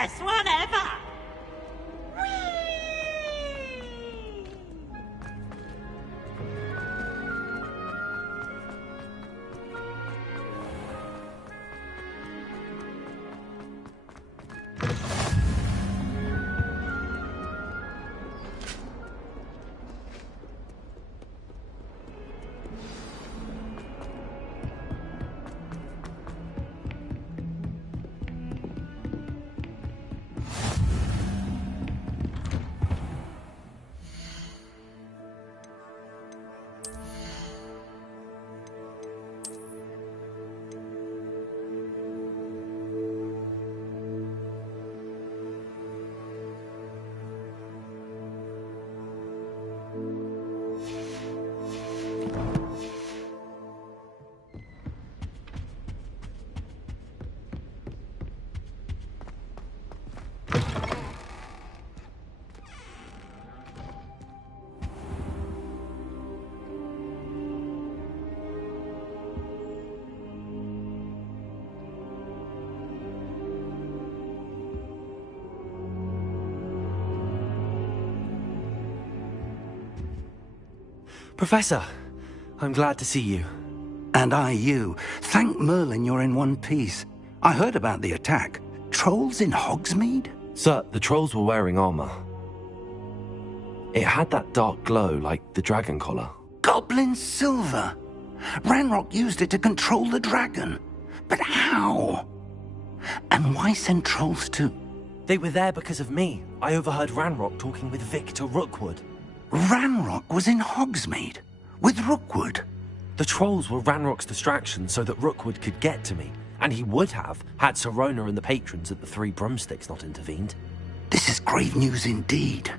best one ever! Professor, I'm glad to see you. And I you. Thank Merlin you're in one piece. I heard about the attack. Trolls in Hogsmeade? Sir, the trolls were wearing armor. It had that dark glow like the dragon collar. Goblin silver! Ranrock used it to control the dragon. But how? And why send trolls to... They were there because of me. I overheard Ranrock talking with Victor Rookwood. Ranrock was in Hogsmeade? With Rookwood? The trolls were Ranrock's distraction so that Rookwood could get to me. And he would have, had Sirona and the patrons at the Three Broomsticks not intervened. This is grave news indeed.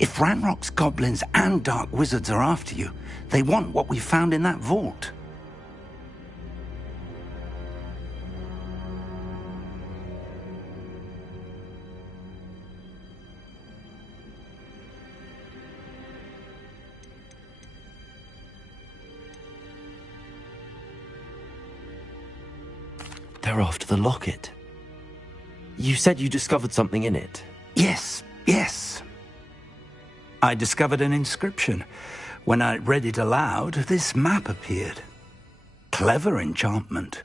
If Ranrock's goblins and dark wizards are after you, they want what we found in that vault. They're after the locket. You said you discovered something in it. Yes. I discovered an inscription. When I read it aloud, this map appeared. Clever enchantment.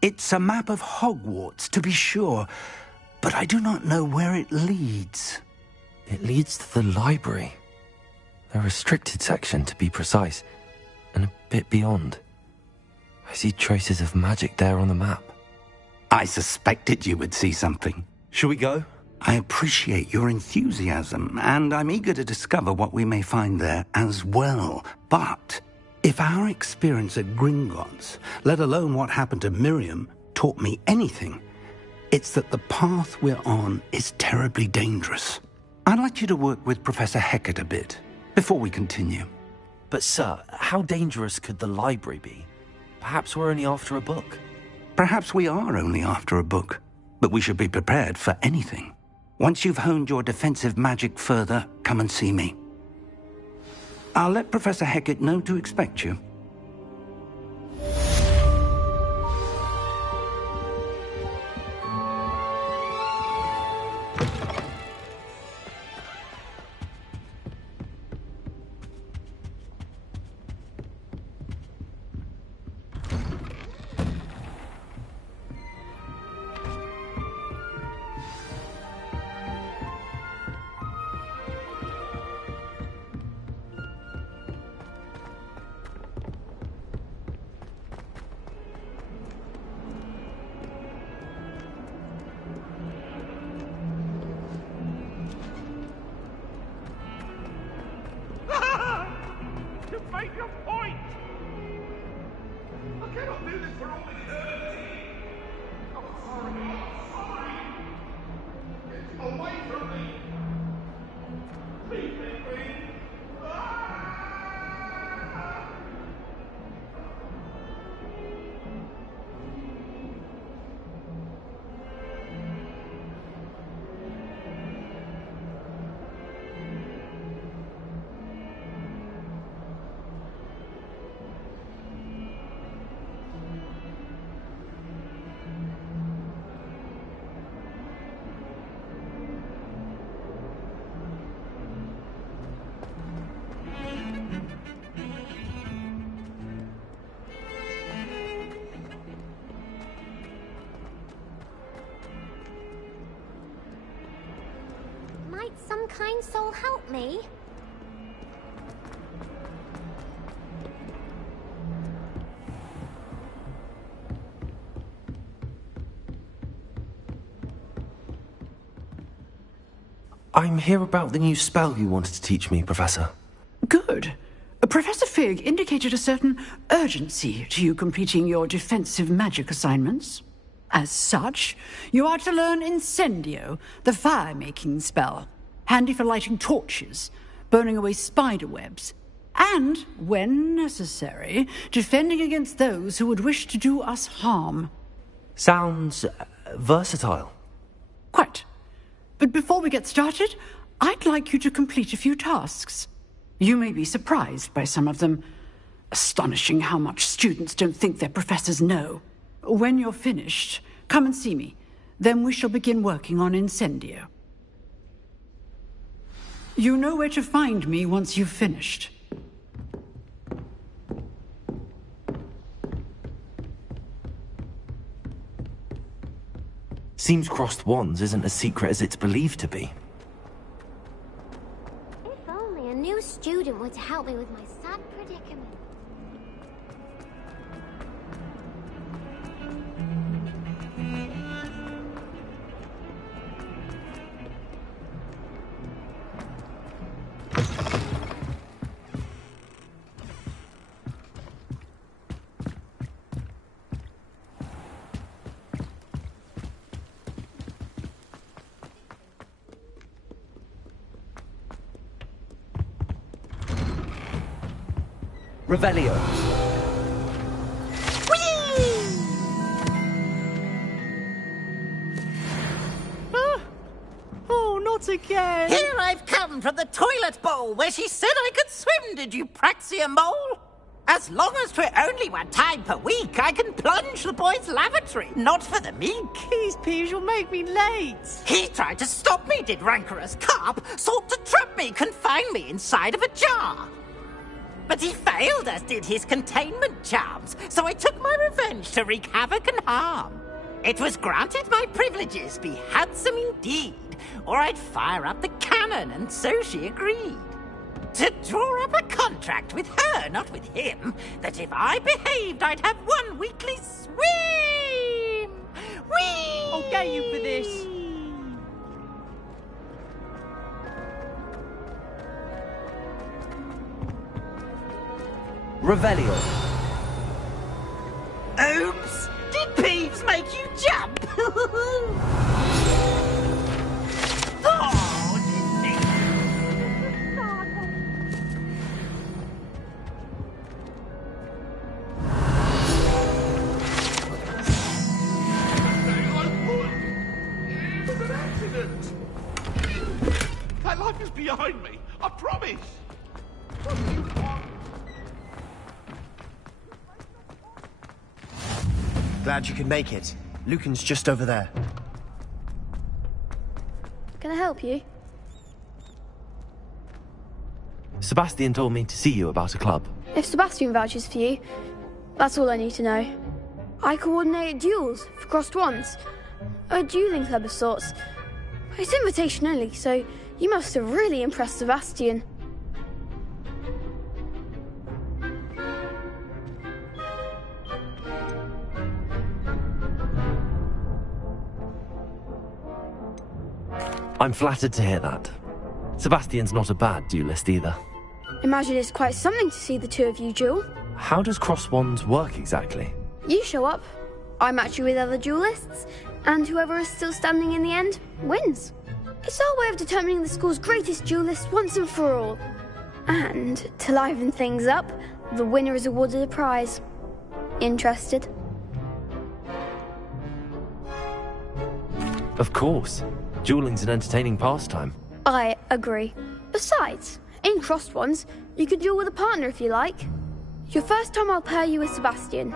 It's a map of Hogwarts, to be sure, but I do not know where it leads. It leads to the library. A restricted section, to be precise, and a bit beyond. I see traces of magic there on the map. I suspected you would see something. Shall we go? I appreciate your enthusiasm, and I'm eager to discover what we may find there as well. But if our experience at Gringotts, let alone what happened to Miriam, taught me anything, it's that the path we're on is terribly dangerous. I'd like you to work with Professor Hecat a bit before we continue. But sir, how dangerous could the library be? Perhaps we're only after a book. Perhaps we are only after a book, but we should be prepared for anything. Once you've honed your defensive magic further, come and see me. I'll let Professor Hecat know to expect you. Make a point! I cannot do this for all eternity! I'm sorry! Get away from me! Leave me be! kind soul help me? I'm here about the new spell you wanted to teach me, Professor. Good. Professor Fig indicated a certain urgency to you completing your defensive magic assignments. As such, you are to learn Incendio, the fire-making spell, handy for lighting torches, burning away spider webs, and, when necessary, defending against those who would wish to do us harm. Sounds versatile. Quite. But before we get started, I'd like you to complete a few tasks. You may be surprised by some of them. Astonishing how much students don't think their professors know. When you're finished, come and see me. Then we shall begin working on Incendio. You know where to find me once you've finished. Seems crossed wands isn't as secret as it's believed to be. If only a new student were to help me with my sad predicament. Revelio. Oh, not again! Here I've come from the toilet bowl where she said I could swim, did you praxia mole? As long as 'twere only one time per week, I can plunge the boy's lavatory, not for the meek. These peas will make me late. He tried to stop me, did rancorous carp, sought to trap me, confine me inside of a jar. But he failed, as did his containment charms, so I took my revenge to wreak havoc and harm. It was granted my privileges be handsome indeed, or I'd fire up the cannon, and so she agreed. To draw up a contract with her, not with him, that if I behaved, I'd have one weekly swim! Whee! I'll get you for this. Revelio. Oops! Did Peeves make you jump? Oh, didn't he? It was an accident. That life is behind me. I promise. What do you want? Glad you could make it. Lucan's just over there. Can I help you? Sebastian told me to see you about a club. If Sebastian vouches for you, that's all I need to know. I coordinate duels for crossed wands. A dueling club of sorts. It's invitation only, so you must have really impressed Sebastian. I'm flattered to hear that. Sebastian's not a bad duelist either. Imagine it's quite something to see the two of you duel. How does cross wands work exactly? You show up, I match you with other duelists, and whoever is still standing in the end wins. It's our way of determining the school's greatest duelist once and for all. And to liven things up, the winner is awarded a prize. Interested? Of course. Dueling's an entertaining pastime. I agree. Besides, in crossed ones, you can duel with a partner if you like. Your first time I'll pair you with Sebastian.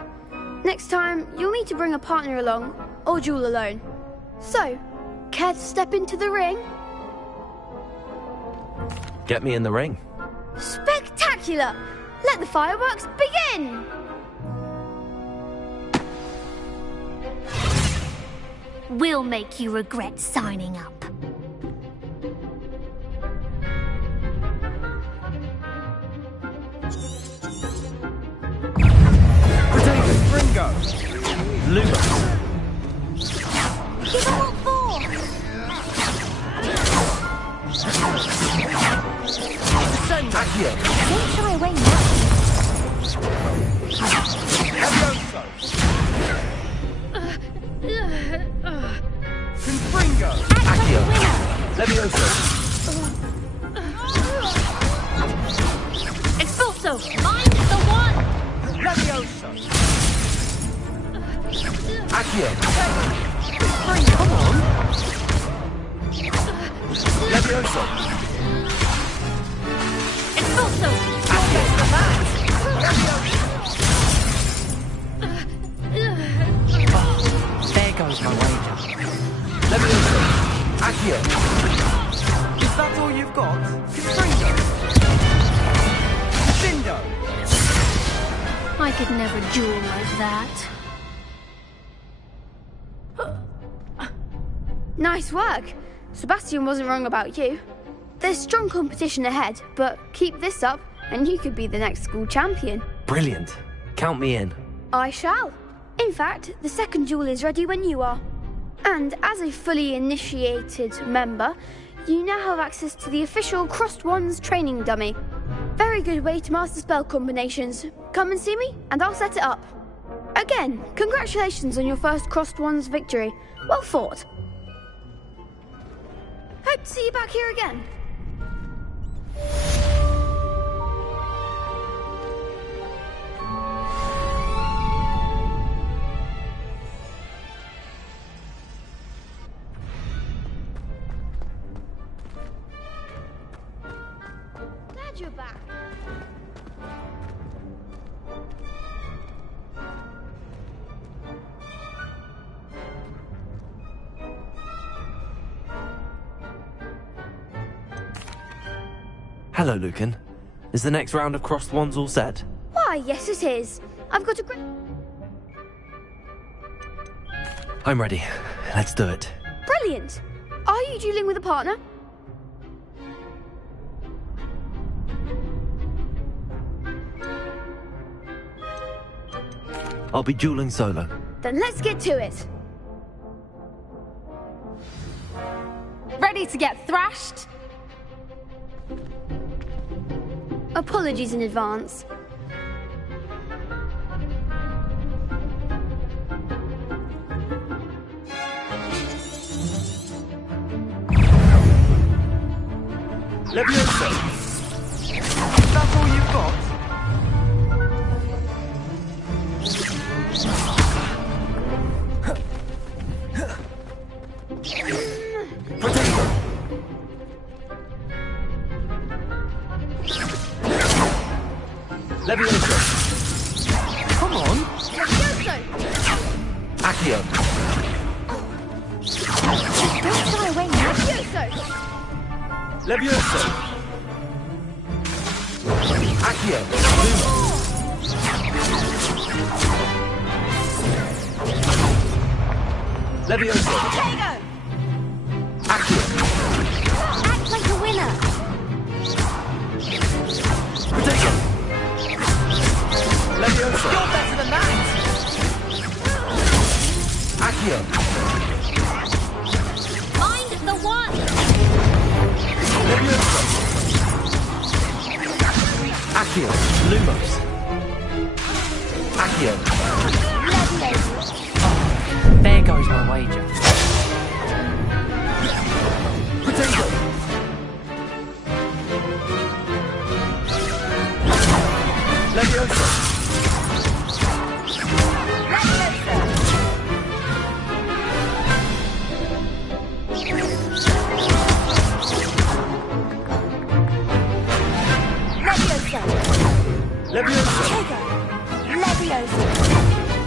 Next time, you'll need to bring a partner along, or duel alone. So, care to step into the ring? Get me in the ring. Spectacular! Let the fireworks begin! We'll make you regret signing up. Lumos. Give them all four! Accio. Don't shy away now. Confringo! Accio. Levioso. Expulso! Find the one! Levioso! Accio. Come on! Levioso! Expulso! There goes my wager. Levioso. Accio. Is that all you've got? Confringo! Cindo! I could never duel like that. Nice work. Sebastian wasn't wrong about you. There's strong competition ahead, but keep this up and you could be the next school champion. Brilliant. Count me in. I shall. In fact, the second duel is ready when you are. And as a fully initiated member, you now have access to the official Crossed Wands training dummy. Very good way to master spell combinations. Come and see me, and I'll set it up. Again, congratulations on your first Crossed Wands victory. Well fought. Hope to see you back here again. Glad you're back. Hello, Lucan. Is the next round of Crossed Wands all set? Why, yes it is. I've got a great... I'm ready. Let's do it. Brilliant! Are you dueling with a partner? I'll be dueling solo. Then let's get to it. Ready to get thrashed? Apologies in advance. Levioso! Is that all you've got? Potato! Levioso! Come on! Accio! Don't shy away now. Levioso! Accio! Levioso! Accio! Act like a winner. Potato! Levioso! You're better than that! Accio! Find the one. Levioso! Accio! Lumos! Accio! There goes my wager. Potato! Levioso! Levioso!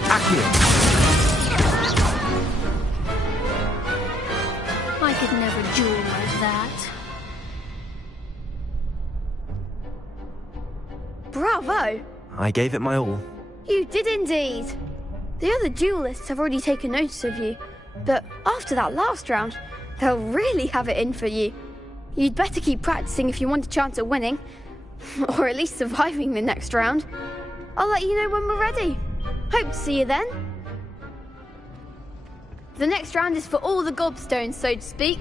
Accio! I could never duel like that. Bravo! I gave it my all. You did indeed. The other duelists have already taken notice of you, but after that last round, they'll really have it in for you. You'd better keep practicing if you want a chance at winning, or at least surviving the next round. I'll let you know when we're ready. Hope to see you then. The next round is for all the gobstones, so to speak.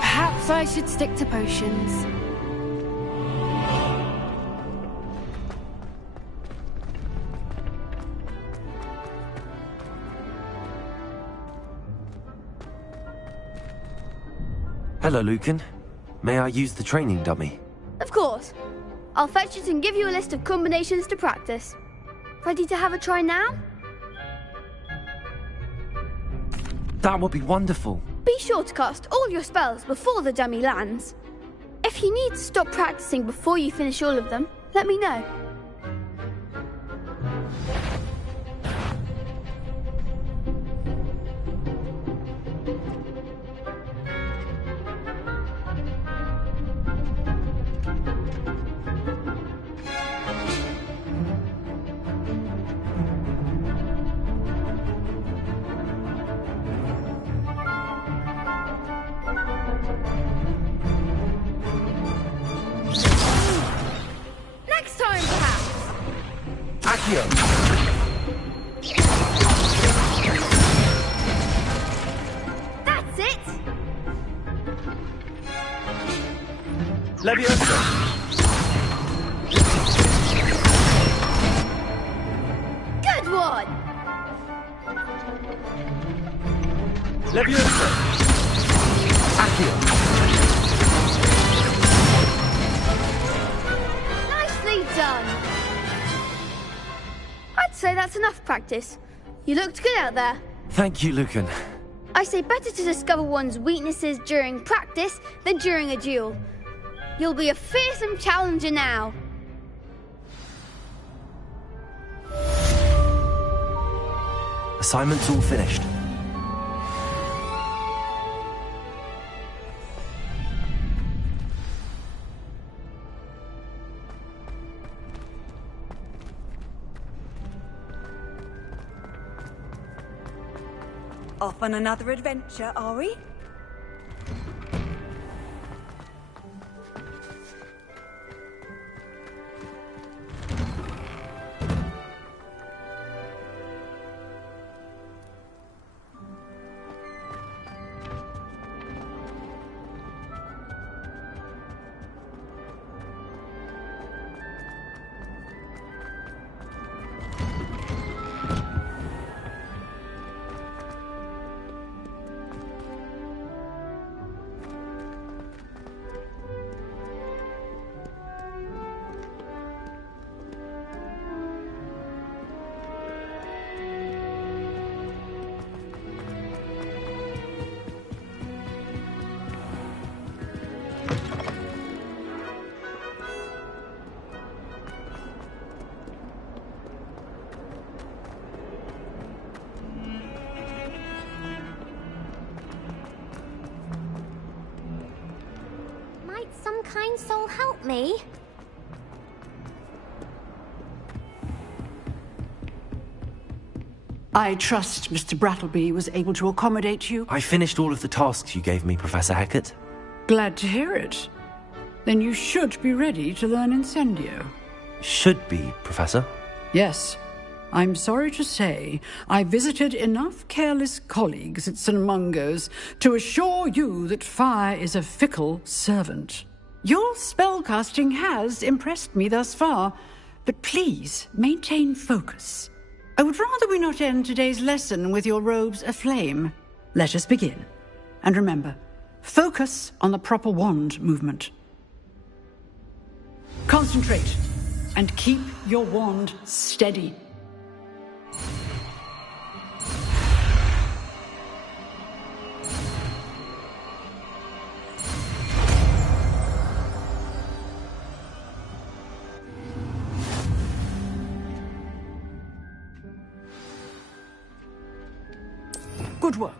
Perhaps I should stick to potions. Hello, Lucan. May I use the training dummy? Of course. I'll fetch it and give you a list of combinations to practice. Ready to have a try now? That would be wonderful. Be sure to cast all your spells before the dummy lands. If you need to stop practicing before you finish all of them, let me know. Next time, perhaps. Accio! That's it. Leviosa! Good one. Leviosa! Accio! Nicely done. I'd say that's enough practice. You looked good out there. Thank you, Lucan. I say better to discover one's weaknesses during practice than during a duel. You'll be a fearsome challenger now. Assignment's all finished. Off on another adventure, are we? Might some kind soul help me? I trust Mr. Brattleby was able to accommodate you. I finished all of the tasks you gave me, Professor Hackett. Glad to hear it. Then you should be ready to learn Incendio. Should be, Professor. Yes. I'm sorry to say I visited enough careless colleagues at St. Mungo's to assure you that fire is a fickle servant. Your spellcasting has impressed me thus far, but please maintain focus. I would rather we not end today's lesson with your robes aflame. Let us begin. And remember, focus on the proper wand movement. Concentrate and keep your wand steady. Good work.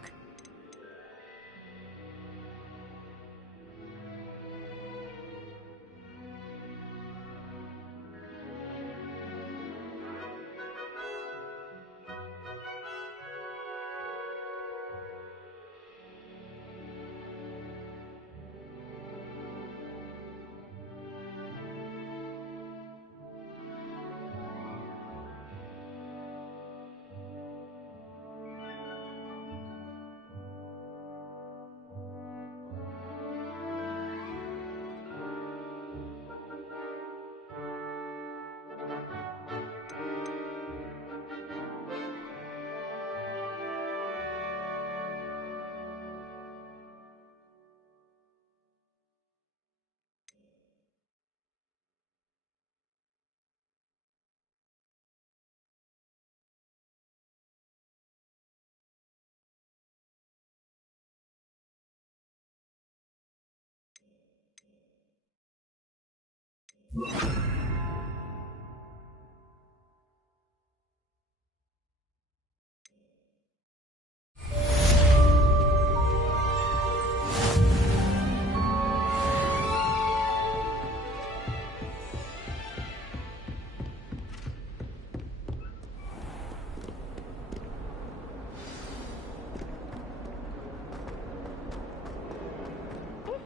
If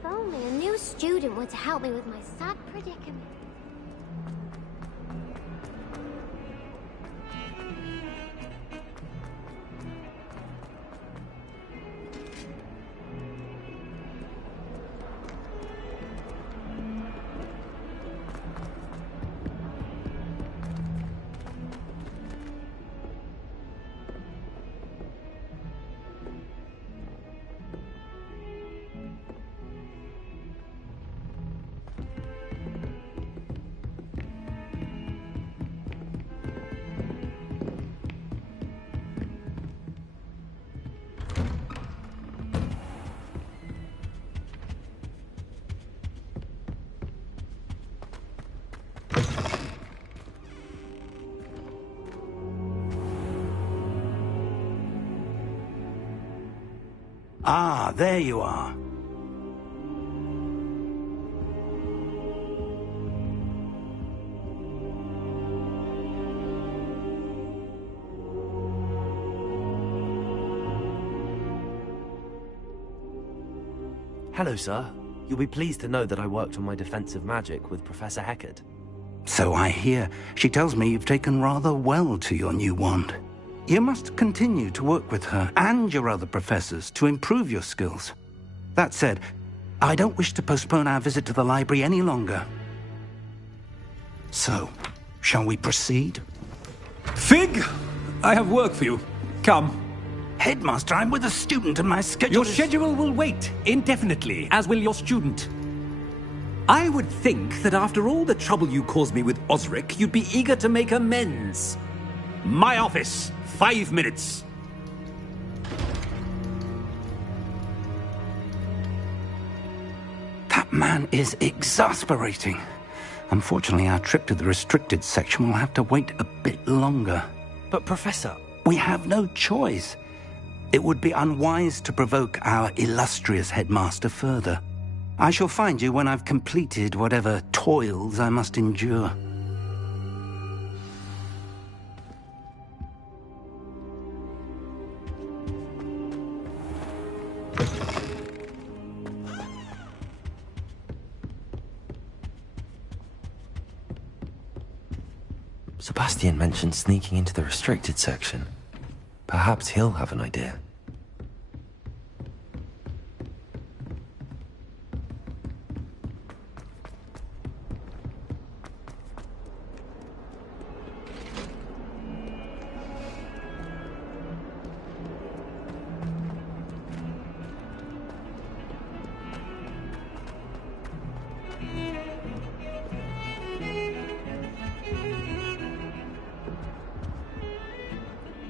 only a new student were to help me with my sad predicament. Ah, there you are. Hello, sir. You'll be pleased to know that I worked on my defensive magic with Professor Heckard. So I hear. She tells me you've taken rather well to your new wand. You must continue to work with her and your other professors to improve your skills. That said, I don't wish to postpone our visit to the library any longer. So, shall we proceed? Fig! I have work for you. Come. Headmaster, I'm with a student and my schedule Your schedule will wait indefinitely, as will your student. I would think that after all the trouble you caused me with Osric, you'd be eager to make amends. My office, 5 minutes. That man is exasperating. Unfortunately, our trip to the restricted section will have to wait a bit longer. But, Professor... We have no choice. It would be unwise to provoke our illustrious headmaster further. I shall find you when I've completed whatever toils I must endure. Sebastian mentioned sneaking into the restricted section. Perhaps he'll have an idea.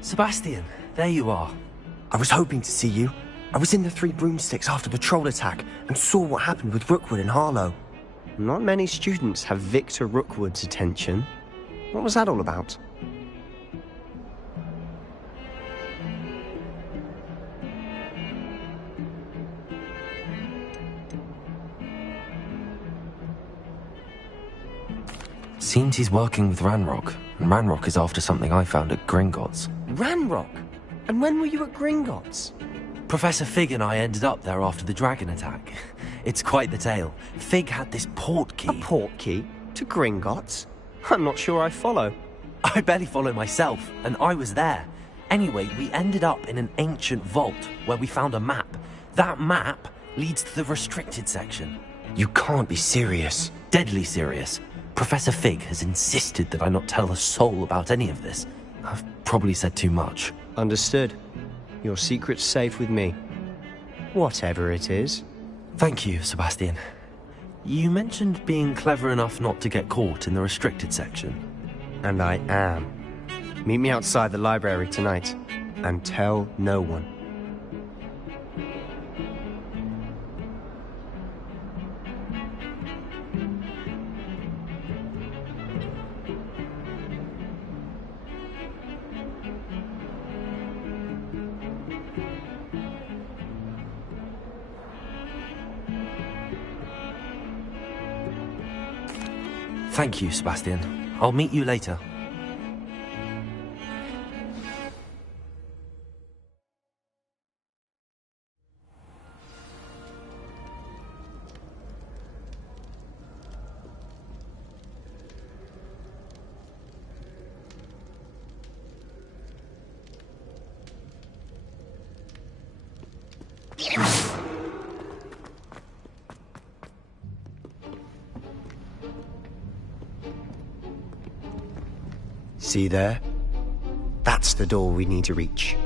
Sebastian, there you are. I was hoping to see you. I was in the Three Broomsticks after the troll attack and saw what happened with Rookwood and Harlow. Not many students have Victor Rookwood's attention. What was that all about? Seems he's working with Ranrock, and Ranrock is after something I found at Gringotts. Ranrock? And when were you at Gringotts? Professor Fig and I ended up there after the dragon attack. It's quite the tale. Fig had this port key. A port key? To Gringotts? I'm not sure I follow. I barely follow myself, and I was there. Anyway, we ended up in an ancient vault where we found a map. That map leads to the restricted section. You can't be serious. Deadly serious. Professor Fig has insisted that I not tell a soul about any of this. I've probably said too much. Understood. Your secret's safe with me. Whatever it is. Thank you, Sebastian. You mentioned being clever enough not to get caught in the restricted section. And I am. Meet me outside the library tonight, and tell no one. Thank you, Sebastian. I'll meet you later. See there? That's the door we need to reach.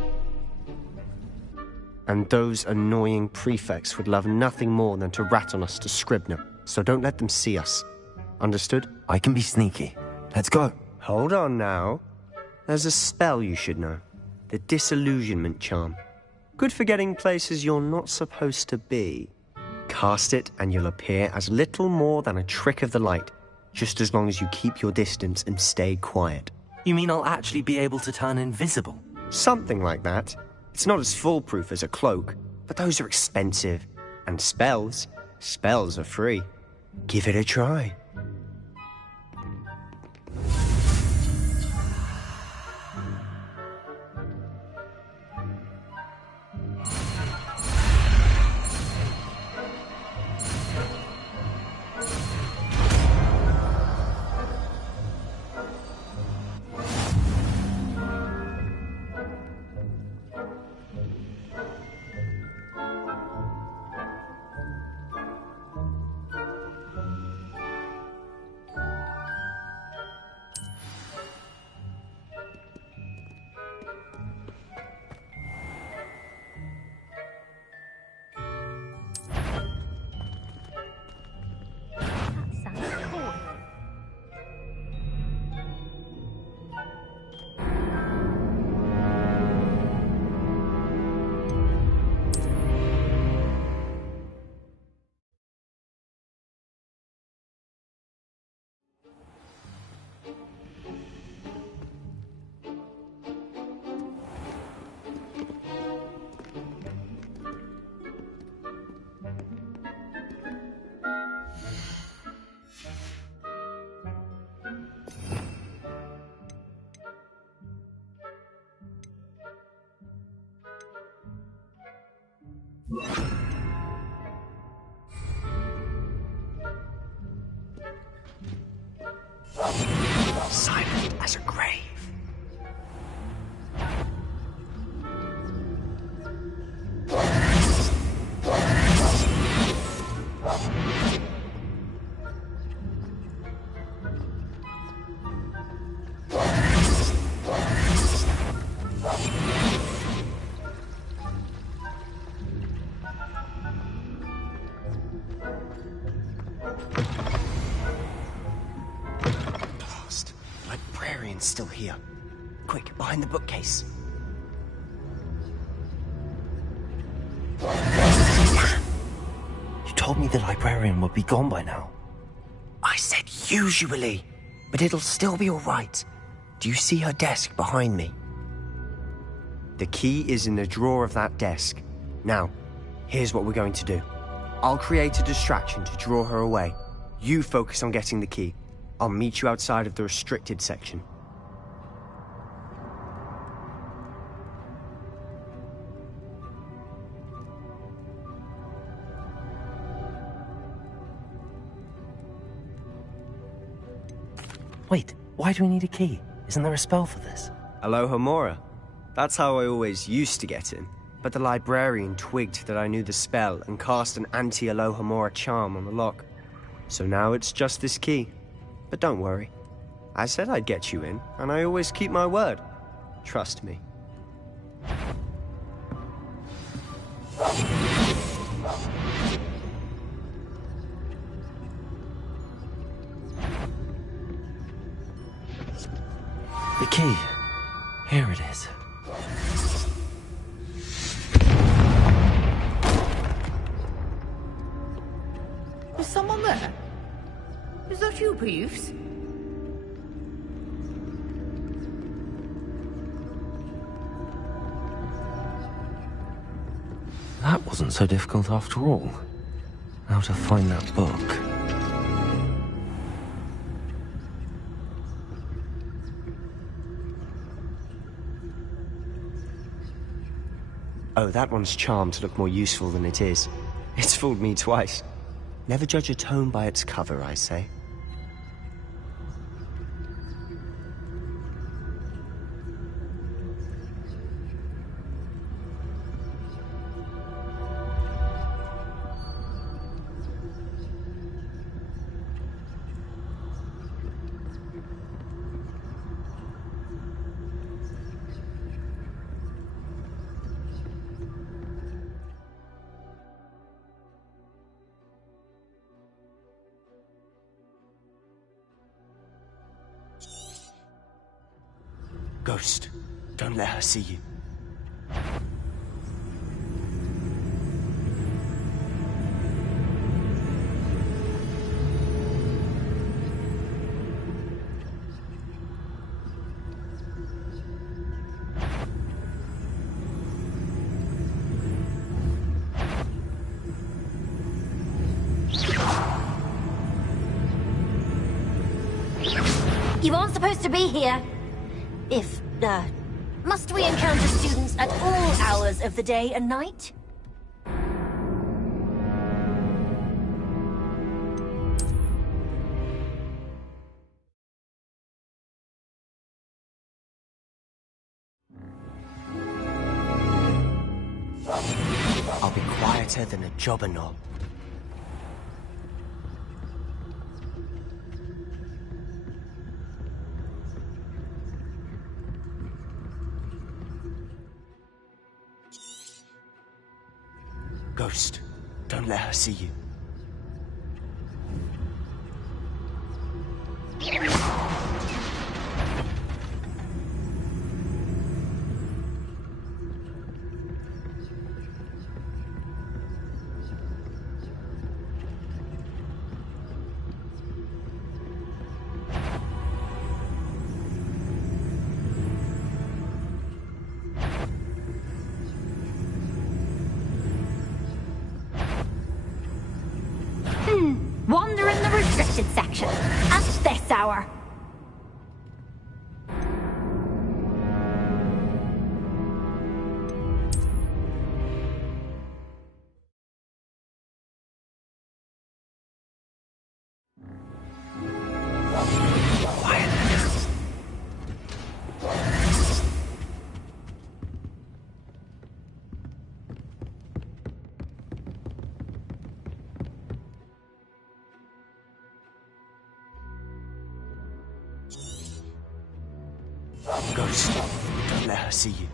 And those annoying prefects would love nothing more than to rat on us to Scribner, so don't let them see us. Understood? I can be sneaky. Let's go. Hold on now. There's a spell you should know. The Disillusionment Charm. Good for getting places you're not supposed to be. Cast it and you'll appear as little more than a trick of the light, just as long as you keep your distance and stay quiet. You mean I'll actually be able to turn invisible? Something like that. It's not as foolproof as a cloak, but those are expensive. And spells are free. Give it a try. Silent as a grave. Still here. Quick, behind the bookcase. You told me the librarian would be gone by now. I said usually, but it'll still be all right. Do you see her desk behind me? The key is in the drawer of that desk. Now, here's what we're going to do. I'll create a distraction to draw her away. You focus on getting the key. I'll meet you outside of the restricted section. Wait, why do we need a key? Isn't there a spell for this? Alohomora. That's how I always used to get in. But the librarian twigged that I knew the spell and cast an anti-Alohomora charm on the lock. So now it's just this key. But don't worry. I said I'd get you in, and I always keep my word. Trust me. The key. Here it is. Is someone there? Is that you, Peeves? That wasn't so difficult after all. How to find that book. Oh, that one's charmed to look more useful than it is. It's fooled me twice. Never judge a tome by its cover, I say. Ghost, don't let her see you. You aren't supposed to be here. Must we encounter students at all hours of the day and night? I'll be quieter than a jobber knob. Ghost, don't let her see you. Wander in the restricted section at this hour. Ghost, don't let her see you.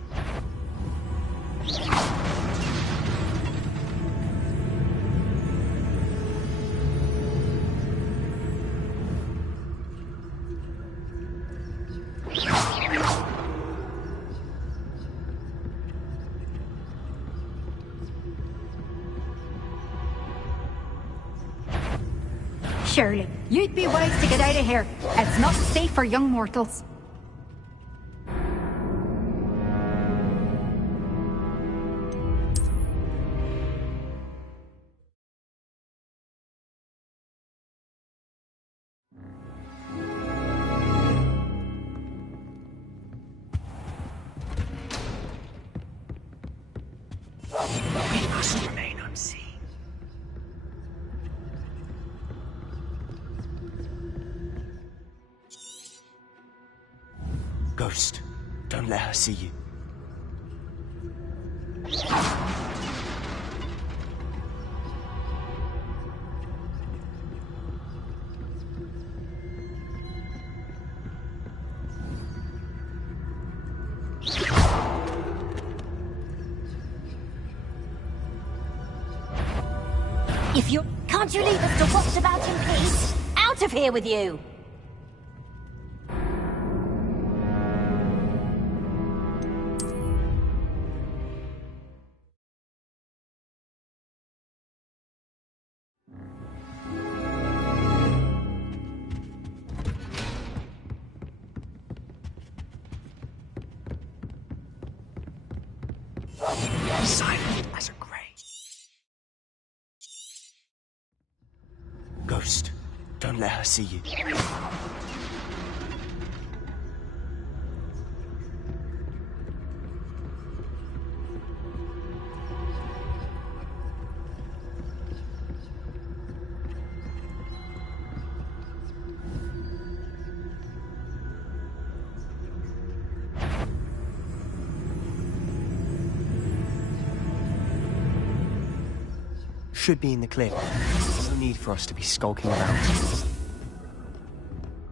Surely, you'd be wise to get out of here. It's not safe for young mortals. We must remain unseen. Ghost, don't let her see you. If you can't you leave us to watch about in peace? Out of here with you! Silent as a grave. Ghost, don't let her see you. should be in the clear. No need for us to be skulking about.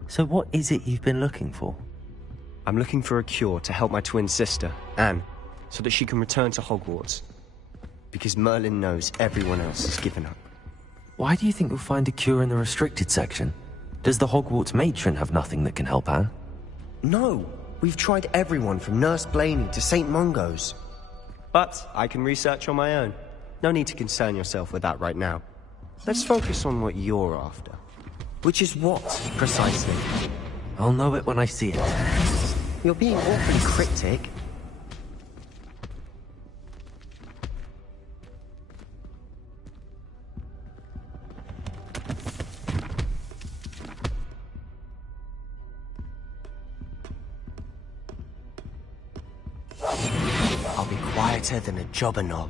So what is it you've been looking for? I'm looking for a cure to help my twin sister, Anne, so that she can return to Hogwarts. Because Merlin knows everyone else has given up. Why do you think you'll find a cure in the restricted section? Does the Hogwarts matron have nothing that can help Anne? No! We've tried everyone from Nurse Blaney to St. Mungo's. But I can research on my own. No need to concern yourself with that right now. Let's focus on what you're after. Which is what, precisely? I'll know it when I see it. You're being awfully cryptic. I'll be quieter than a jobberknoll.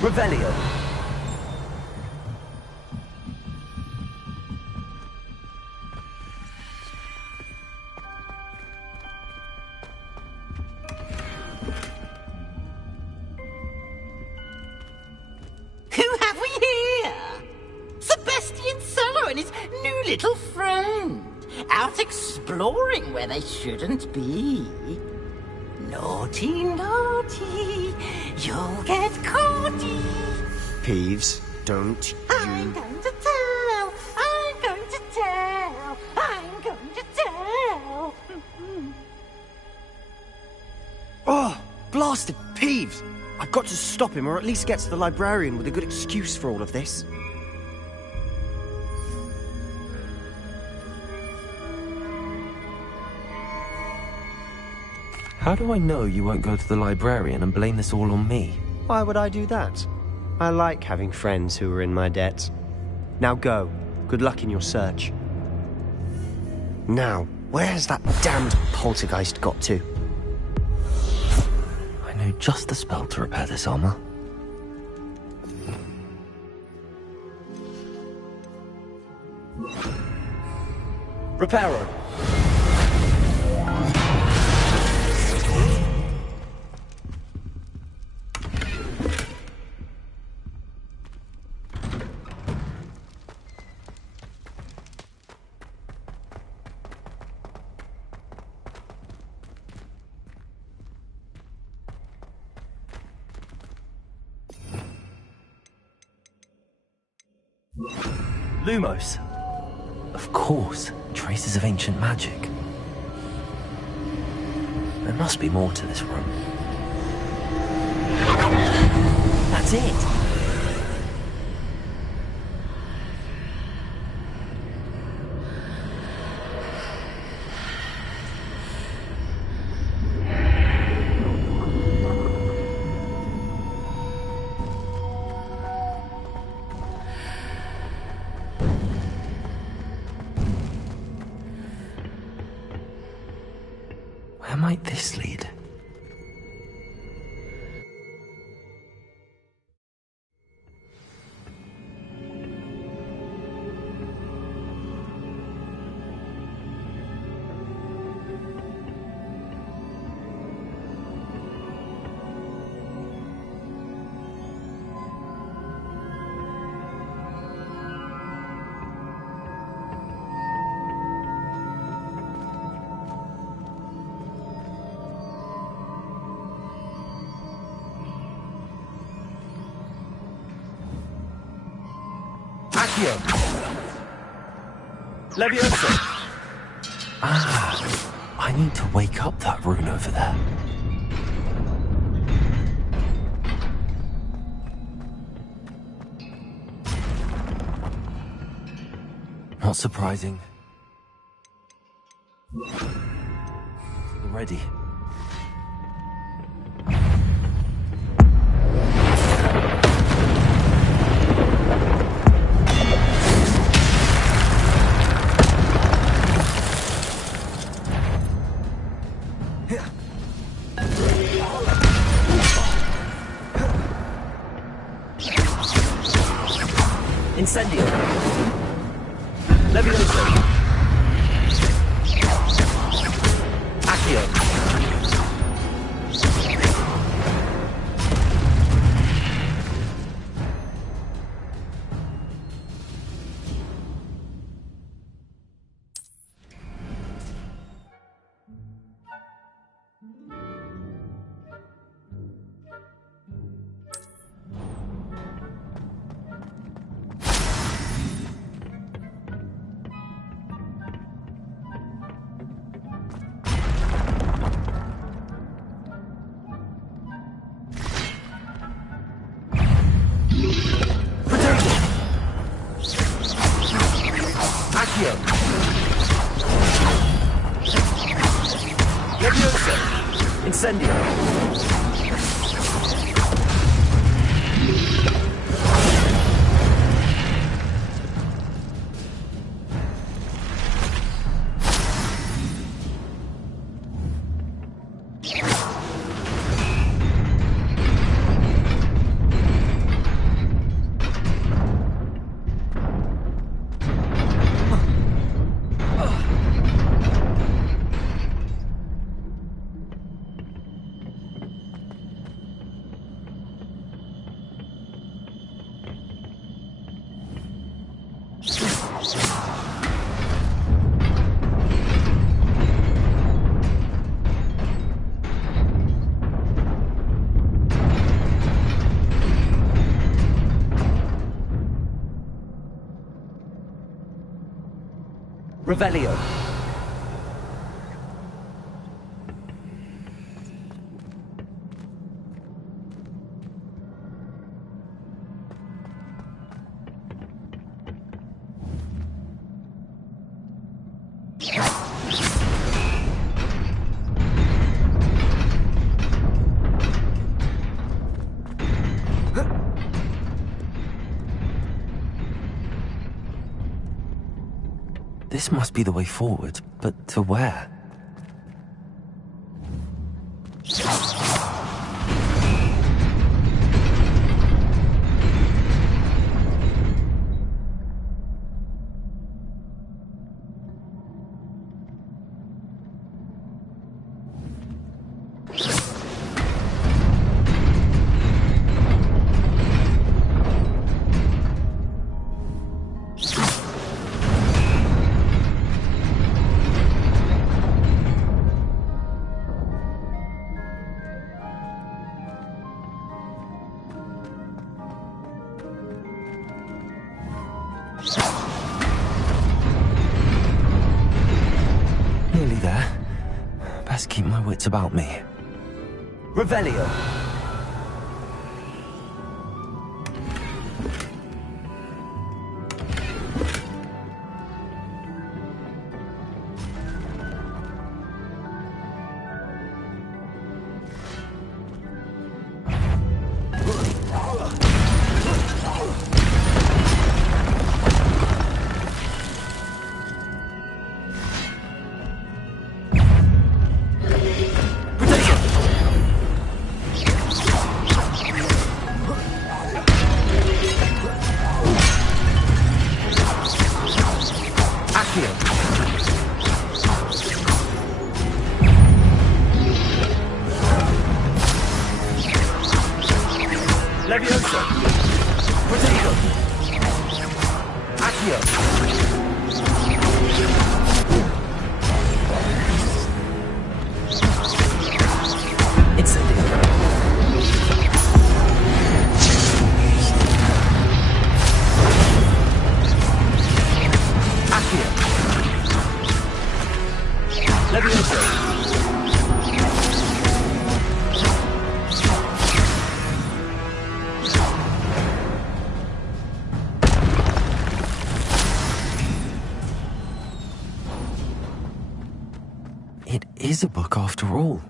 Revelio. Who have we here? Sebastian Sallow and his new little friend. Out exploring where they shouldn't be. Naughty, naughty, you'll get caughty. Peeves, don't you... I'm going to tell, I'm going to tell, I'm going to tell. Oh, blasted Peeves! I've got to stop him, or at least get to the librarian with a good excuse for all of this. How do I know you won't go to the librarian and blame this all on me? Why would I do that? I like having friends who are in my debt. Now go. Good luck in your search. Now, where has that damned poltergeist got to? I know just the spell to repair this armor. Reparo. Lumos. Of course, traces of ancient magic. There must be more to this room. That's it! Where might this lead? Accio! Levioso! Ah, I need to wake up that rune over there. Not surprising. Ready. Incendio. Levioso. Accio. Leviosa! Incendio! Revelio. This must be the way forward, but to where? Nearly there. Best keep my wits about me. Revelio. Leviosa! Protego! Accio! Incendio! Accio! Leviosa! It is a book after all.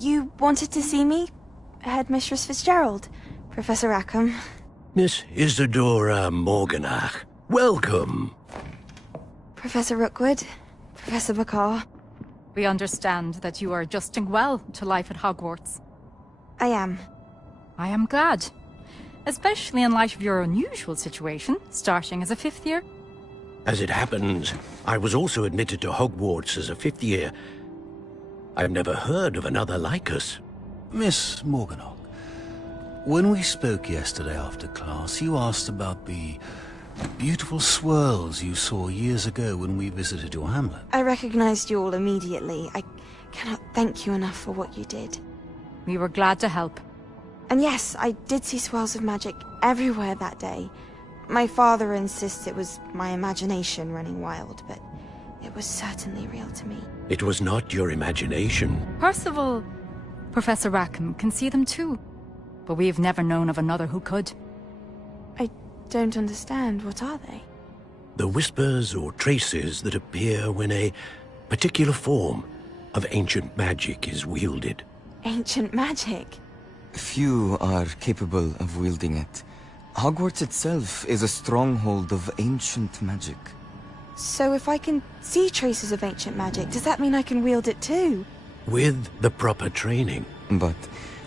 You wanted to see me? Headmistress Fitzgerald, Professor Rackham. Miss Isadora Morganach, welcome. Professor Rookwood, Professor Bakar. We understand that you are adjusting well to life at Hogwarts. I am. I am glad. Especially in light of your unusual situation, starting as a 5th year. As it happens, I was also admitted to Hogwarts as a 5th year. I've never heard of another like us. Miss Morganach, when we spoke yesterday after class, you asked about the beautiful swirls you saw years ago when we visited your hamlet. I recognized you all immediately. I cannot thank you enough for what you did. We were glad to help. And yes, I did see swirls of magic everywhere that day. My father insists it was my imagination running wild, but it was certainly real to me. It was not your imagination. Percival, Professor Rackham can see them too. But we have never known of another who could. I don't understand. What are they? The whispers or traces that appear when a particular form of ancient magic is wielded. Ancient magic? Few are capable of wielding it. Hogwarts itself is a stronghold of ancient magic. So if I can see traces of ancient magic, does that mean I can wield it too? With the proper training. But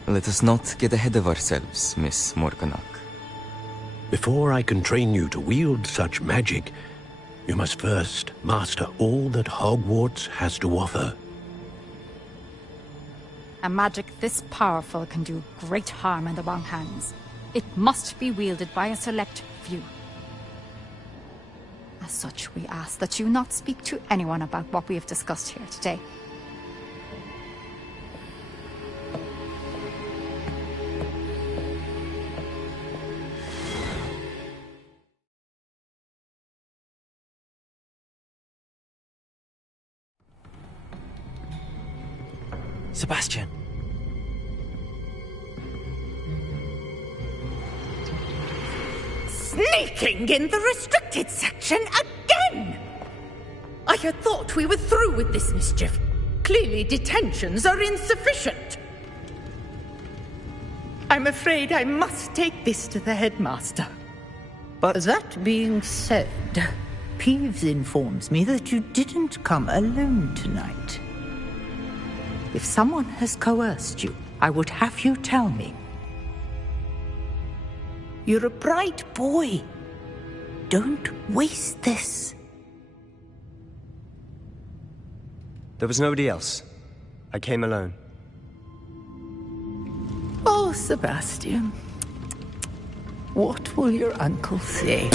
let us not get ahead of ourselves, Miss Morganach. Before I can train you to wield such magic, you must first master all that Hogwarts has to offer. A magic this powerful can do great harm in the wrong hands. It must be wielded by a select few. As such, we ask that you not speak to anyone about what we have discussed here today. Sebastian. Sneaking in the restricted section again! I had thought we were through with this mischief. Clearly detentions are insufficient. I'm afraid I must take this to the headmaster. But that being said, Peeves informs me that you didn't come alone tonight. If someone has coerced you, I would have you tell me. You're a bright boy. Don't waste this. There was nobody else. I came alone. Oh, Sebastian. What will your uncle say?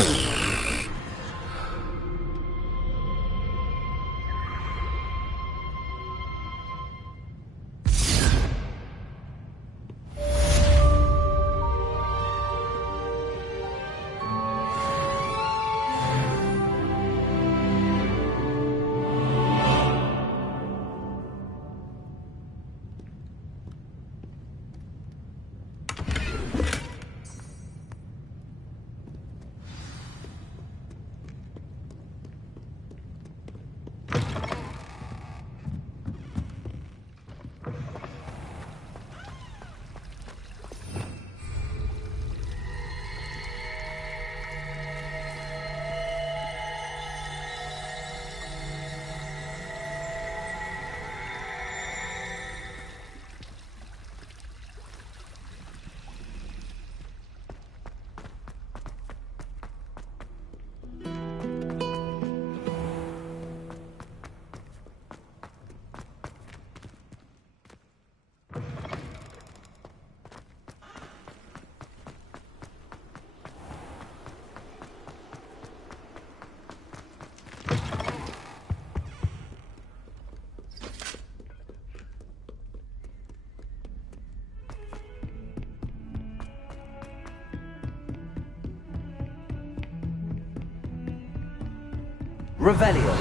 Revelio.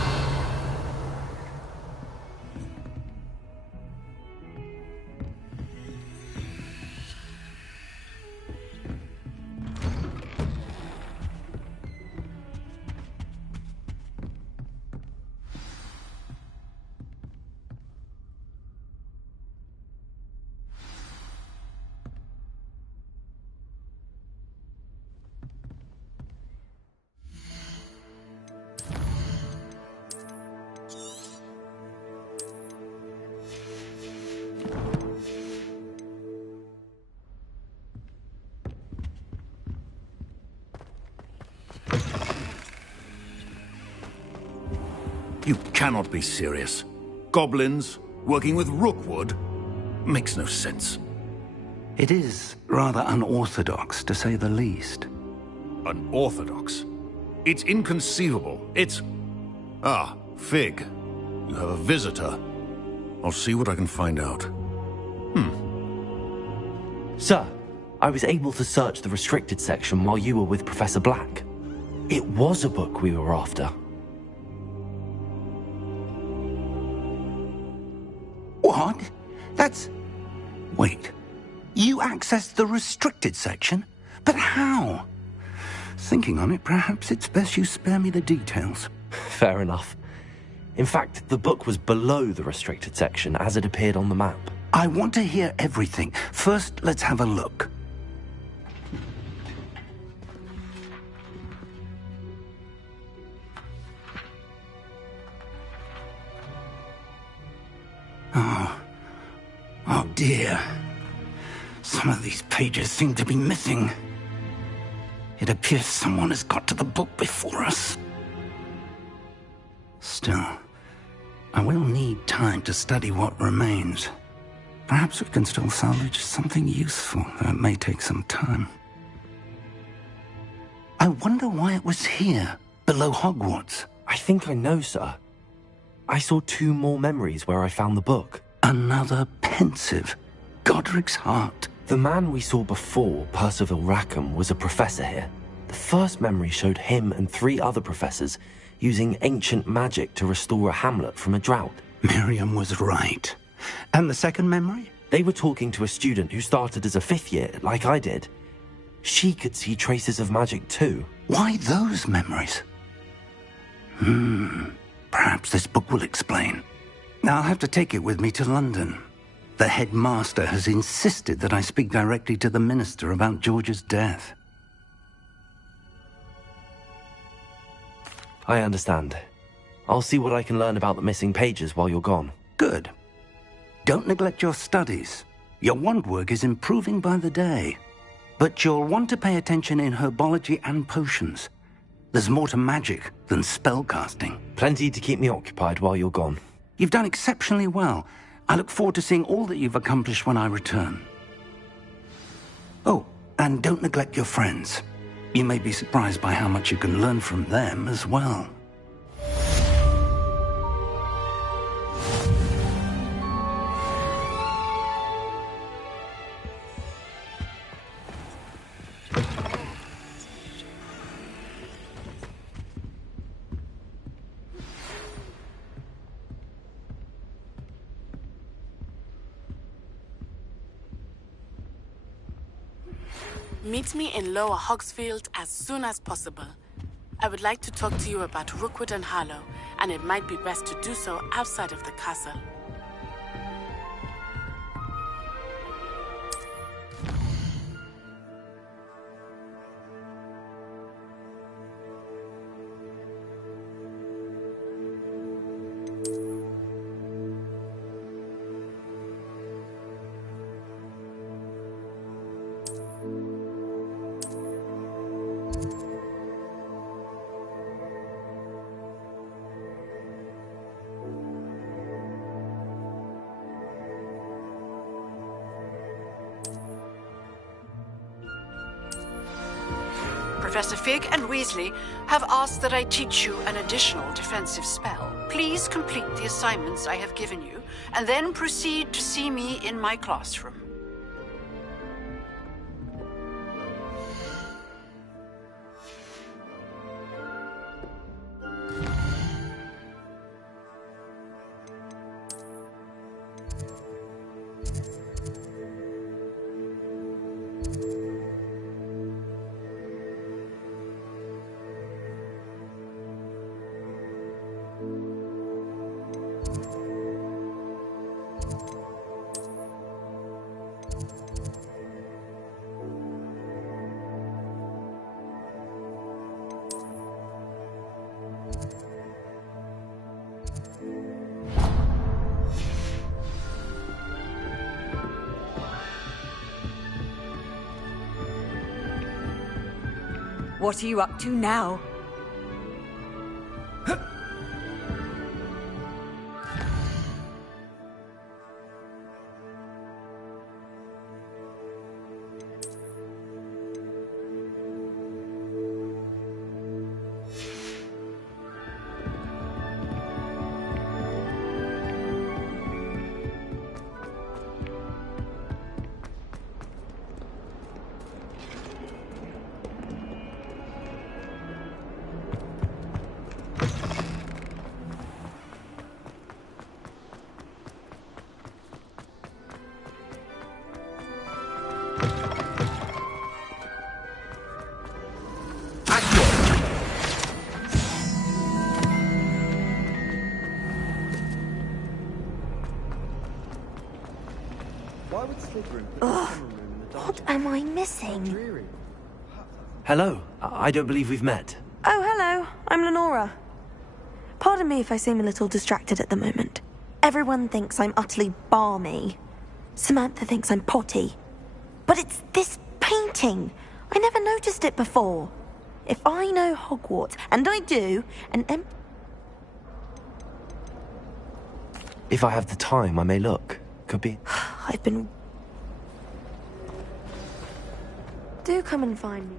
You cannot be serious. Goblins working with Rookwood? Makes no sense. It is rather unorthodox, to say the least. Unorthodox? It's inconceivable. It's... Ah, Fig. You have a visitor. I'll see what I can find out. Sir, I was able to search the restricted section while you were with Professor Black. It was a book we were after. What? That's... Wait. You accessed the restricted section? But how? Thinking on it, perhaps it's best you spare me the details. Fair enough. In fact, the book was below the restricted section as it appeared on the map. I want to hear everything. First, let's have a look. Oh dear. Some of these pages seem to be missing. It appears someone has got to the book before us. Still, I will need time to study what remains. Perhaps we can still salvage something useful, though it may take some time. I wonder why it was here, below Hogwarts. I think I know, sir. I saw 2 more memories where I found the book. Another pensive. Godric's heart. The man we saw before, Percival Rackham, was a professor here. The first memory showed him and 3 other professors using ancient magic to restore a hamlet from a drought. Miriam was right. And the second memory? They were talking to a student who started as a 5th year, like I did. She could see traces of magic too. Why those memories? Perhaps this book will explain. Now I'll have to take it with me to London. The headmaster has insisted that I speak directly to the minister about George's death. I understand. I'll see what I can learn about the missing pages while you're gone. Good. Don't neglect your studies. Your wand work is improving by the day. But you'll want to pay attention in herbology and potions. There's more to magic than spellcasting. Plenty to keep me occupied while you're gone. You've done exceptionally well. I look forward to seeing all that you've accomplished when I return. Oh, and don't neglect your friends. You may be surprised by how much you can learn from them as well. Meet me in Lower Hogsfield as soon as possible. I would like to talk to you about Rookwood and Harlow, and it might be best to do so outside of the castle. Professor Fig and Weasley have asked that I teach you an additional defensive spell. Please complete the assignments I have given you, and then proceed to see me in my classroom. What are you up to now? Ugh, what am I missing? Hello. I don't believe we've met. Oh, hello. I'm Lenora. Pardon me if I seem a little distracted at the moment. Everyone thinks I'm utterly balmy. Samantha thinks I'm potty. But it's this painting. I never noticed it before. If I know Hogwarts, and I do, If I have the time, I may look. Could be. I've been... Do come and find me.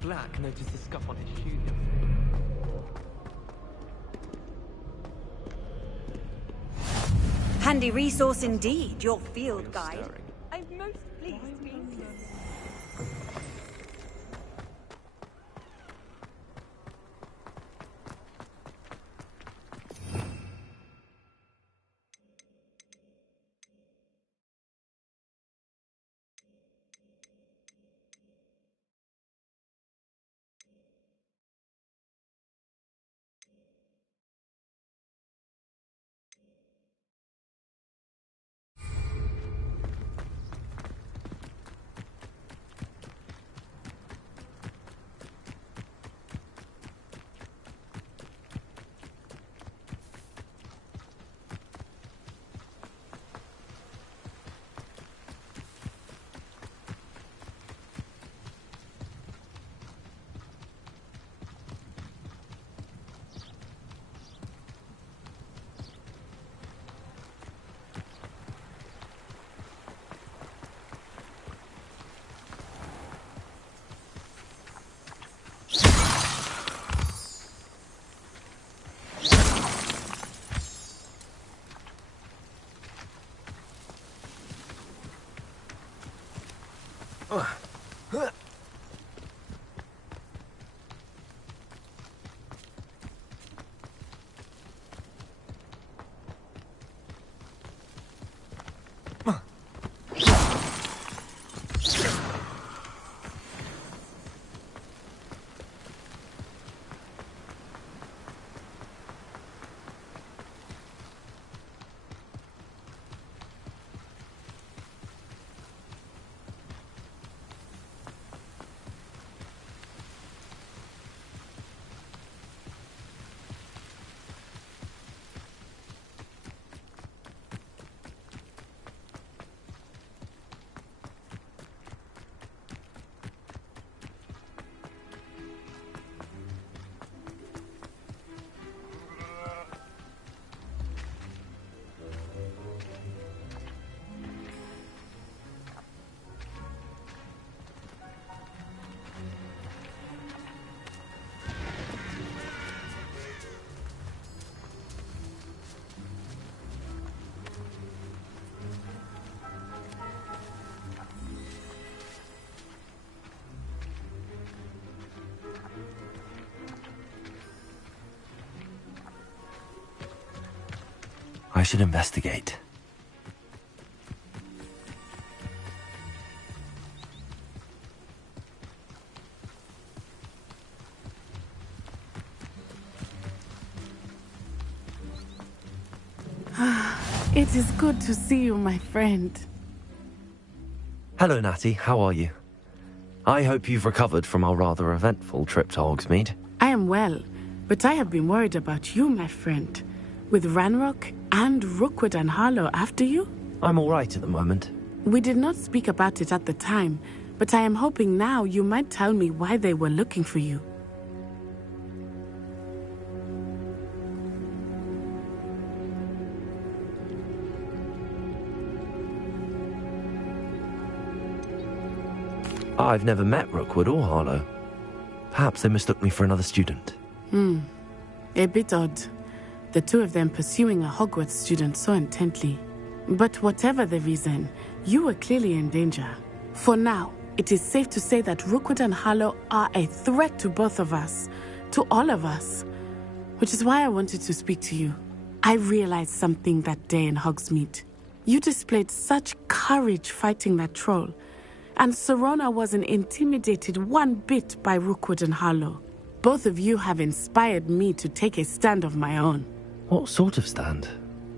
Black noticed the scuff on his shoe. Handy resource indeed, your field guide. I'm most pleased to be here. I should investigate. It is good to see you, my friend. Hello, Natty. How are you? I hope you've recovered from our rather eventful trip to Hogsmeade. I am well, but I have been worried about you, my friend. With Ranrock and Rookwood and Harlow after you? I'm all right at the moment. We did not speak about it at the time, but I am hoping now you might tell me why they were looking for you. I've never met Rookwood or Harlow. Perhaps they mistook me for another student. A bit odd. The two of them pursuing a Hogwarts student so intently. But whatever the reason, you were clearly in danger. For now, it is safe to say that Rookwood and Harlow are a threat to both of us. To all of us. Which is why I wanted to speak to you. I realized something that day in Hogsmeade. You displayed such courage fighting that troll. And Serona wasn't intimidated one bit by Rookwood and Harlow. Both of you have inspired me to take a stand of my own. What sort of stand?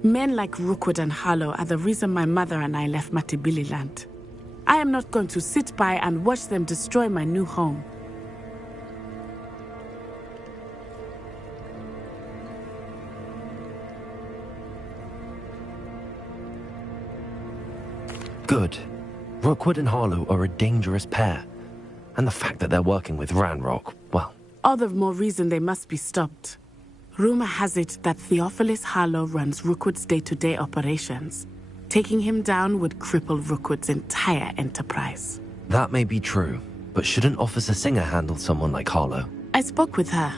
Men like Rookwood and Harlow are the reason my mother and I left Matibili land. I am not going to sit by and watch them destroy my new home. Good. Rookwood and Harlow are a dangerous pair. And the fact that they're working with Ranrock, well... All the more reason they must be stopped. Rumor has it that Theophilus Harlow runs Rookwood's day-to-day operations. Taking him down would cripple Rookwood's entire enterprise. That may be true, but shouldn't Officer Singer handle someone like Harlow? I spoke with her.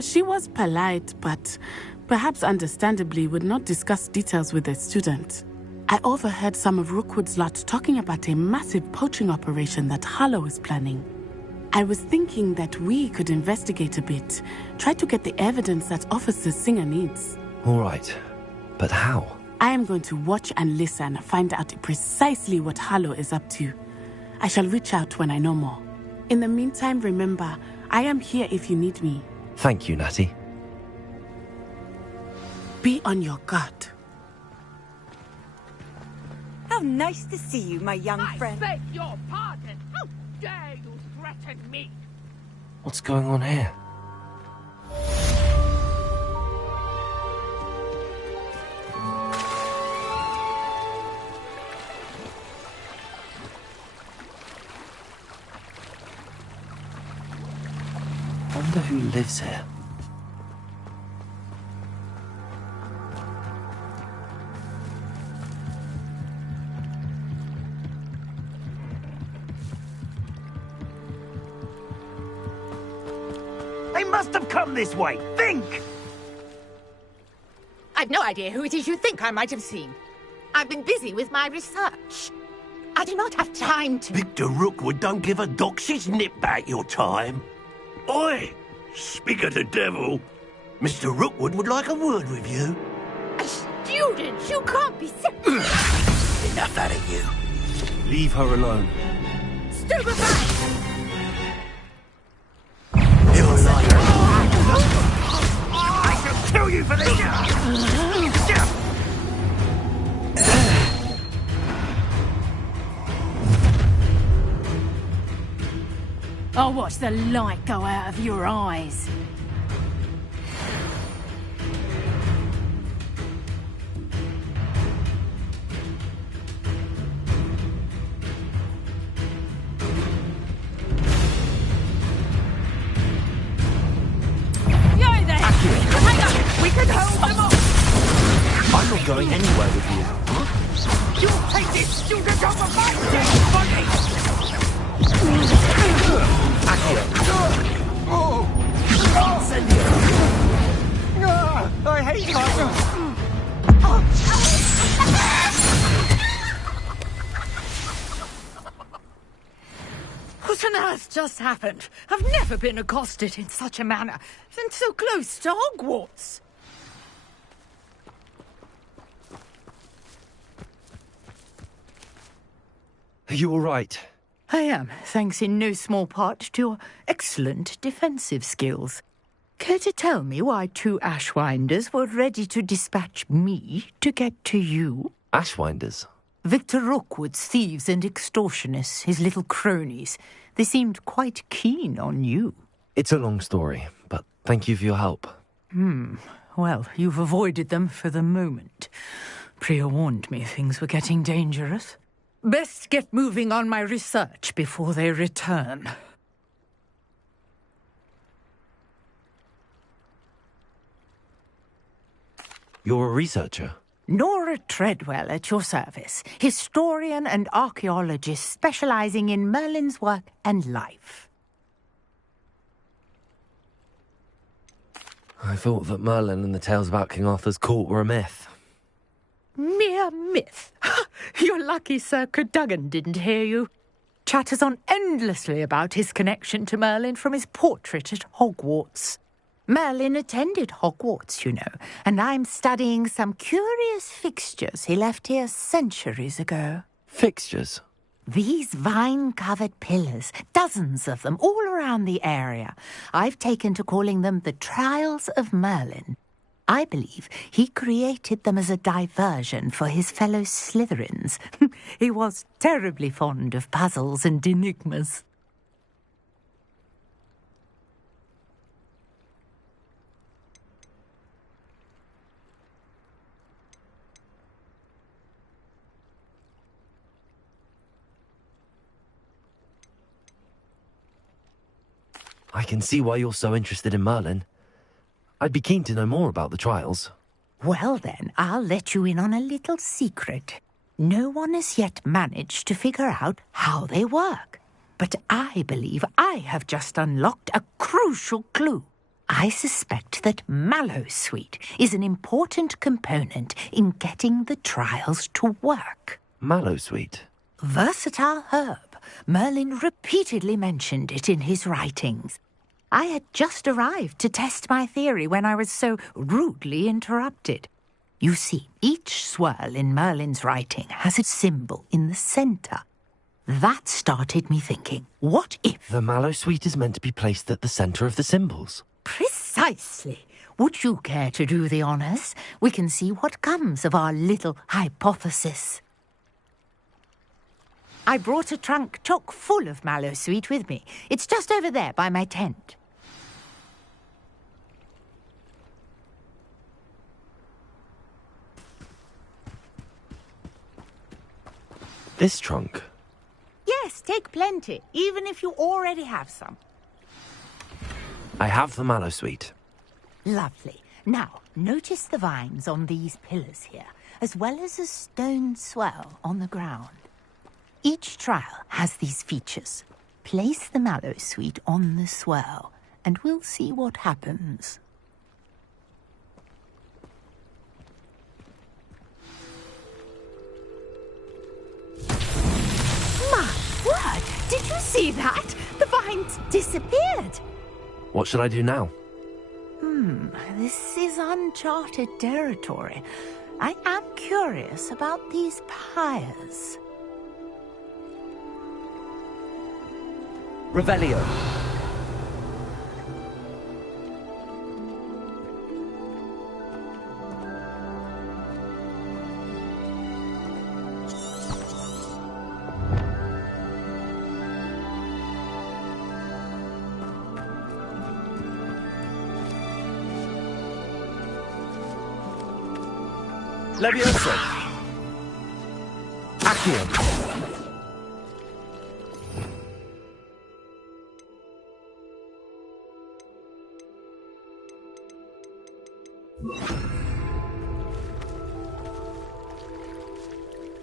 She was polite, but perhaps understandably would not discuss details with a student. I overheard some of Rookwood's lot talking about a massive poaching operation that Harlow is planning. I was thinking that we could investigate a bit, try to get the evidence that Officer Singer needs. All right, but how? I am going to watch and listen, find out precisely what Harlow is up to. I shall reach out when I know more. In the meantime, remember, I am here if you need me. Thank you, Natty. Be on your guard. How nice to see you, my young friend. I beg your pardon. How dare you threaten me? What's going on here? Wonder who lives here. They must have come this way. Think! I've no idea who it is you think I might have seen. I've been busy with my research. I do not have time to... Victor Rookwood don't give a doxy's nip back your time. Oi! Speak of the devil. Mr. Rookwood would like a word with you. A student? You can't be Enough out of you. Leave her alone. Stupefy! You're like... I shall kill you for this! I'll watch the light go out of your eyes. Yay there! Hang on! We can hold them off! I'm not going anywhere with you. You'll take this student over my dead body! I hate you! What on earth just happened? I've never been accosted in such a manner, and so close to Hogwarts. Are you all right? I am, thanks in no small part to your excellent defensive skills. Care to tell me why two Ashwinders were ready to dispatch me to get to you? Ashwinders? Victor Rookwood's thieves and extortionists, his little cronies. They seemed quite keen on you. It's a long story, but thank you for your help. Well, you've avoided them for the moment. Priya warned me things were getting dangerous. Best get moving on my research before they return. You're a researcher? Nora Treadwell at your service, historian and archaeologist specializing in Merlin's work and life. I thought that Merlin and the tales about King Arthur's court were a myth. Mere myth. You're lucky Sir Cadogan didn't hear you. Chatters on endlessly about his connection to Merlin from his portrait at Hogwarts. Merlin attended Hogwarts, you know, and I'm studying some curious fixtures he left here centuries ago. Fixtures? These vine-covered pillars, dozens of them, all around the area. I've taken to calling them the Trials of Merlin. I believe he created them as a diversion for his fellow Slytherins. He was terribly fond of puzzles and enigmas. I can see why you're so interested in Merlin. I'd be keen to know more about the trials. Well then, I'll let you in on a little secret. No one has yet managed to figure out how they work. But I believe I have just unlocked a crucial clue. I suspect that Mallowsweet is an important component in getting the trials to work. Mallowsweet? Versatile herb. Merlin repeatedly mentioned it in his writings. I had just arrived to test my theory when I was so rudely interrupted. You see, each swirl in Merlin's writing has a symbol in the centre. That started me thinking, what if... The Mallowsweet is meant to be placed at the centre of the symbols. Precisely. Would you care to do the honours? We can see what comes of our little hypothesis. I brought a trunk chock full of Mallowsweet with me. It's just over there by my tent. This trunk? Yes, take plenty, even if you already have some. I have the Mallowsweet. Lovely. Now, notice the vines on these pillars here, as well as a stone swell on the ground. Each trial has these features. Place the Mallowsweet on the swirl, and we'll see what happens. My word! Did you see that? The vines disappeared! What should I do now? This is uncharted territory. I am curious about these pyres. Revelio. Levioso. Accio.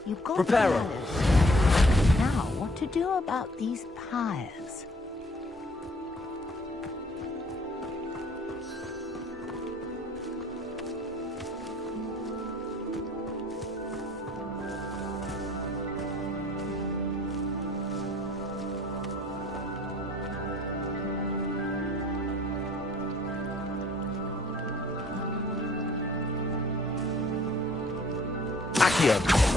You got Reparo. Now, what to do about these pyres? Accio.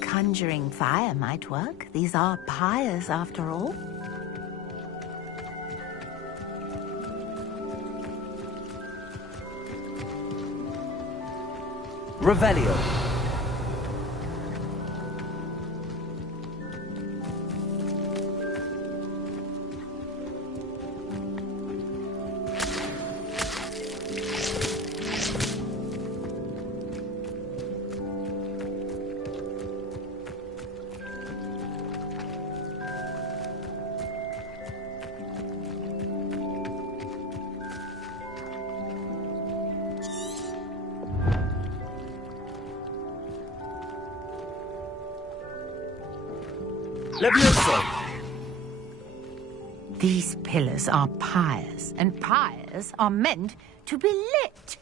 Conjuring fire might work. These are pyres, after all. Revelio. Levioso! These pillars are pyres, and pyres are meant to be lit.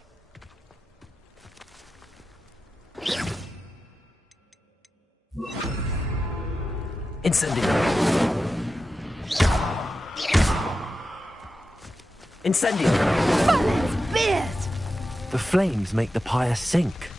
Incendio! Incendio! Bullets, beard! The flames make the pyre sink.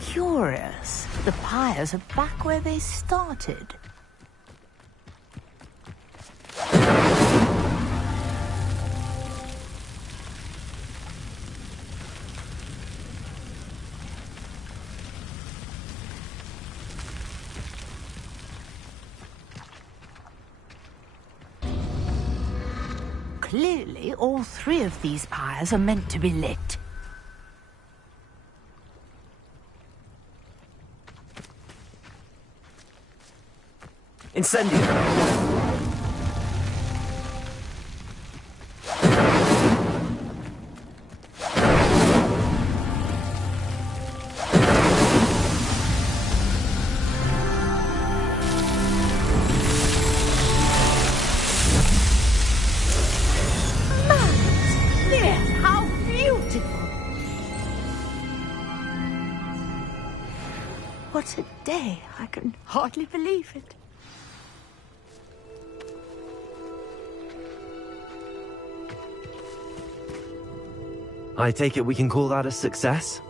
Curious. The pyres are back where they started. Clearly, all three of these pyres are meant to be lit. Incendio! How beautiful! What a day! I can hardly believe it. I take it we can call that a success?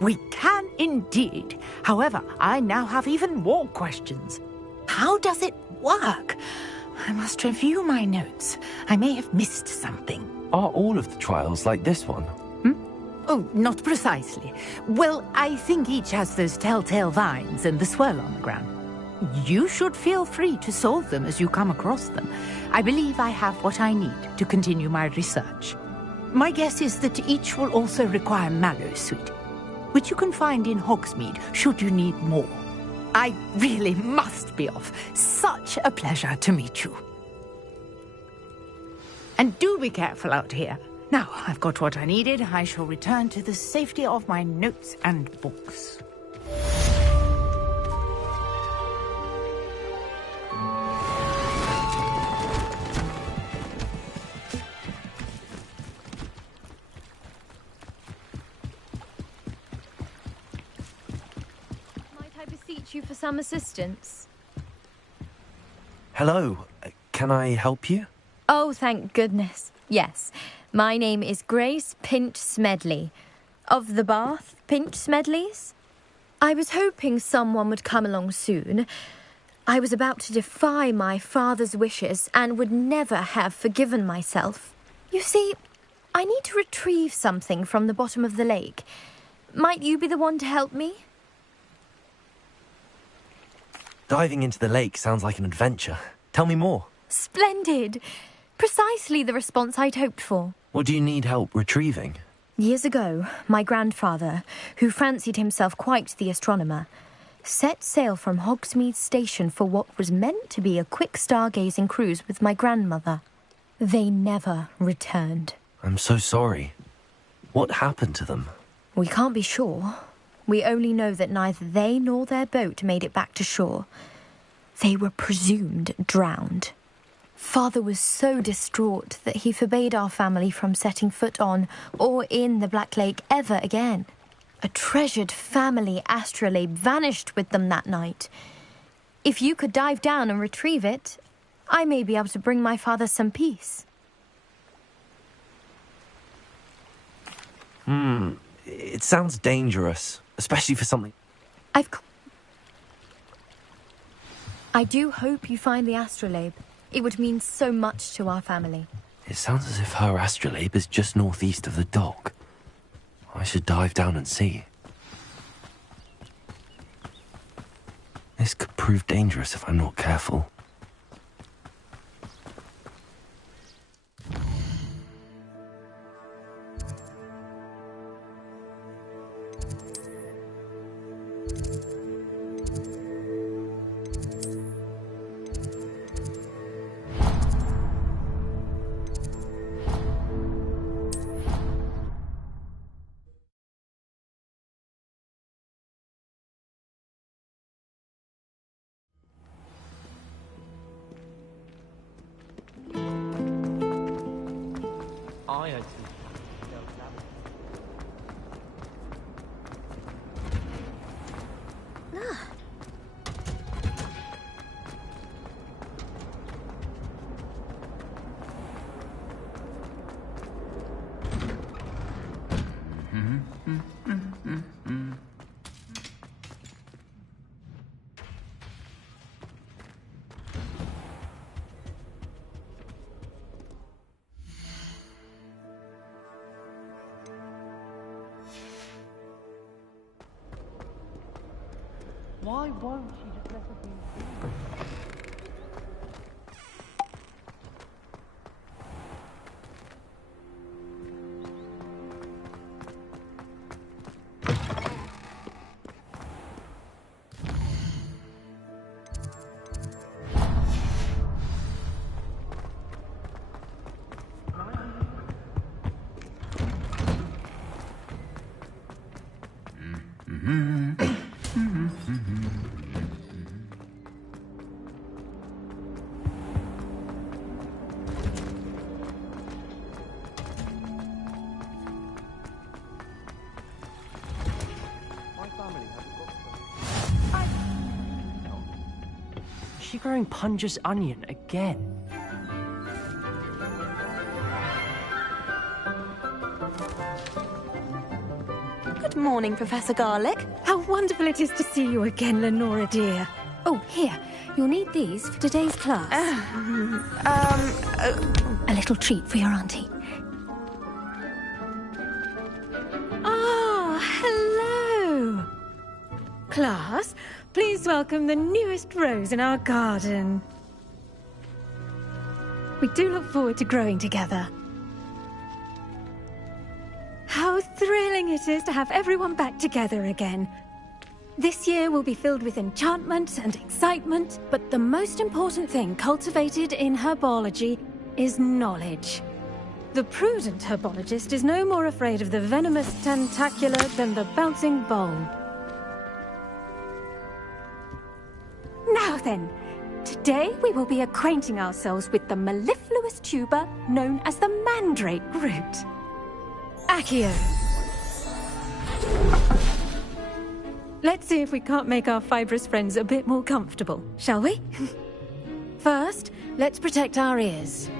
We can indeed. However, I now have even more questions. How does it work? I must review my notes. I may have missed something. Are all of the trials like this one? Oh, not precisely. Well, I think each has those telltale vines and the swirl on the ground. You should feel free to solve them as you come across them. I believe I have what I need to continue my research. My guess is that each will also require mallow sweet, which you can find in Hogsmeade should you need more. I really must be off. Such a pleasure to meet you. And do be careful out here. Now, I've got what I needed. I shall return to the safety of my notes and books. Might I beseech you for some assistance? Hello, can I help you? Oh, thank goodness. Yes. My name is Grace Pinch Smedley, of the Bath Pinch Smedleys. I was hoping someone would come along soon. I was about to defy my father's wishes and would never have forgiven myself. You see, I need to retrieve something from the bottom of the lake. Might you be the one to help me? Diving into the lake sounds like an adventure. Tell me more. Splendid! Precisely the response I'd hoped for. What do you need help retrieving? Years ago, my grandfather, who fancied himself quite the astronomer, set sail from Hogsmeade Station for what was meant to be a quick stargazing cruise with my grandmother. They never returned. I'm so sorry. What happened to them? We can't be sure. We only know that neither they nor their boat made it back to shore. They were presumed drowned. Father was so distraught that he forbade our family from setting foot on or in the Black Lake ever again. A treasured family astrolabe vanished with them that night. If you could dive down and retrieve it, I may be able to bring my father some peace. It sounds dangerous, especially for something... I do hope you find the astrolabe. It would mean so much to our family. It sounds as if her astrolabe is just northeast of the dock. I should dive down and see. This could prove dangerous if I'm not careful. Why won't she just let us in? Is she growing Punja's onion again? Good morning, Professor Garlic. How wonderful it is to see you again, Lenora dear. Oh, here. You'll need these for today's class. A little treat for your auntie. Ah, hello. Class, please welcome the newest rose in our garden. We do look forward to growing together. How thrilling it is to have everyone back together again. This year will be filled with enchantment and excitement, but the most important thing cultivated in herbology is knowledge. The prudent herbologist is no more afraid of the venomous tentacula than the bouncing bulb. Now then, today we will be acquainting ourselves with the mellifluous tuber known as the mandrake root. Accio. Let's see if we can't make our fibrous friends a bit more comfortable, shall we? First, let's protect our ears.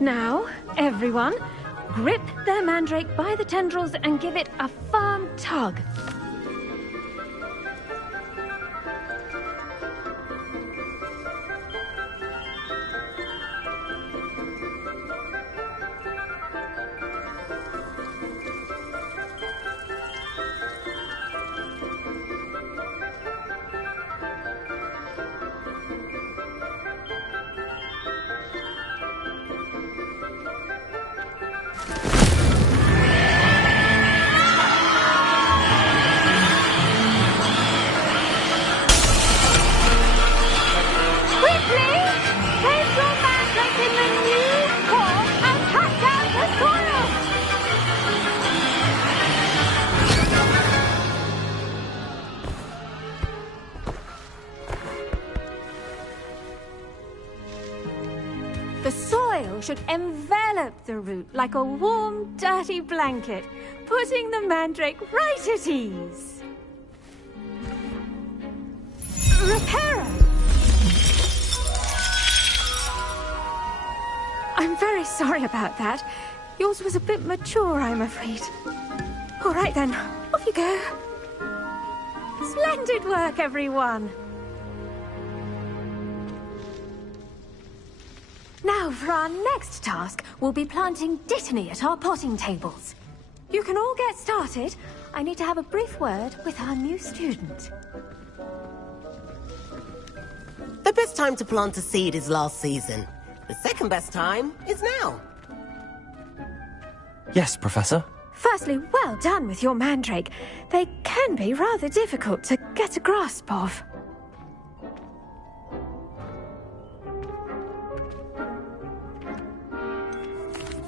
Now, everyone, grip their mandrake by the tendrils and give it a firm tug. The soil should envelop the root like a warm, dirty blanket, putting the mandrake right at ease. Reparo! I'm very sorry about that. Yours was a bit mature, I'm afraid. All right then, off you go. Splendid work, everyone. Now, for our next task, we'll be planting dittany at our potting tables. You can all get started. I need to have a brief word with our new student. The best time to plant a seed is last season. The second best time is now. Yes, Professor. Firstly, well done with your mandrake. They can be rather difficult to get a grasp of.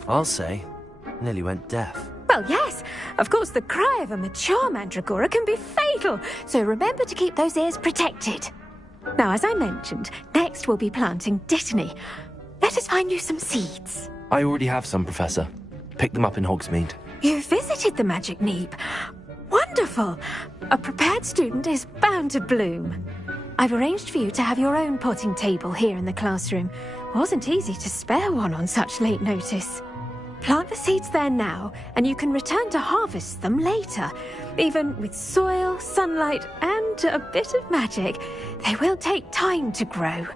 I'll say, nearly went deaf. Well, yes. Of course, the cry of a mature mandragora can be fatal, so remember to keep those ears protected. Now, as I mentioned, next we'll be planting Dittany. Let us find you some seeds. I already have some, Professor. Picked them up in Hogsmeade. You visited the Magic Neep. Wonderful! A prepared student is bound to bloom. I've arranged for you to have your own potting table here in the classroom. Wasn't easy to spare one on such late notice. Plant the seeds there now, and you can return to harvest them later. Even with soil, sunlight, and a bit of magic, they will take time to grow.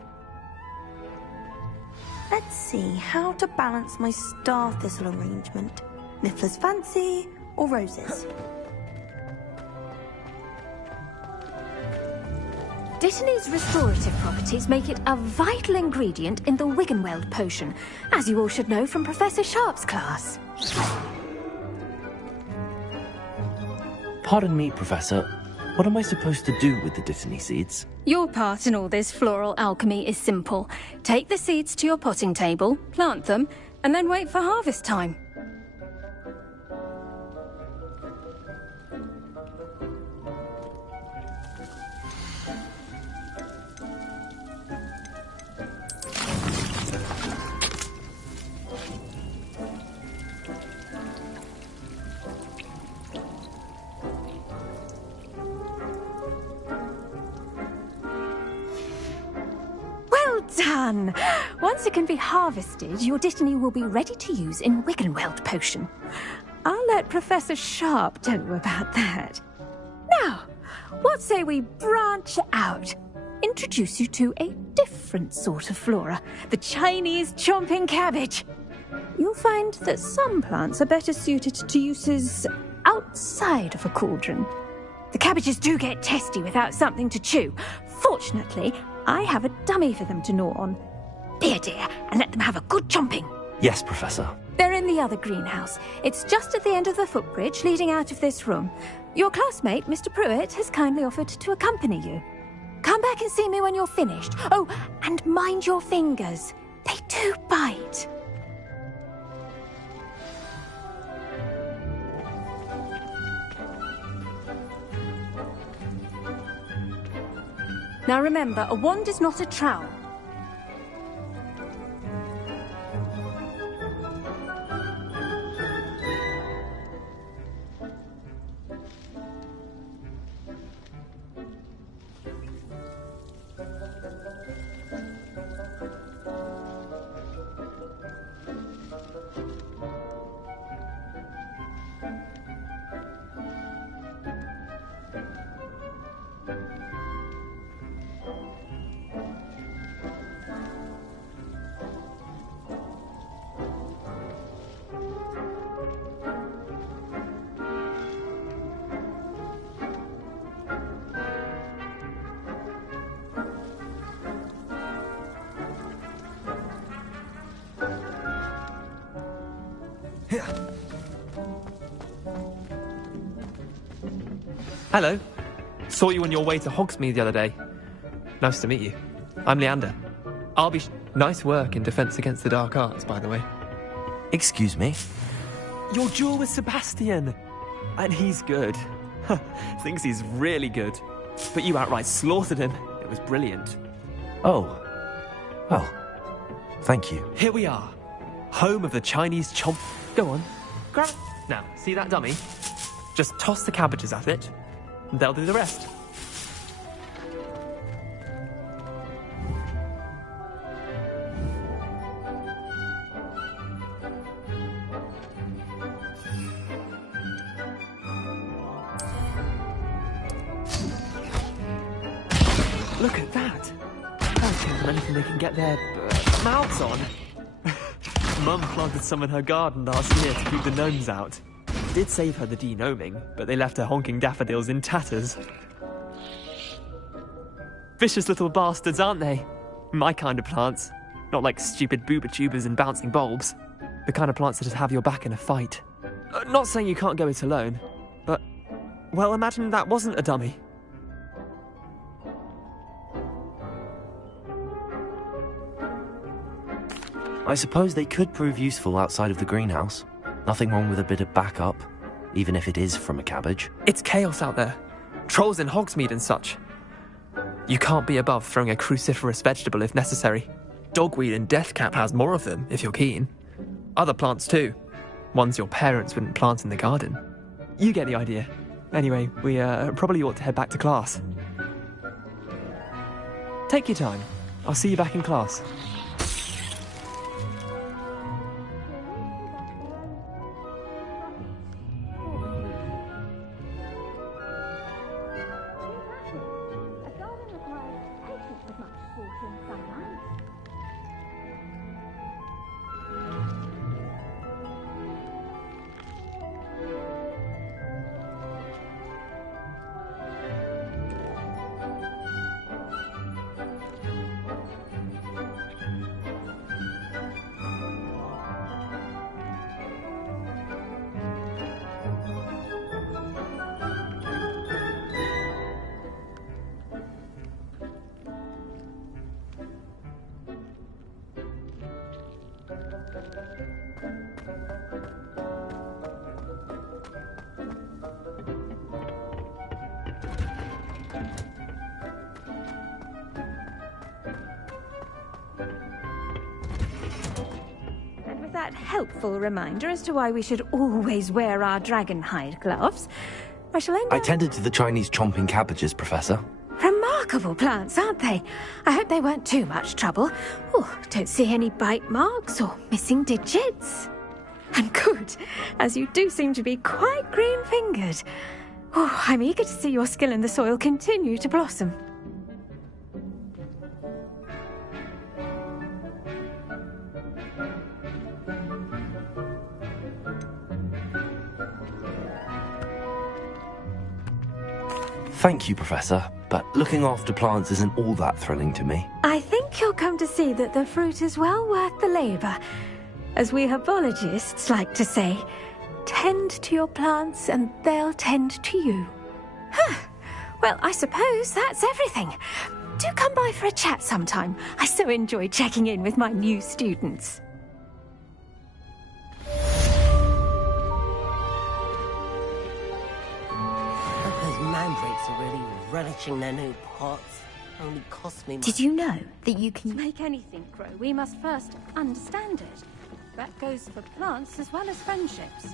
Let's see how to balance my star thistle arrangement. Niffler's fancy or roses? Dittany's restorative properties make it a vital ingredient in the Wiggenweld potion, as you all should know from Professor Sharp's class. Pardon me, Professor. What am I supposed to do with the Dittany seeds? Your part in all this floral alchemy is simple. Take the seeds to your potting table, plant them, and then wait for harvest time. Done! Once it can be harvested, your Dittany will be ready to use in Wiggenweld potion. I'll let Professor Sharp tell you about that. Now, what say we branch out? Introduce you to a different sort of flora, the Chinese chomping cabbage. You'll find that some plants are better suited to uses outside of a cauldron. The cabbages do get testy without something to chew. Fortunately, I have a dummy for them to gnaw on. Be a dear and let them have a good chomping. Yes, Professor. They're in the other greenhouse. It's just at the end of the footbridge leading out of this room. Your classmate, Mr. Pruitt, has kindly offered to accompany you. Come back and see me when you're finished. Oh, and mind your fingers. They do bite. Now remember, a wand is not a trowel. Hello. Saw you on your way to Hogsmeade the other day. Nice to meet you. I'm Leander. I'll be... Nice work in Defense Against the Dark Arts, by the way. Excuse me? Your duel with Sebastian. And he's good. Thinks he's really good. But you outright slaughtered him. It was brilliant. Oh. Well, thank you. Here we are. Home of the Chinese chomp... Go on. Grab it. Now, see that dummy? Just toss the cabbages at it. And they'll do the rest. Look at that! Can't give them anything they can get their mouths on. Mum planted some in her garden last year to keep the gnomes out. Did save her the de-gnoming, but they left her honking daffodils in tatters. Vicious little bastards, aren't they? My kind of plants. Not like stupid booba tubers and bouncing bulbs. The kind of plants that just have your back in a fight. Not saying you can't go it alone, but... Well, imagine that wasn't a dummy. I suppose they could prove useful outside of the greenhouse. Nothing wrong with a bit of backup, even if it is from a cabbage. It's chaos out there. Trolls in Hogsmeade and such. You can't be above throwing a cruciferous vegetable if necessary. Dogweed and deathcap has more of them, if you're keen. Other plants too. Ones your parents wouldn't plant in the garden. You get the idea. Anyway, we probably ought to head back to class. Take your time. I'll see you back in class. That helpful reminder as to why we should always wear our dragon hide gloves, I shall end I tended to the Chinese chomping cabbages, Professor. Remarkable plants, aren't they? I hope they weren't too much trouble. Oh, don't see any bite marks or missing digits. And good, as you do seem to be quite green-fingered. Oh, I'm eager to see your skill in the soil continue to blossom. Thank you, Professor, but looking after plants isn't all that thrilling to me. I think you'll come to see that the fruit is well worth the labour. As we herbologists like to say, tend to your plants and they'll tend to you. Huh. Well, I suppose that's everything. Do come by for a chat sometime. I so enjoy checking in with my new students. Mandrakes are really relishing their new pots. Only cost me. Did you know that you can To make anything grow, we must first understand it. That goes for plants as well as friendships.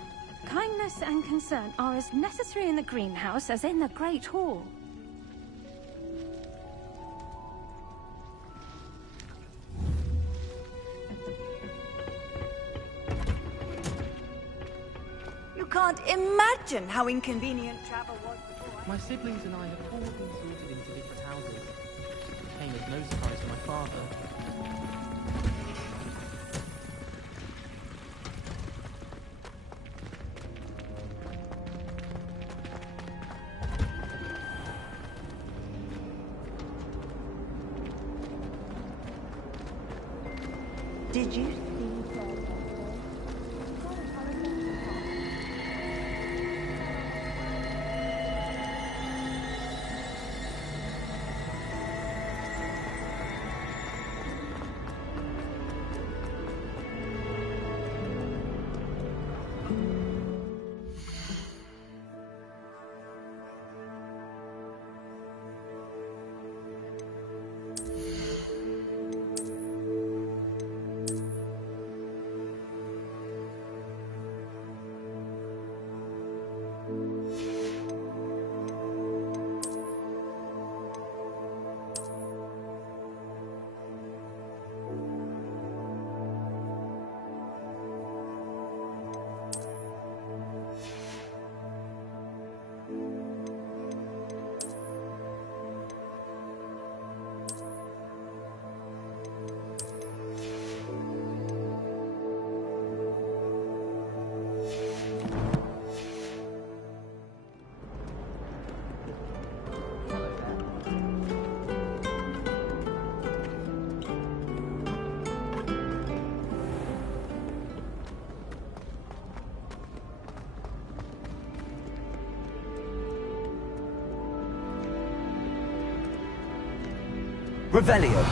Kindness and concern are as necessary in the greenhouse as in the Great Hall. You can't imagine how inconvenient travel was before. My siblings and I have all been sorted into different houses. It came as no surprise to my father. Did you? Revelio.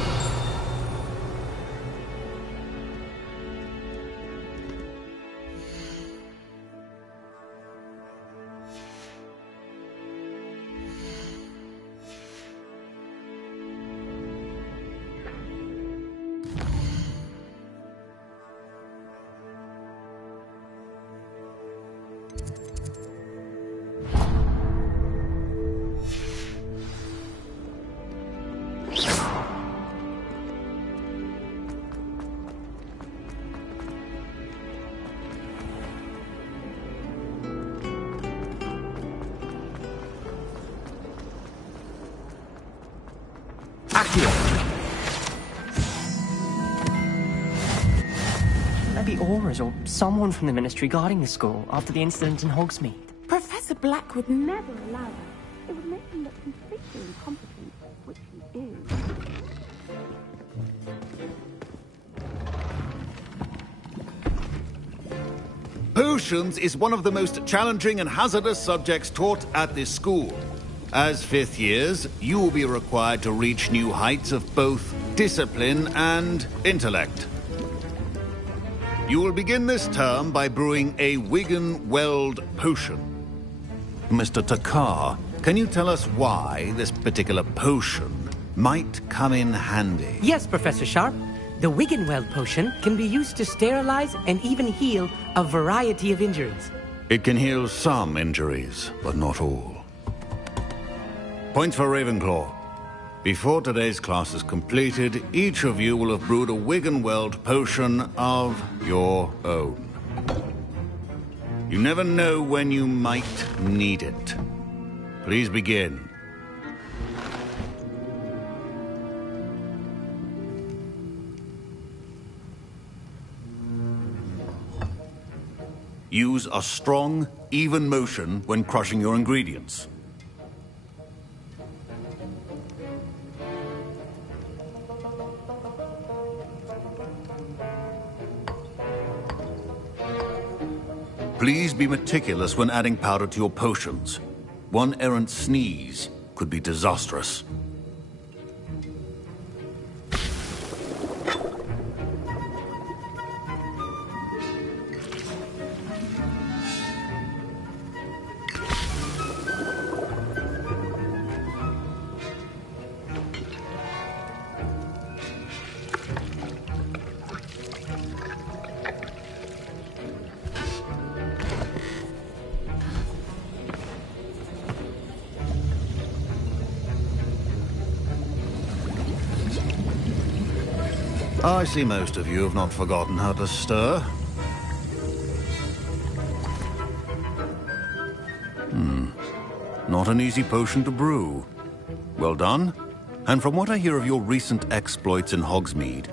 Maybe Aura's or someone from the Ministry guarding the school after the incident in Hogsmeade. Professor Black would never allow that. It would make him look completely incompetent, which he is. Potions is one of the most challenging and hazardous subjects taught at this school. As fifth years, you will be required to reach new heights of both discipline and intellect. You will begin this term by brewing a Wigan-Weld potion. Mr. Takar, can you tell us why this particular potion might come in handy? Yes, Professor Sharp. The Wigan-Weld potion can be used to sterilize and even heal a variety of injuries. It can heal some injuries, but not all. Points for Ravenclaw. Before today's class is completed, each of you will have brewed a Wigan-Weld potion of your own. You never know when you might need it. Please begin. Use a strong, even motion when crushing your ingredients. Please be meticulous when adding powder to your potions. One errant sneeze could be disastrous. I see most of you have not forgotten how to stir. Not an easy potion to brew. Well done. And from what I hear of your recent exploits in Hogsmeade,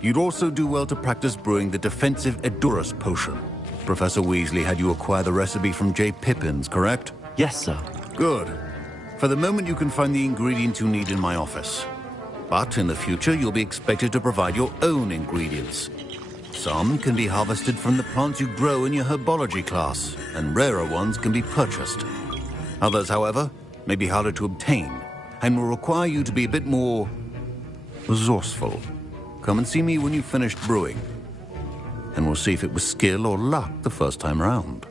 you'd also do well to practice brewing the defensive Edurus potion. Professor Weasley had you acquire the recipe from J. Pippins, correct? Yes, sir. Good. For the moment, you can find the ingredients you need in my office. But in the future, you'll be expected to provide your own ingredients. Some can be harvested from the plants you grow in your herbology class, and rarer ones can be purchased. Others, however, may be harder to obtain, and will require you to be a bit more resourceful. Come and see me when you've finished brewing, and we'll see if it was skill or luck the first time round.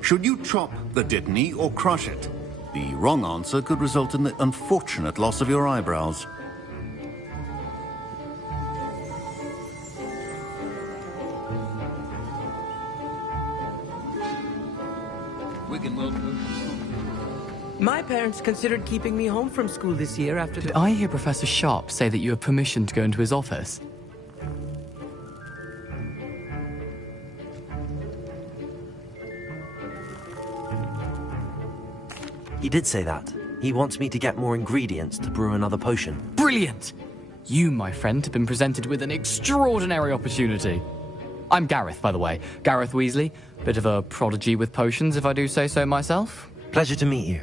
Should you chop the Dittany or crush it? The wrong answer could result in the unfortunate loss of your eyebrows. My parents considered keeping me home from school this year after Did I hear Professor Sharp say that you have permission to go into his office? He did say that. He wants me to get more ingredients to brew another potion. Brilliant! You, my friend, have been presented with an extraordinary opportunity. I'm Gareth, by the way. Gareth Weasley. Bit of a prodigy with potions, if I do say so myself. Pleasure to meet you.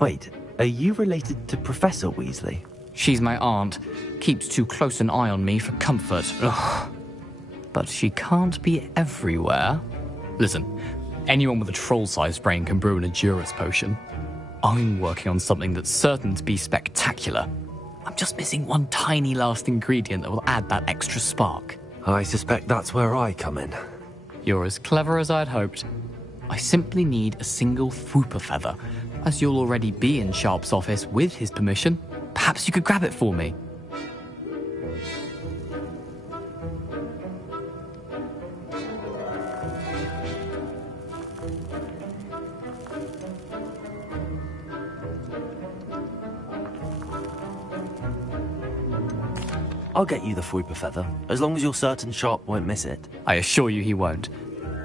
Wait, are you related to Professor Weasley? She's my aunt. Keeps too close an eye on me for comfort. Ugh. But she can't be everywhere. Listen, anyone with a troll-sized brain can brew an Edurus potion. I'm working on something that's certain to be spectacular. I'm just missing one tiny last ingredient that will add that extra spark. I suspect that's where I come in. You're as clever as I'd hoped. I simply need a single Fwooper feather. As you'll already be in Sharp's office with his permission, perhaps you could grab it for me. I'll get you the Fuipa feather, as long as you're certain Sharp won't miss it. I assure you he won't.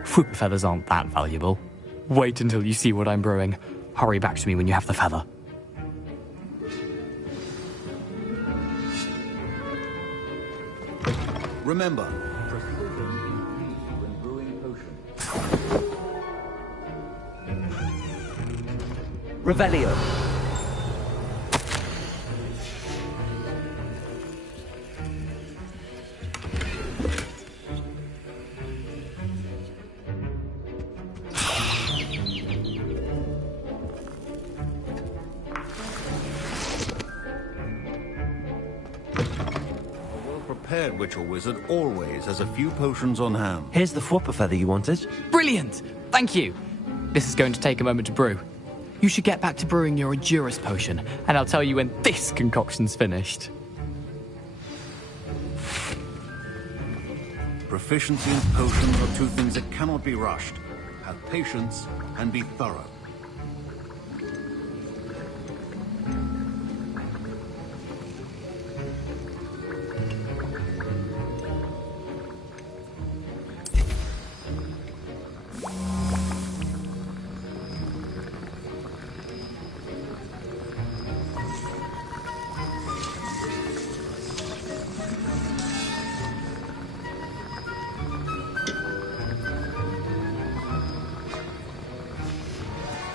Fuipa feathers aren't that valuable. Wait until you see what I'm brewing. Hurry back to me when you have the feather. Remember, precision is key when brewing potions. Revelio. Prepared witch or wizard always has a few potions on hand. Here's the Fuipa feather you wanted. Brilliant! Thank you! This is going to take a moment to brew. You should get back to brewing your Edurus potion, and I'll tell you when this concoction's finished. Proficiency and potions are two things that cannot be rushed. Have patience and be thorough.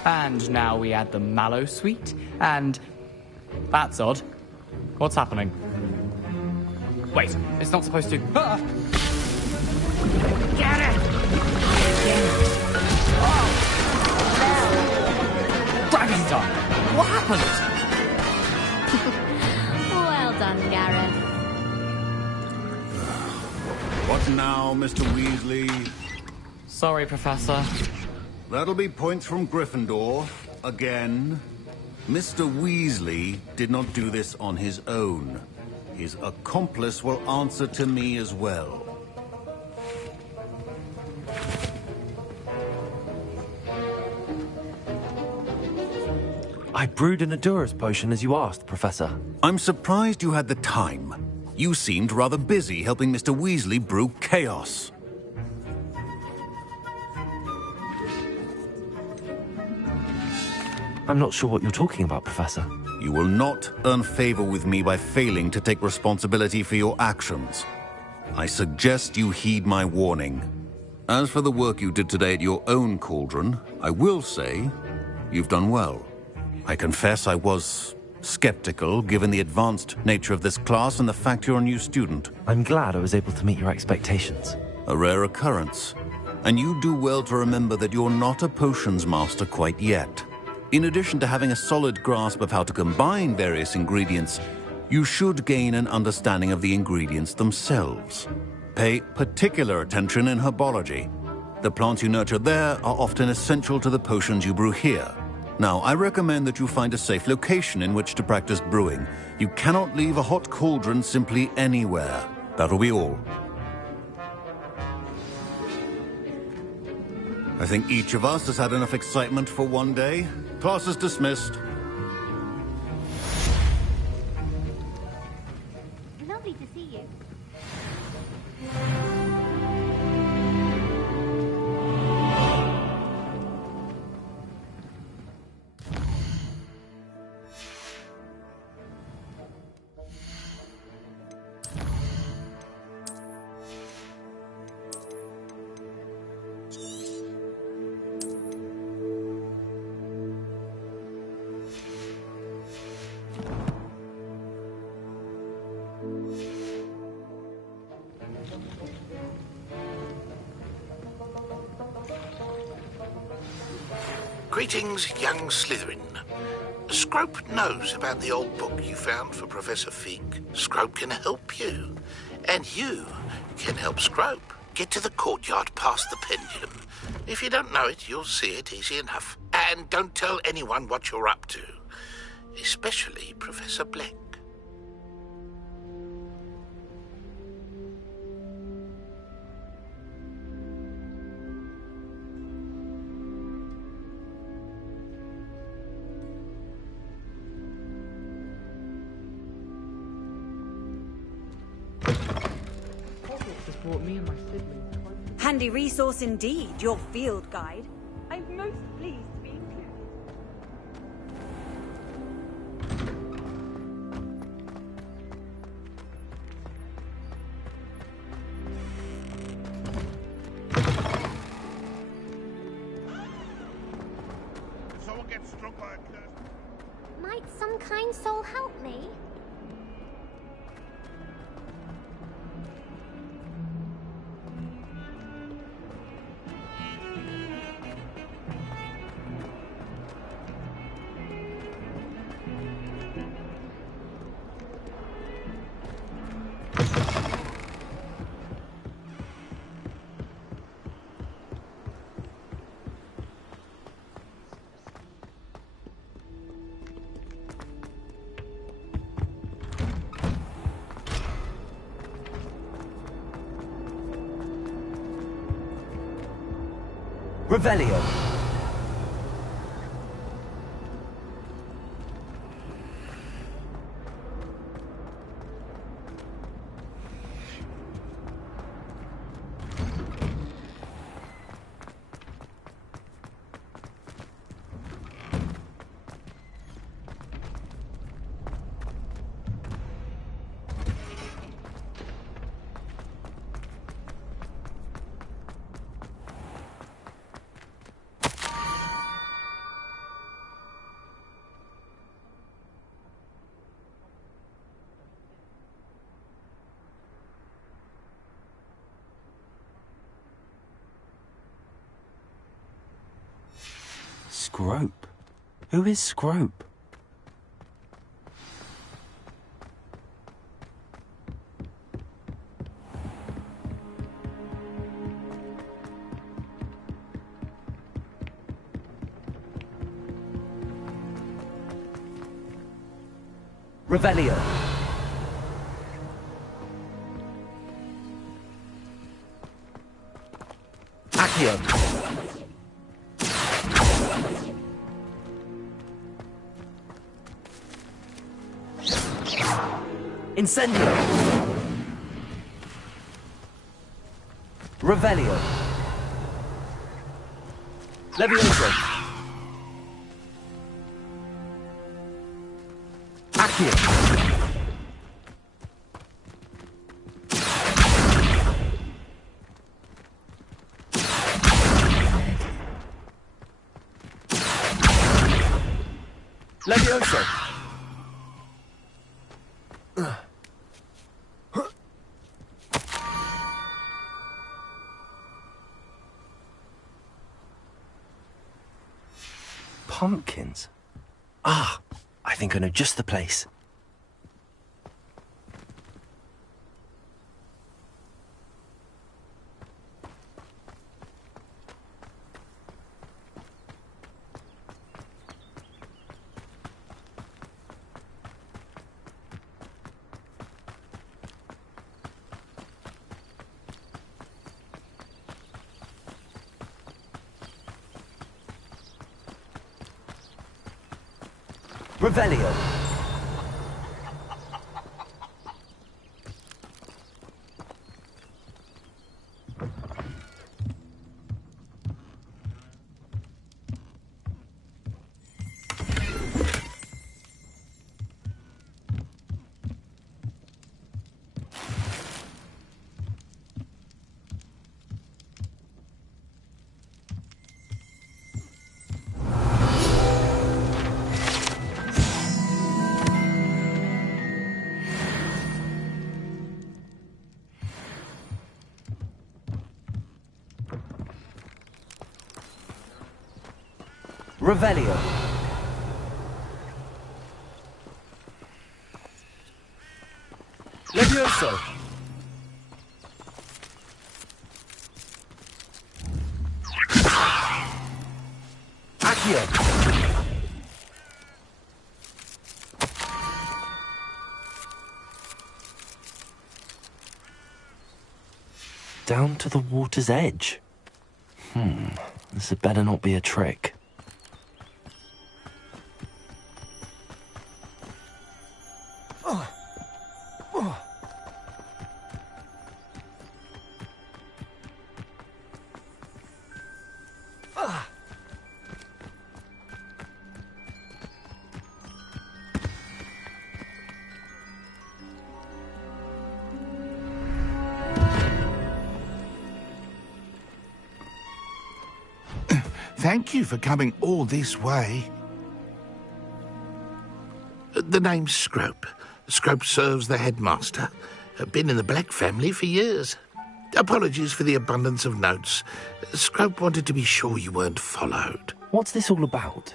And now we add the mallow sweet, and... That's odd. What's happening? Wait, it's not supposed to... Ah! Get it! Dragon tongue! What happened? Well done, Gareth. What now, Mr. Weasley? Sorry, Professor. That'll be points from Gryffindor. Again. Mr. Weasley did not do this on his own. His accomplice will answer to me as well. I brewed an Edurus potion as you asked, Professor. I'm surprised you had the time. You seemed rather busy helping Mr. Weasley brew chaos. I'm not sure what you're talking about, Professor. You will not earn favor with me by failing to take responsibility for your actions. I suggest you heed my warning. As for the work you did today at your own cauldron, I will say you've done well. I confess I was skeptical, given the advanced nature of this class and the fact you're a new student. I'm glad I was able to meet your expectations. A rare occurrence. And you do well to remember that you're not a potions master quite yet. In addition to having a solid grasp of how to combine various ingredients, you should gain an understanding of the ingredients themselves. Pay particular attention in herbology. The plants you nurture there are often essential to the potions you brew here. Now, I recommend that you find a safe location in which to practice brewing. You cannot leave a hot cauldron simply anywhere. That'll be all. I think each of us has had enough excitement for one day. Class is dismissed. Lovely to see you. Greetings, young Slytherin. Scrope knows about the old book you found for Professor Fig. Scrope can help you. And you can help Scrope. Get to the courtyard past the pendulum. If you don't know it, you'll see it easy enough. And don't tell anyone what you're up to. Especially Professor Black. brought me and my siblings close. Handy resource indeed, your field guide. I'm most pleased to be included. Did someone get struck by a curse? Might some kind soul help me? Revelio. Scrope? Who is Scrope? Revelio. Accio. Incendio. Revelio. Levioso. Accio. Levioso. Pumpkins? Ah, I think I know just the place. Revelio. Revelio. Levioso. Accio. Down to the water's edge. This had better not be a trick. Thank you for coming all this way. The name's Scrope. Scrope serves the headmaster. Been in the Black family for years. Apologies for the abundance of notes. Scrope wanted to be sure you weren't followed. What's this all about?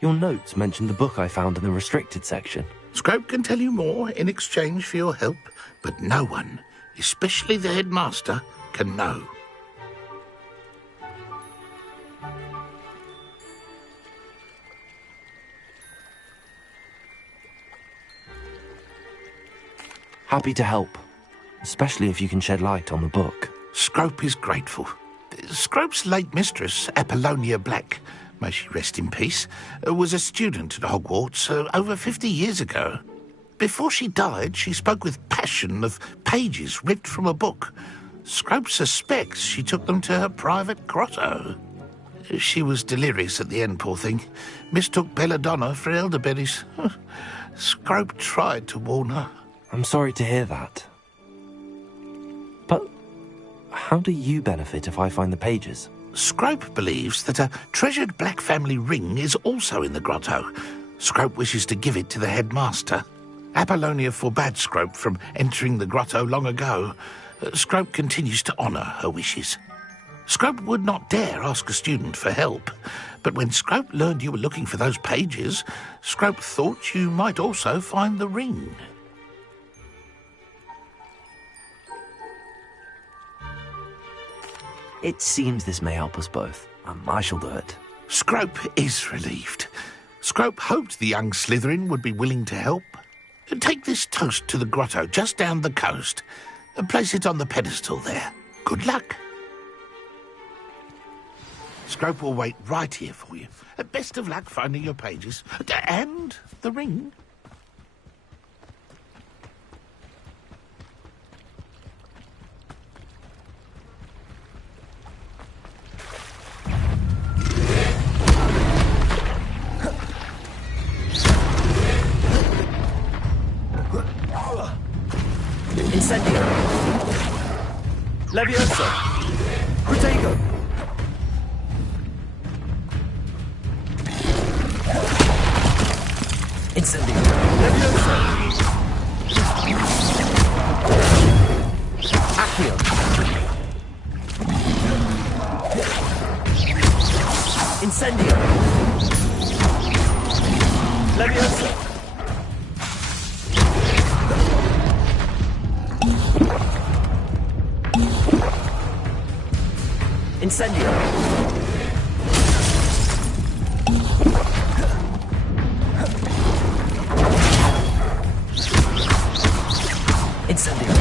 Your notes mentioned the book I found in the restricted section. Scrope can tell you more in exchange for your help, but no one, especially the headmaster, can know. Happy to help, especially if you can shed light on the book. Scrope is grateful. Scrope's late mistress, Apollonia Black, may she rest in peace, was a student at Hogwarts over 50 years ago. Before she died, she spoke with passion of pages ripped from a book. Scrope suspects she took them to her private grotto. She was delirious at the end, poor thing. Mistook belladonna for elderberries. Scrope tried to warn her. I'm sorry to hear that. But how do you benefit if I find the pages? Scrope believes that a treasured Black family ring is also in the grotto. Scrope wishes to give it to the headmaster. Apollonia forbade Scrope from entering the grotto long ago. Scrope continues to honour her wishes. Scrope would not dare ask a student for help, but when Scrope learned you were looking for those pages, Scrope thought you might also find the ring. It seems this may help us both. I shall do it. Scrope is relieved. Scrope hoped the young Slytherin would be willing to help. Take this toast to the grotto just down the coast and place it on the pedestal there. Good luck. Scrope will wait right here for you. Best of luck finding your pages. And the ring. Incendio. Levioso. Protego. Incendio. Levioso. Accio. Incendio. Levioso. Incendio. Incendio.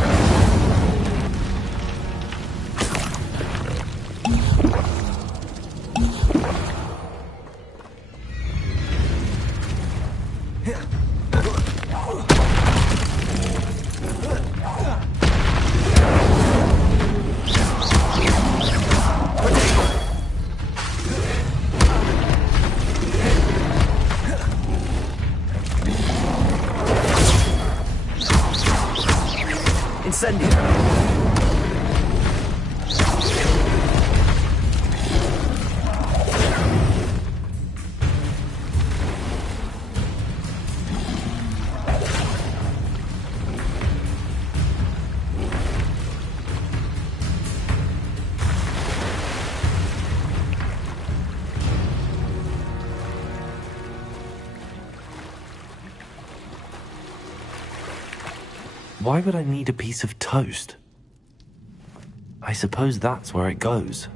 Incendio. Why would I need a piece of toast? I suppose that's where it goes.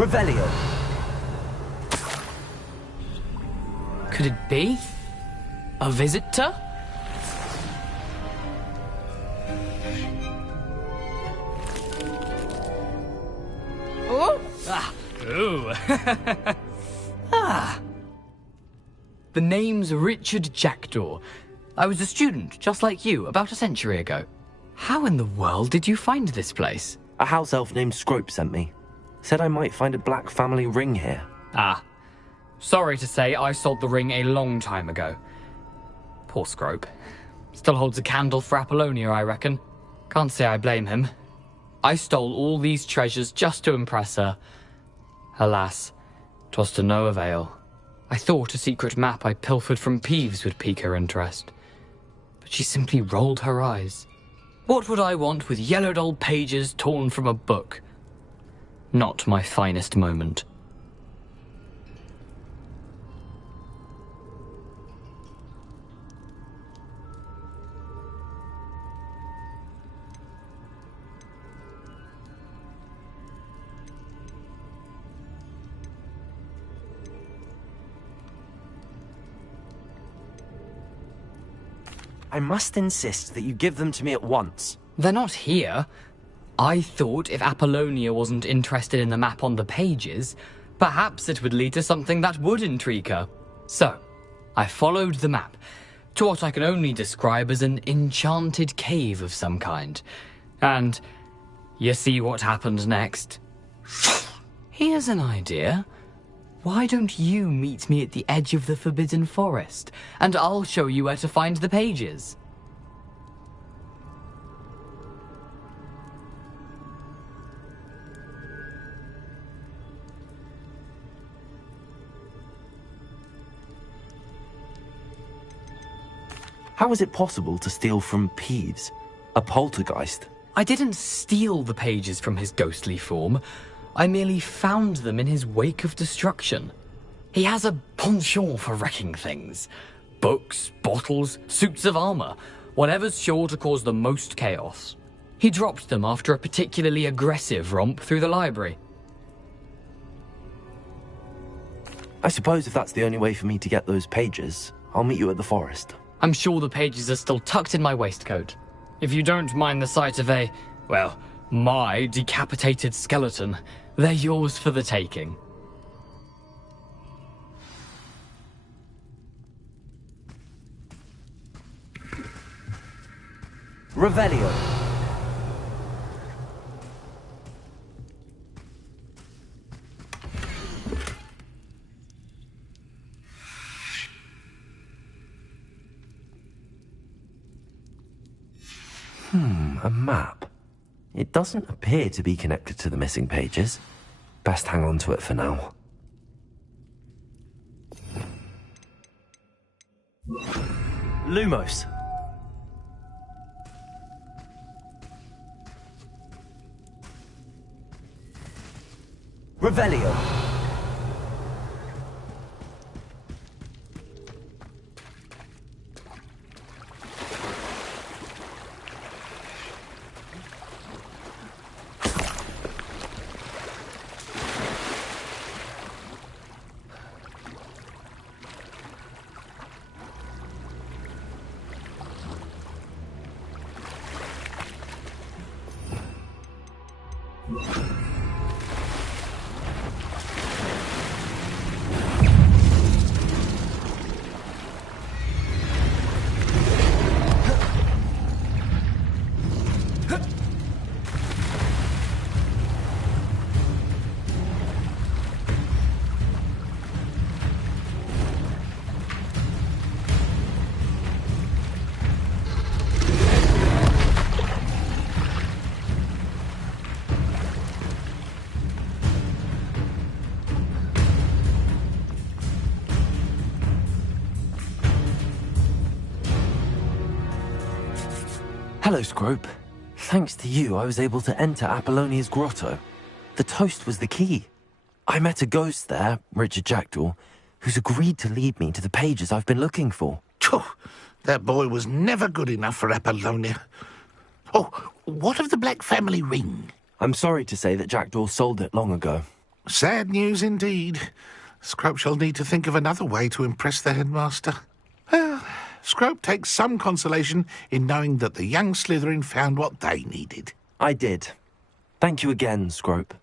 Revelio. Could it be? A visitor? Oh! Ah! Ooh! Ah! The name's Richard Jackdaw. I was a student, just like you, about a century ago. How in the world did you find this place? A house elf named Scrope sent me. Said I might find a black family ring here. Ah. Sorry to say, I sold the ring a long time ago. Poor Scrope. Still holds a candle for Apollonia, I reckon. Can't say I blame him. I stole all these treasures just to impress her. Alas, 'twas to no avail. I thought a secret map I pilfered from Peeves would pique her interest. But she simply rolled her eyes. What would I want with yellowed old pages torn from a book? Not my finest moment. I must insist that you give them to me at once. They're not here. I thought if Apollonia wasn't interested in the map on the pages, perhaps it would lead to something that would intrigue her. So, I followed the map to what I can only describe as an enchanted cave of some kind. And you see what happened next? Here's an idea. Why don't you meet me at the edge of the Forbidden Forest, and I'll show you where to find the pages? How is it possible to steal from Peeves, a poltergeist? I didn't steal the pages from his ghostly form. I merely found them in his wake of destruction. He has a penchant for wrecking things. Books, bottles, suits of armor, whatever's sure to cause the most chaos. He dropped them after a particularly aggressive romp through the library. I suppose if that's the only way for me to get those pages, I'll meet you at the forest. I'm sure the pages are still tucked in my waistcoat. If you don't mind the sight of my decapitated skeleton, they're yours for the taking. Revelio. A map. It doesn't appear to be connected to the missing pages. Best hang on to it for now. Lumos. Revelio. Hello, Scrope. Thanks to you, I was able to enter Apollonia's grotto. The toast was the key. I met a ghost there, Richard Jackdaw, who's agreed to lead me to the pages I've been looking for. That boy was never good enough for Apollonia. Oh, what of the Black family ring? I'm sorry to say that Jackdaw sold it long ago. Sad news indeed. Scrope shall need to think of another way to impress the headmaster. Well, Scrope takes some consolation in knowing that the young Slytherin found what they needed. I did. Thank you again, Scrope.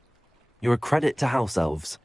You're a credit to House Elves.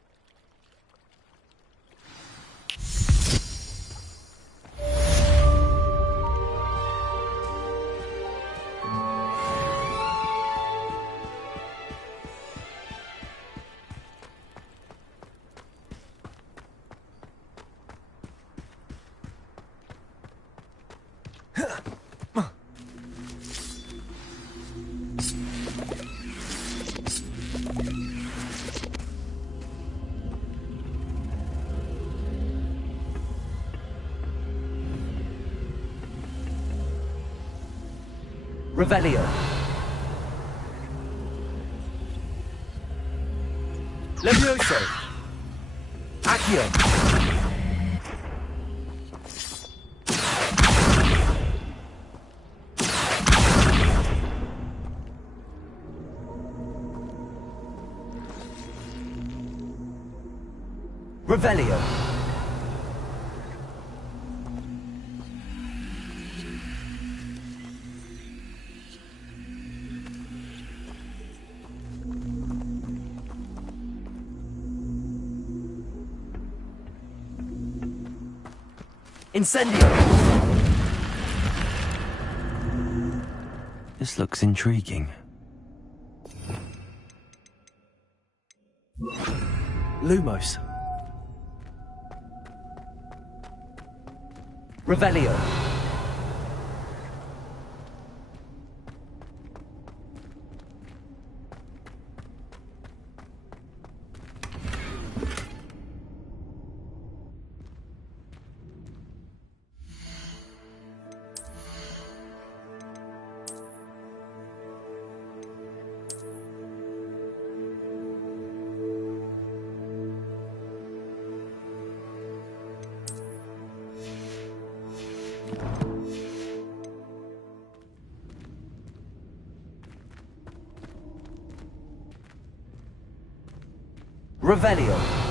Revelio. Levioso. Accio. Revelio. Incendio! This looks intriguing. Lumos. Revelio. Revelio.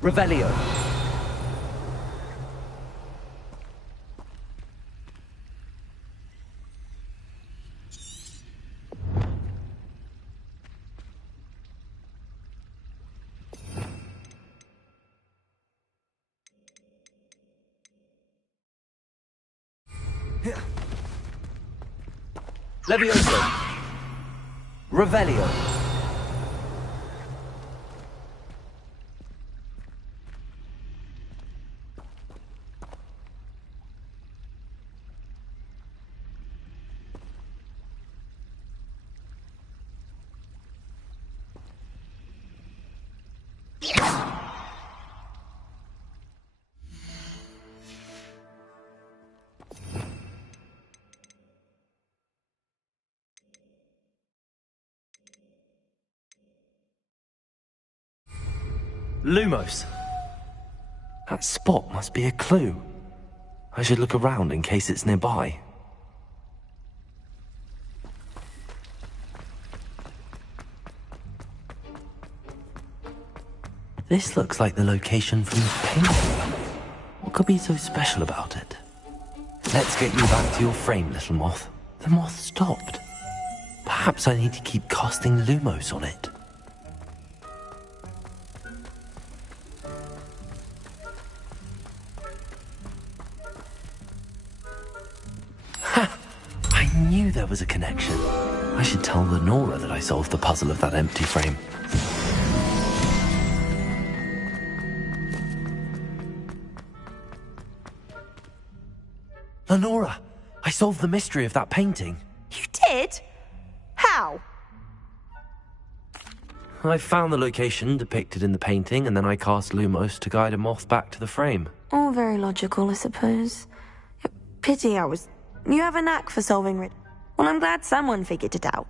Revelio. Levioso. Revelio. Lumos. That spot must be a clue. I should look around in case it's nearby. This looks like the location from the painting. What could be so special about it? Let's get you back to your frame, little moth. The moth stopped. Perhaps I need to keep casting Lumos on it. Ha! I knew there was a connection. I should tell Lenora that I solved the puzzle of that empty frame. Lenora, I solved the mystery of that painting. You did? How? I found the location depicted in the painting, and then I cast Lumos to guide a moth back to the frame. All very logical, I suppose. Pity I was... You have a knack for solving it. Well, I'm glad someone figured it out.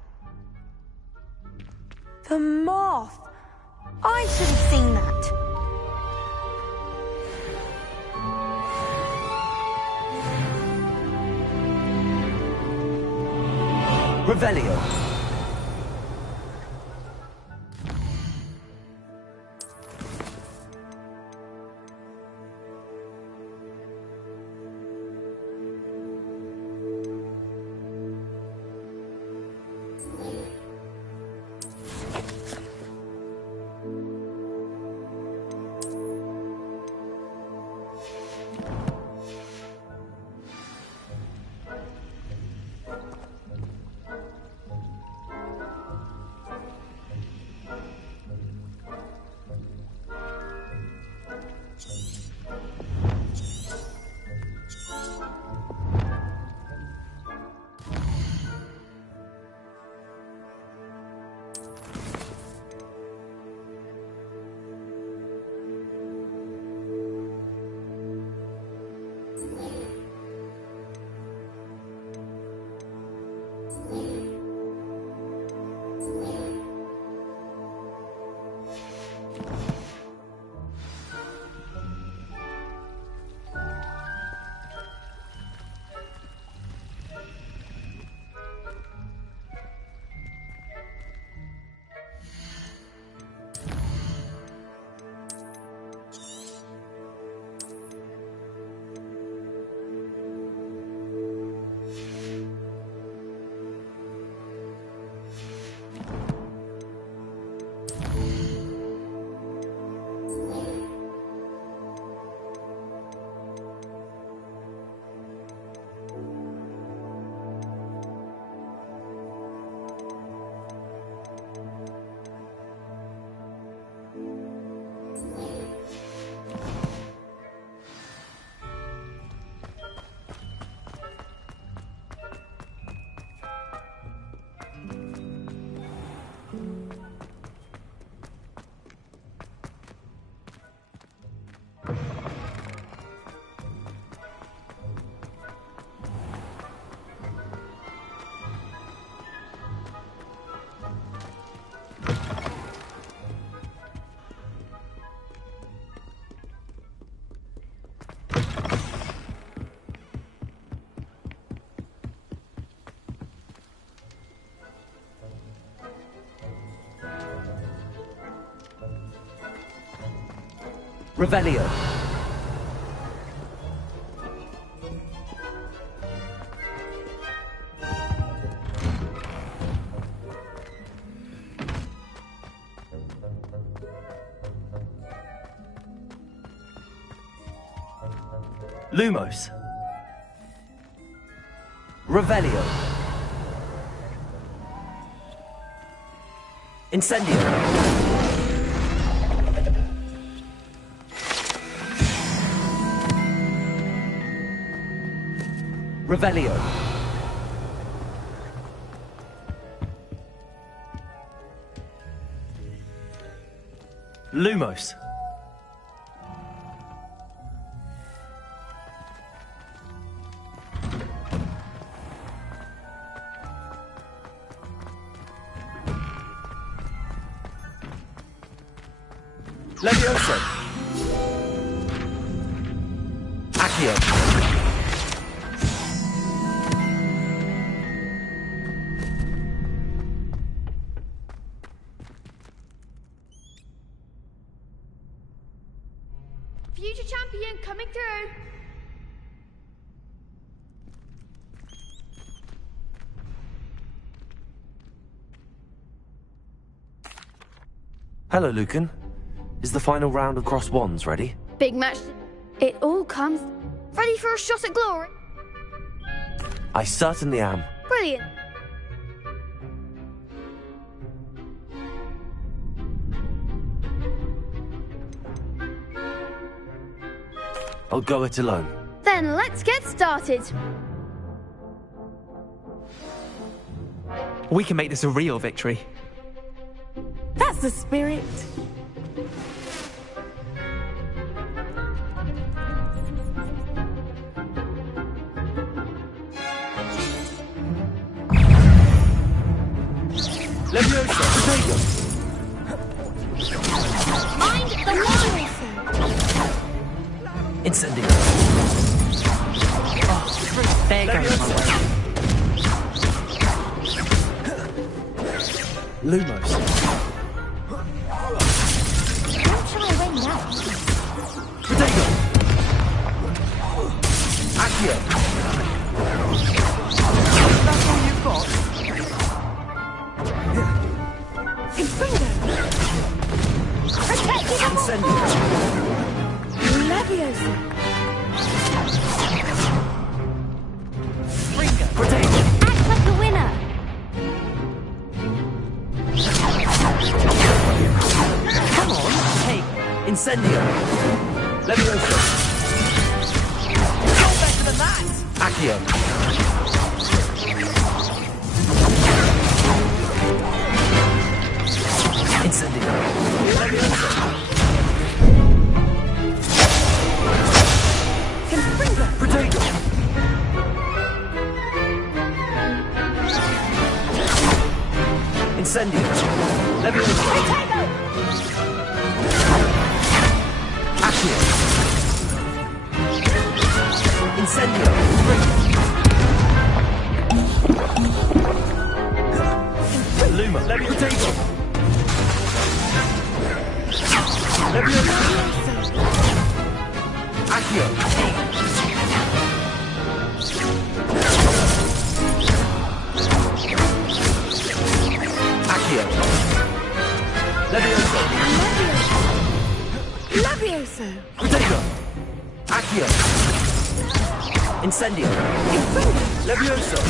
The moth! I should have seen that. Revelio. Revelio. Lumos. Revelio. Incendio. Revelio. Lumos. Levioso. Accio. Future champion coming through. Hello, Lucan. Is the final round of Cross Wands ready? Big match. It all comes. Ready for a shot at glory? I certainly am. Brilliant. I'll go it alone. Then let's get started. We can make this a real victory. That's the spirit. Levioso. Potato. Mind the line. Incendio. Oh, there goes my way. Lumos. Don't try and win that. Potato. Accio. That's all you've got? Incendio. Leviosa. Potato. Act like a winner. Come on. Hey, Incendio. Levioso. You're better than that! Accio. Incendio. Levioso. Potato. Incendio. Levioso. Accio. Incendio. Luma. Potato. Levioso. Accio. Accio. Levioso. Levioso. Potato. Accio. Incendio. Levioso.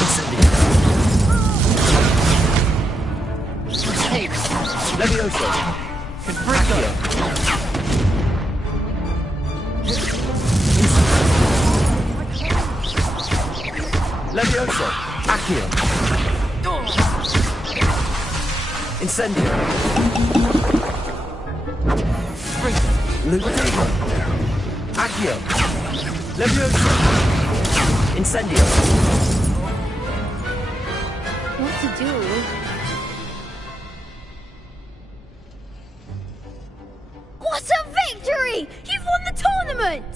Incendio. Hey. Levioso. Accio. Levioso. Accio. Incendio. Potato. Accio. Levioso. Incendio. What to do? What a victory! You've won the tournament!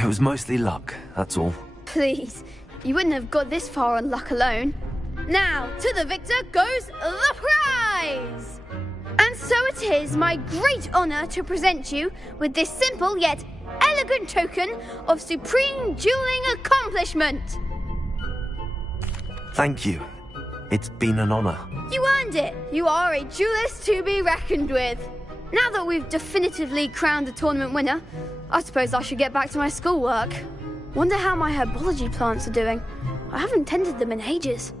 It was mostly luck, that's all. Please, you wouldn't have got this far on luck alone. Now, to the victor goes the prize! And so it is my great honour to present you with this simple yet elegant token of supreme dueling accomplishment. Thank you. It's been an honor. You earned it. You are a duelist to be reckoned with. Now that we've definitively crowned the tournament winner, I suppose I should get back to my schoolwork. Wonder how my herbology plants are doing. I haven't tended them in ages.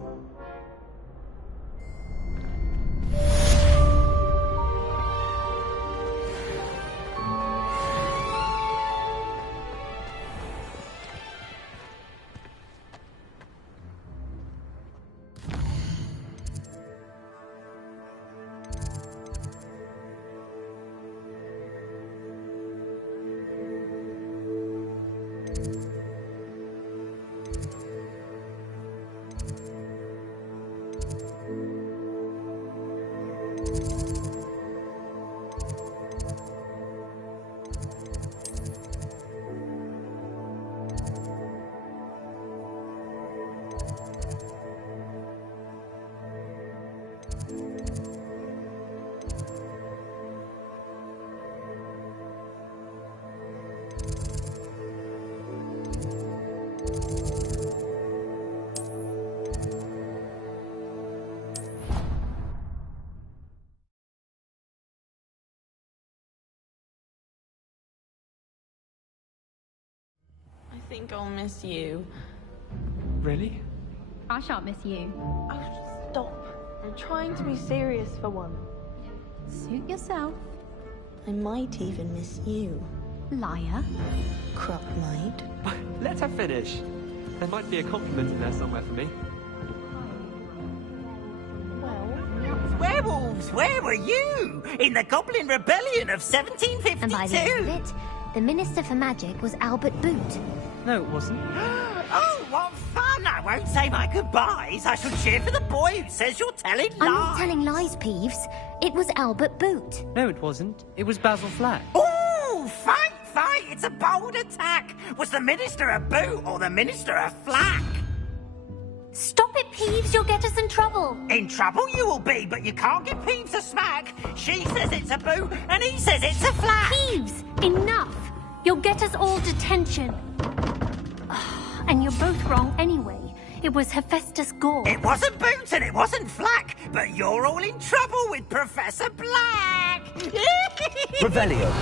I think I'll miss you. Really? I shan't miss you. Oh, stop. I'm trying to be serious for once. Suit yourself. I might even miss you. Liar. Crop might. Let her finish. There might be a compliment in there somewhere for me. Werewolves, where were you? In the Goblin Rebellion of 1752? And by the end of it, the Minister for Magic was Albert Boot. No, it wasn't. Oh, what fun! I won't say my goodbyes. I shall cheer for the boy who says you're telling lies. I'm not telling lies, Peeves. It was Albert Boot. No, it wasn't. It was Basil Flack. Oh, fight! It's a bold attack. Was the Minister a boot or the Minister a flack? Stop it, Peeves. You'll get us in trouble. In trouble you will be, but you can't give Peeves a smack. She says it's a boot, and he says it's a flack. Peeves, enough. You'll get us all detention. And you're both wrong anyway. It was Hephaestus Gore. It wasn't boot and it wasn't flack, but you're all in trouble with Professor Black. Revelio.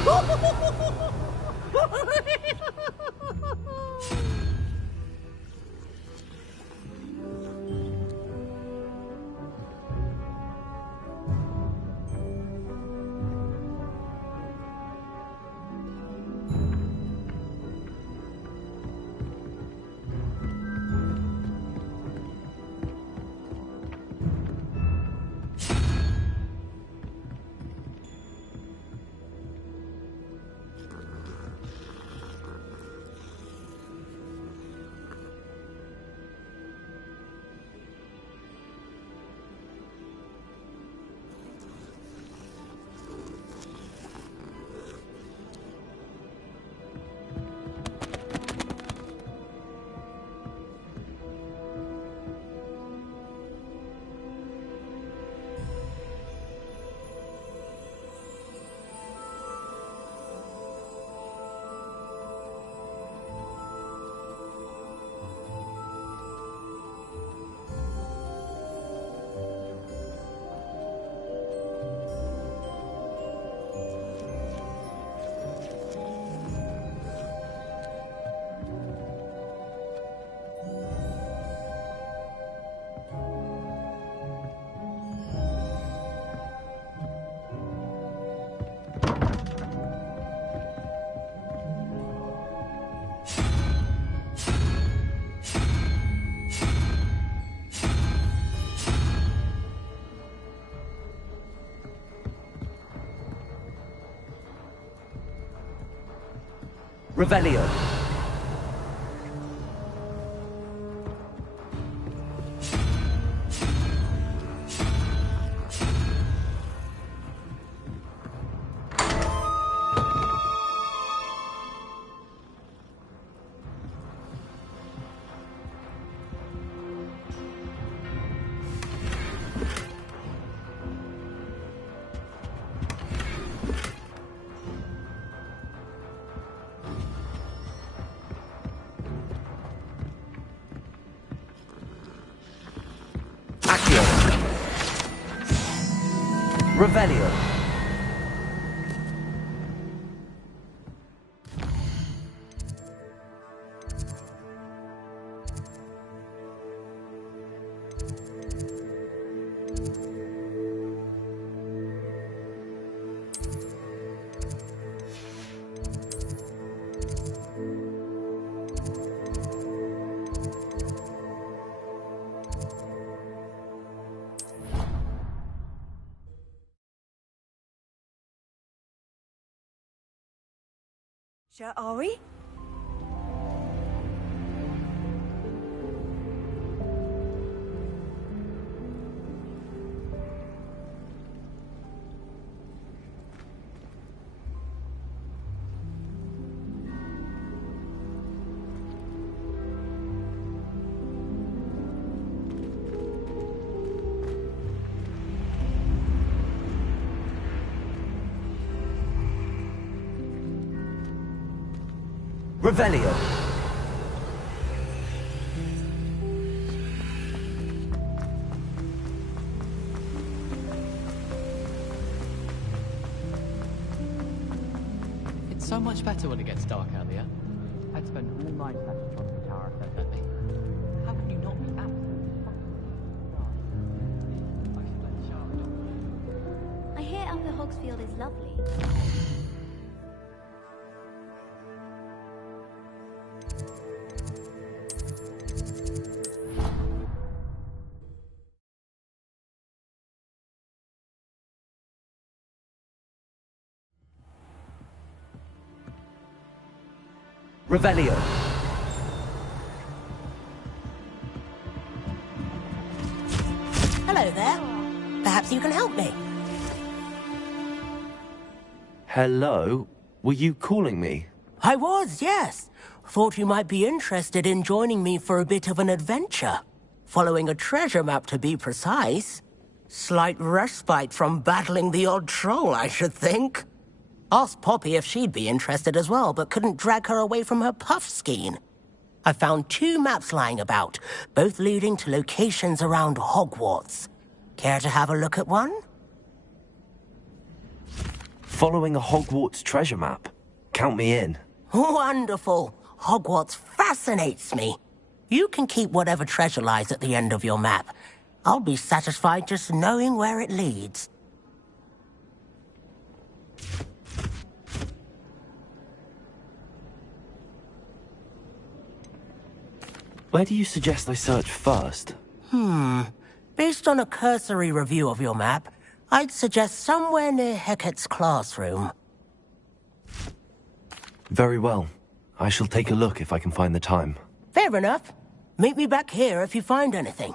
Revelio. Revelio. Are we? Revelio. It's so much better when it gets dark out there. I'd spend all night at the Astronomy Tower if they'd let me. How can you not be absolutely fucking I hear Upper Hogsfield is lovely. Revelio. Hello there. Perhaps you can help me. Hello? Were you calling me? I was, yes. Thought you might be interested in joining me for a bit of an adventure. Following a treasure map, to be precise. Slight respite from battling the odd troll, I should think. Asked Poppy if she'd be interested as well, but couldn't drag her away from her puff skein. I found 2 maps lying about, both leading to locations around Hogwarts. Care to have a look at one? Following a Hogwarts treasure map. Count me in. Wonderful. Hogwarts fascinates me. You can keep whatever treasure lies at the end of your map. I'll be satisfied just knowing where it leads. Where do you suggest I search first? Based on a cursory review of your map, I'd suggest somewhere near Hecat's classroom. Very well. I shall take a look if I can find the time. Fair enough. Meet me back here if you find anything.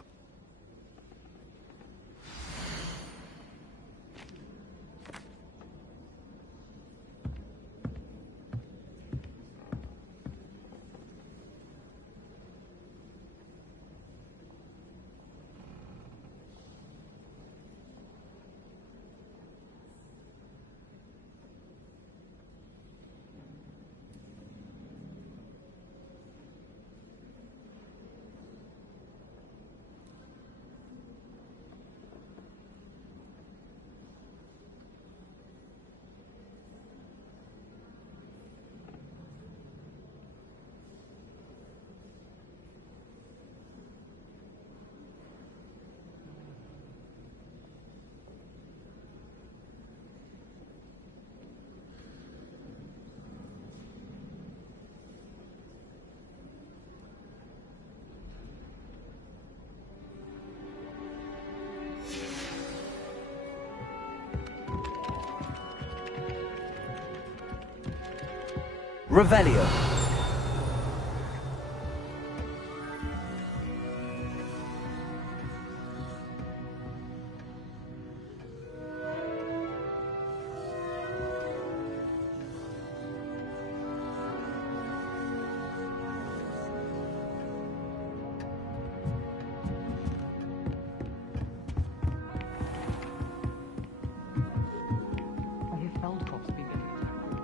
Revelio. I hear Feldcroft's been getting attacked.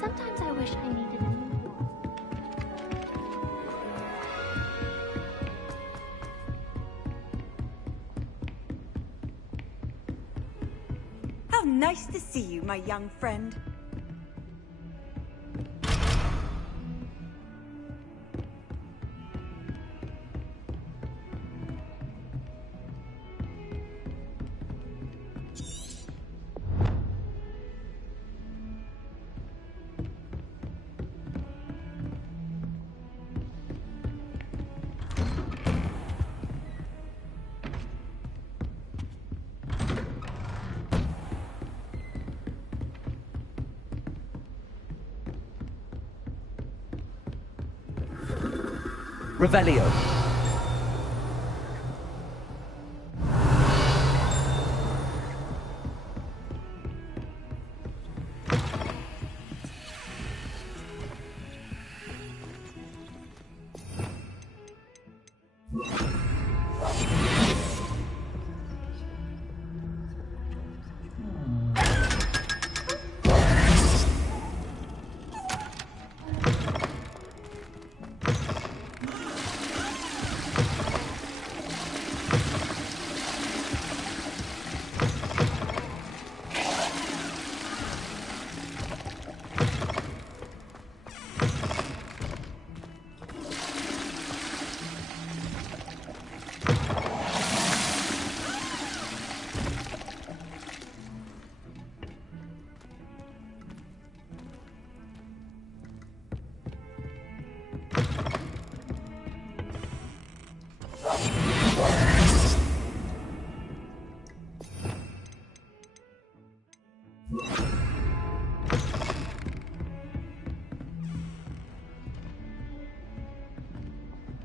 Sometimes I wish I needed a new one. nice to see you, my young friend. Revelio.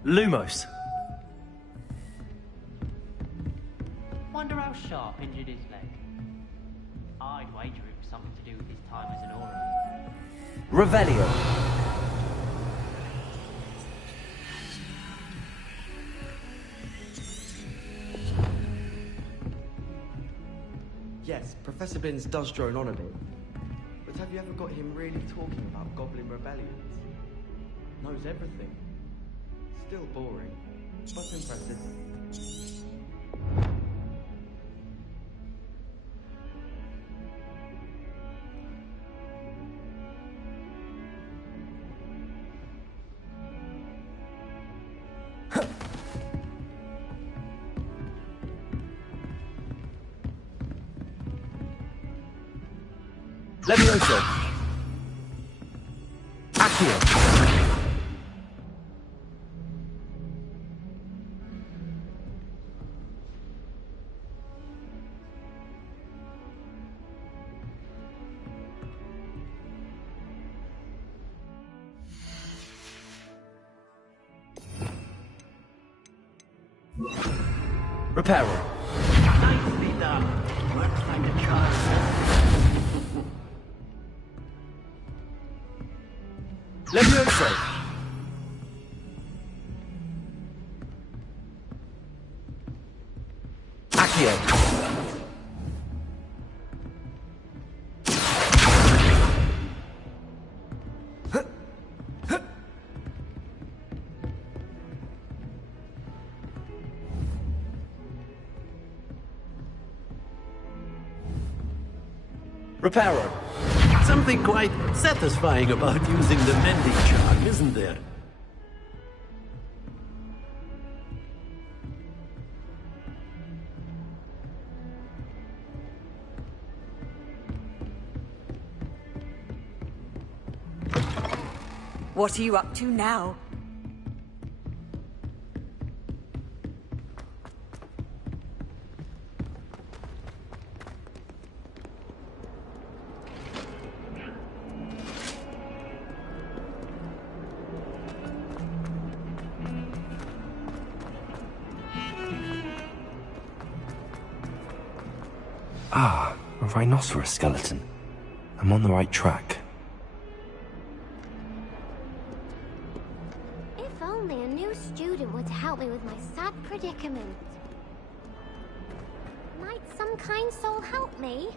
Lumos. Wonder how Sharp injured his leg. I'd wager it was something to do with his time as an aura. Revelio. Yes, Professor Binns does drone on a bit. But have you ever got him really talking about Goblin rebellions? Knows everything. Still boring, but impressive. Levioso. Accio. Reparo. Nicely done. Works like a charm. Levioso. Accio. Reparo. Something quite satisfying about using the mending charm, isn't there? What are you up to now? Ah, a rhinoceros skeleton. I'm on the right track. If only a new student were to help me with my sad predicament. Might some kind soul help me?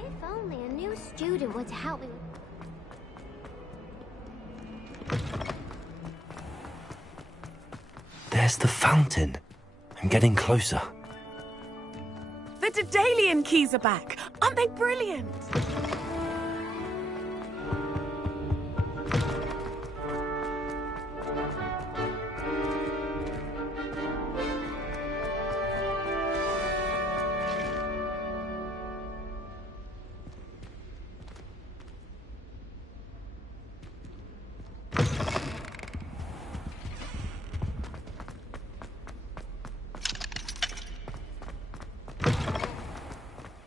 If only a new student were to help me with... There's the fountain. I'm getting closer. The Daedalian keys are back. Aren't they brilliant?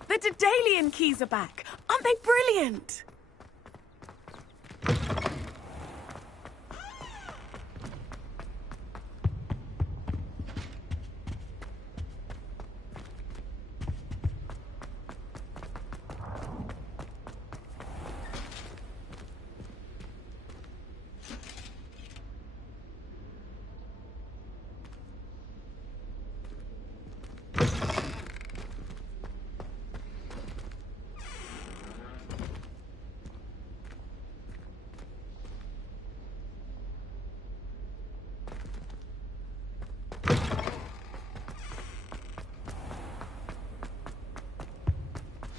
The Daedalian keys are back. Aren't they brilliant?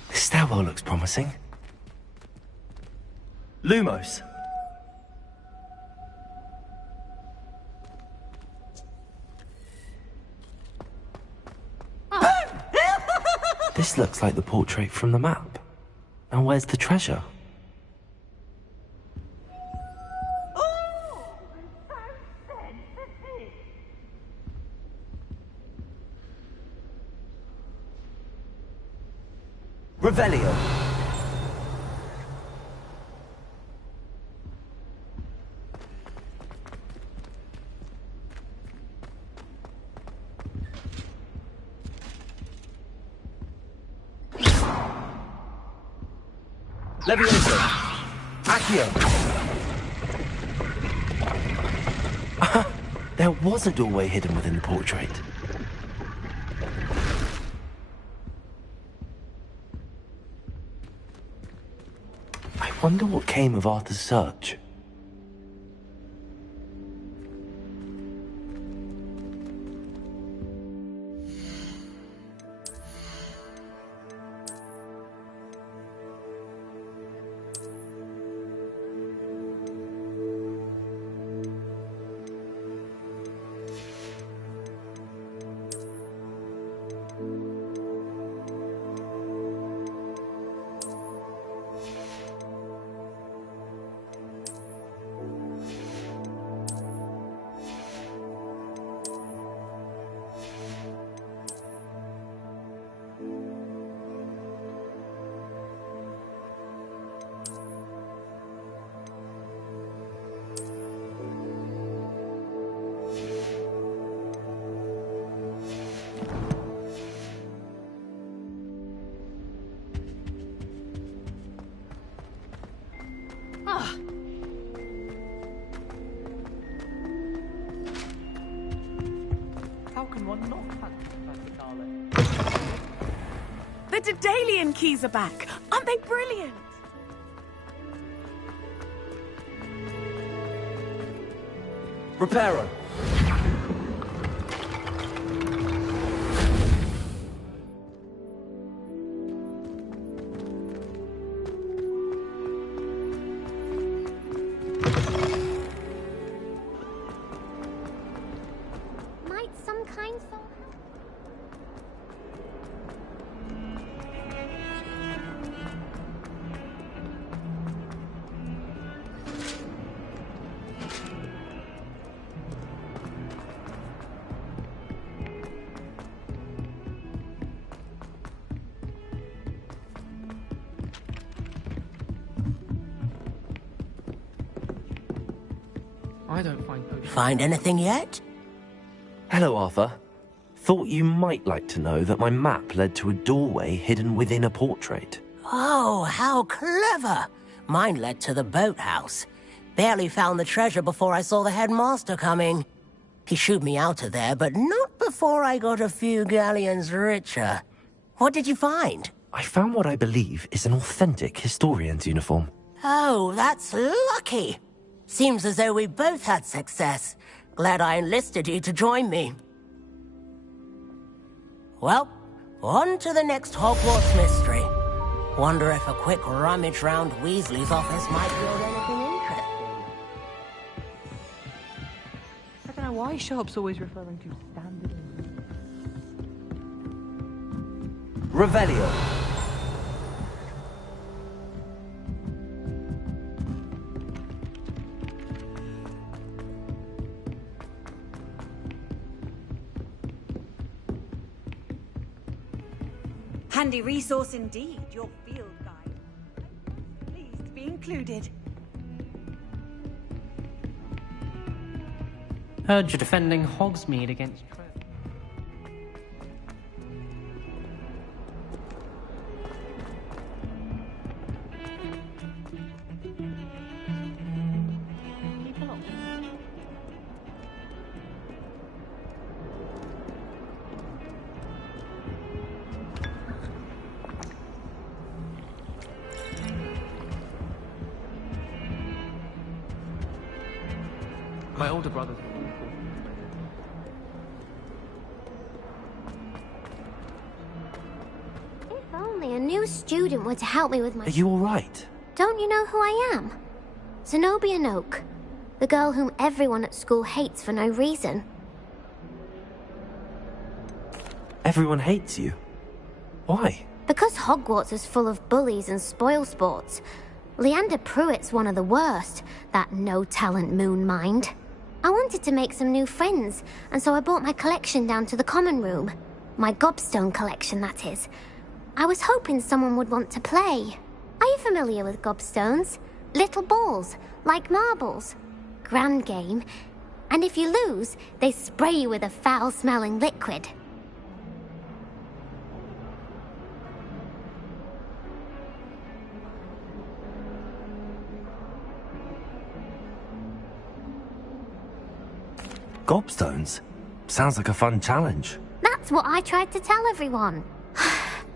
This stairwell looks promising. Lumos. This looks like the portrait from the map. Now where's the treasure? Revelio. Levioso. Accio. There was a doorway hidden within the portrait. I wonder what came of Arthur's search. How can one not fancy Carlet? The Daedalian keys are back. Aren't they brilliant? Reparo. Might some kind soul I don't find potions. Find anything yet? Hello, Arthur. Thought you might like to know that my map led to a doorway hidden within a portrait. Oh, how clever! Mine led to the boathouse. Barely found the treasure before I saw the headmaster coming. He shooed me out of there, but not before I got a few galleons richer. What did you find? I found what I believe is an authentic historian's uniform. Oh, that's lucky. Seems as though we both had success. Glad I enlisted you to join me. Well, on to the next Hogwarts mystery. Wonder if a quick rummage round Weasley's office might yield anything interesting. I don't know why Sharp's always referring to standard. Revelio. Handy resource indeed, your field guide. I'm pleased to be included. Heard you're defending Hogsmeade against Trev. My older brother's awful. If only a new student were to help me with my... Are you all right? Don't you know who I am? Zenobia Noak, the girl whom everyone at school hates for no reason. Everyone hates you. Why? Because Hogwarts is full of bullies and spoilsports. Leander Pruitt's one of the worst, that no-talent moon mind. I wanted to make some new friends, and so I brought my collection down to the common room. My gobstone collection, that is. I was hoping someone would want to play. Are you familiar with gobstones? Little balls, like marbles. Grand game. And if you lose, they spray you with a foul-smelling liquid. Gobstones? Sounds like a fun challenge. That's what I tried to tell everyone.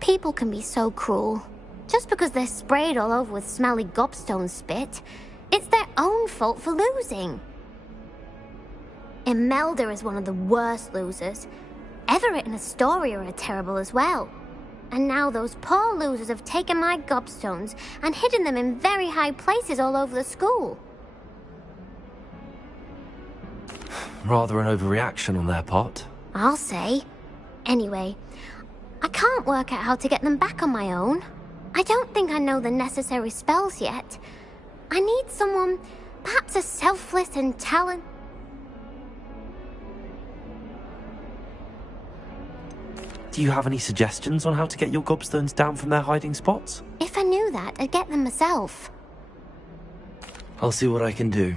People can be so cruel. Just because they're sprayed all over with smelly gobstone spit, it's their own fault for losing. Imelda is one of the worst losers. Everett and Astoria are terrible as well. And now those poor losers have taken my gobstones and hidden them in very high places all over the school. Rather an overreaction on their part. I'll say. Anyway, I can't work out how to get them back on my own. I don't think I know the necessary spells yet. I need someone, perhaps a selfless and talent... Do you have any suggestions on how to get your gobstones down from their hiding spots? If I knew that, I'd get them myself. I'll see what I can do.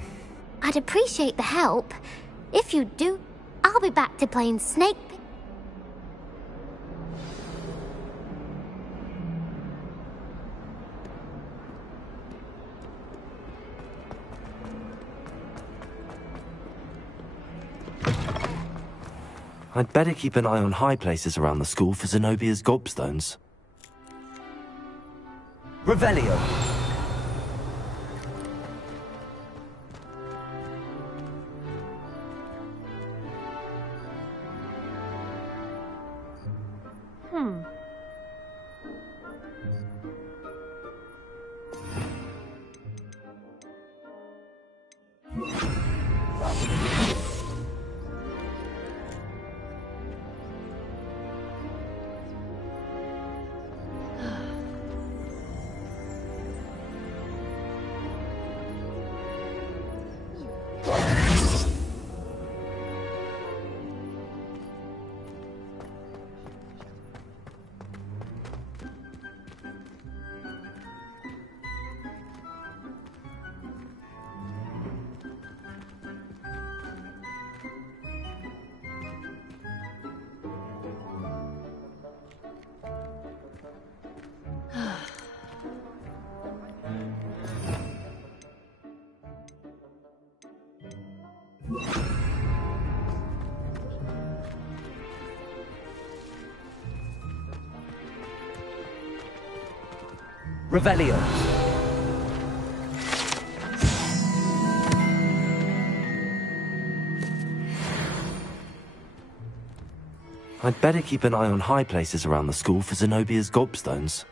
I'd appreciate the help. If you do, I'll be back to playing Snake... I'd better keep an eye on high places around the school for Zenobia's gobstones. Revelio. Revelio. I'd better keep an eye on high places around the school for Zenobia's gobstones.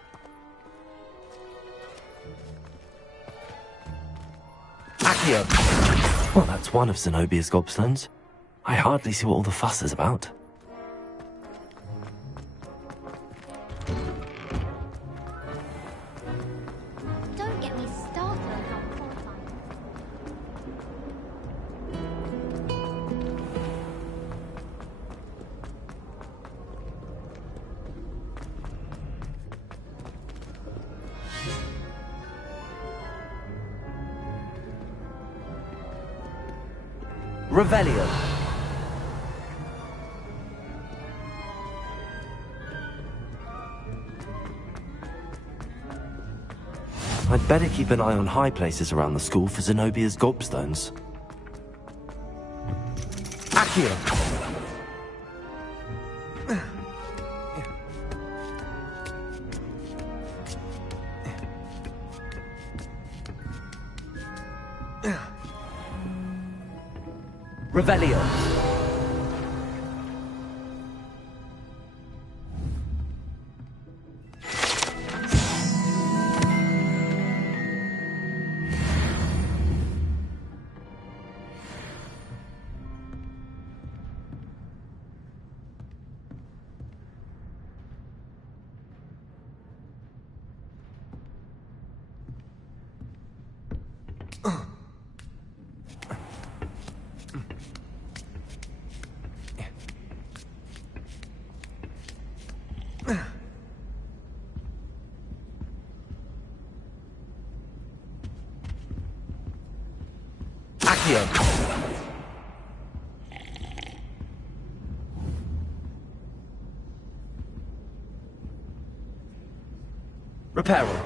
Accio! Well, that's one of Zenobia's gobstones. I hardly see what all the fuss is about. Don't get me started on how qualifying. Revelio. I'd better keep an eye on high places around the school for Zenobia's gobstones. Accio. Revelio. Accio. Reparo.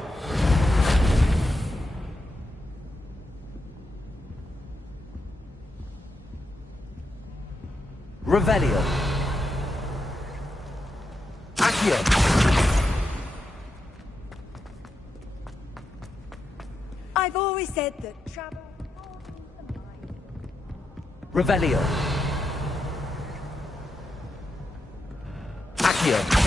Revelio. Accio. I've always said that travel... Revelio. Accio.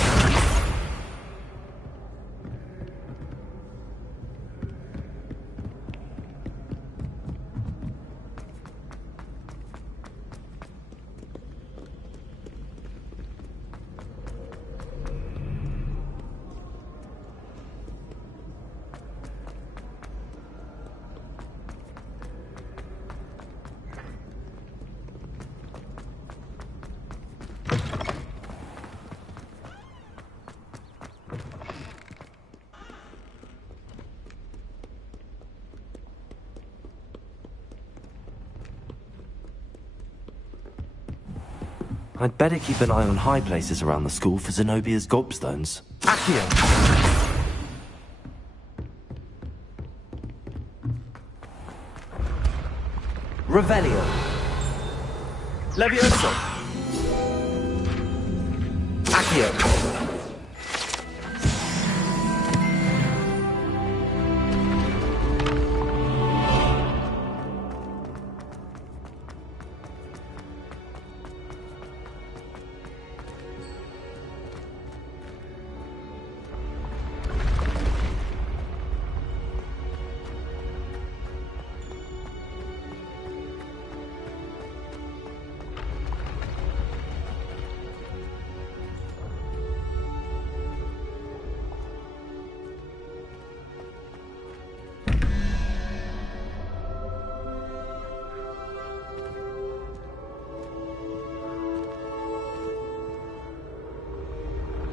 I'd better keep an eye on high places around the school for Zenobia's gobstones. Accio. Revelio. Levioso! Accio.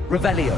Revelio.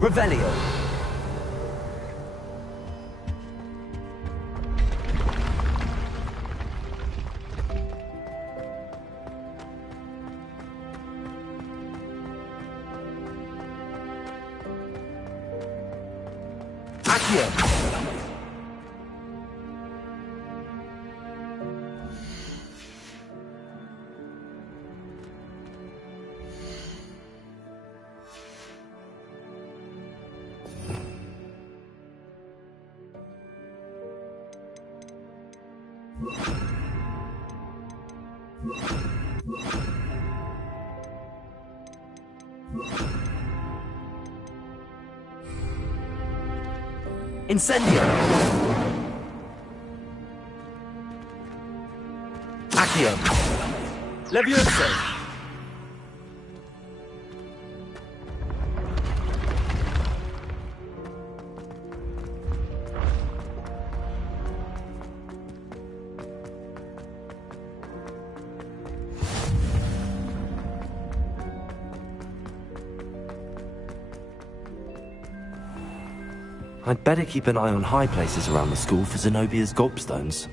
Revelio. Accio. Incendio. Accio. Levioso. I'd better keep an eye on high places around the school for Zenobia's gobstones.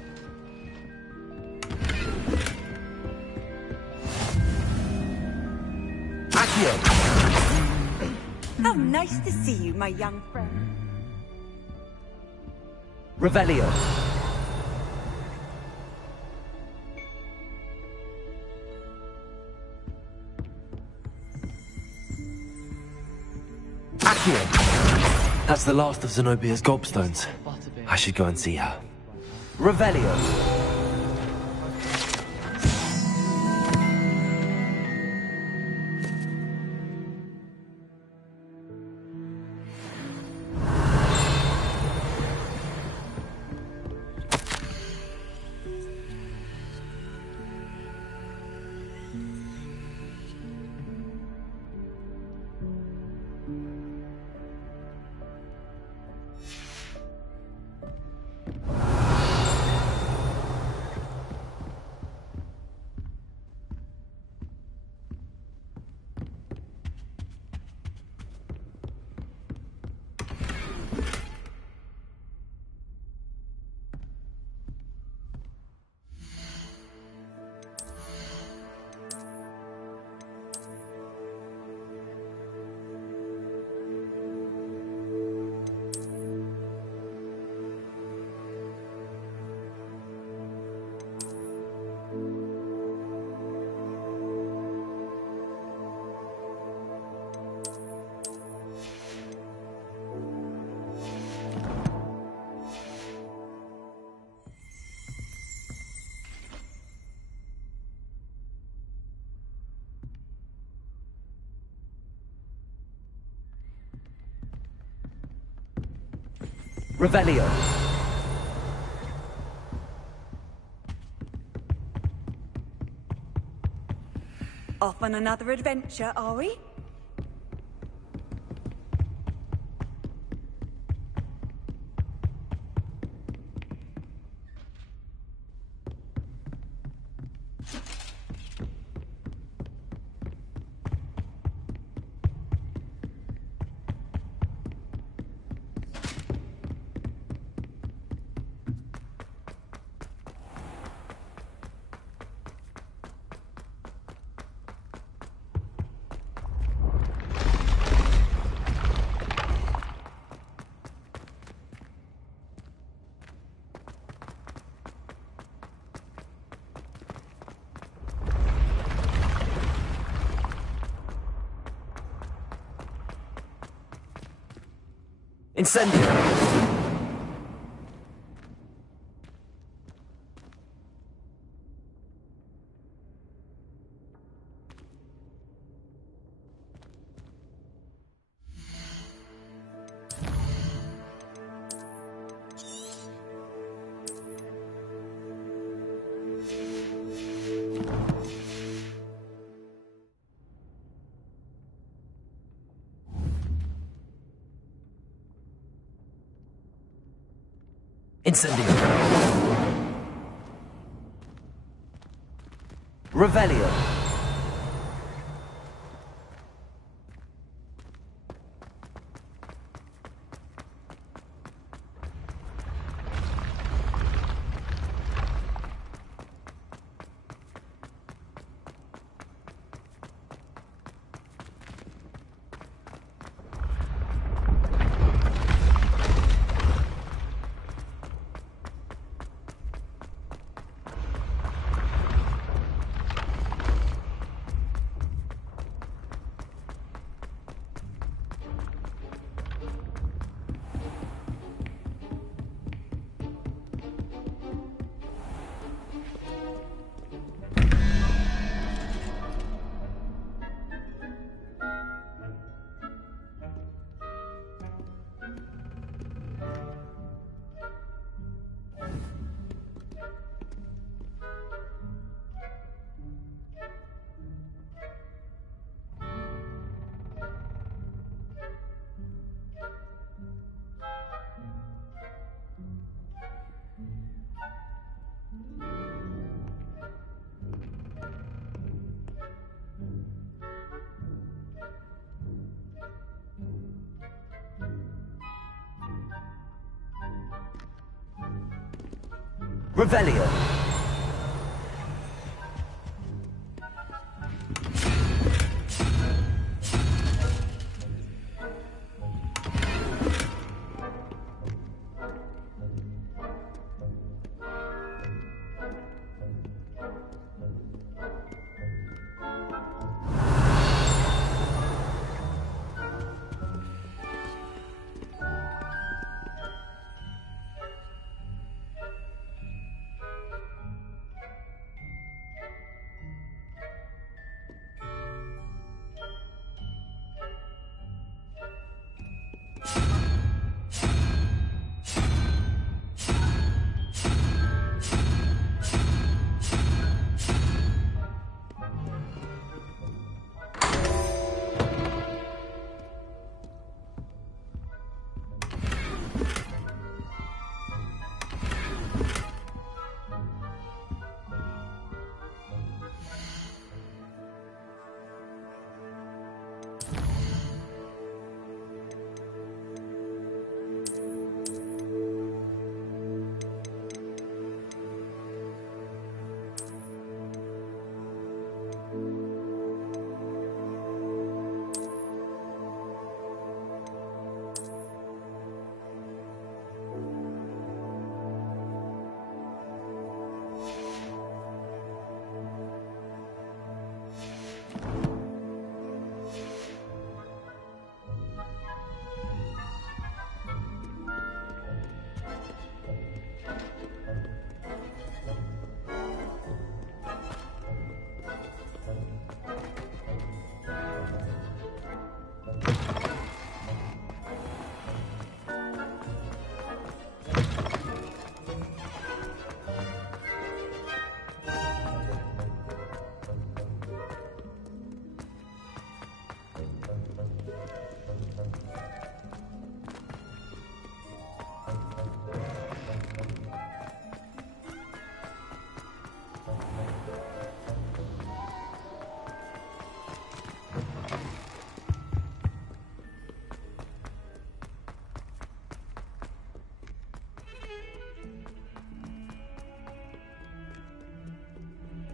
Accio. How nice to see you, my young friend. Revelio. Accio. That's the last of Zenobia's gobstones. I should go and see her. Revelio. Revelio. Off on another adventure, are we? Incendio. Incendio. Revelio. Revelio.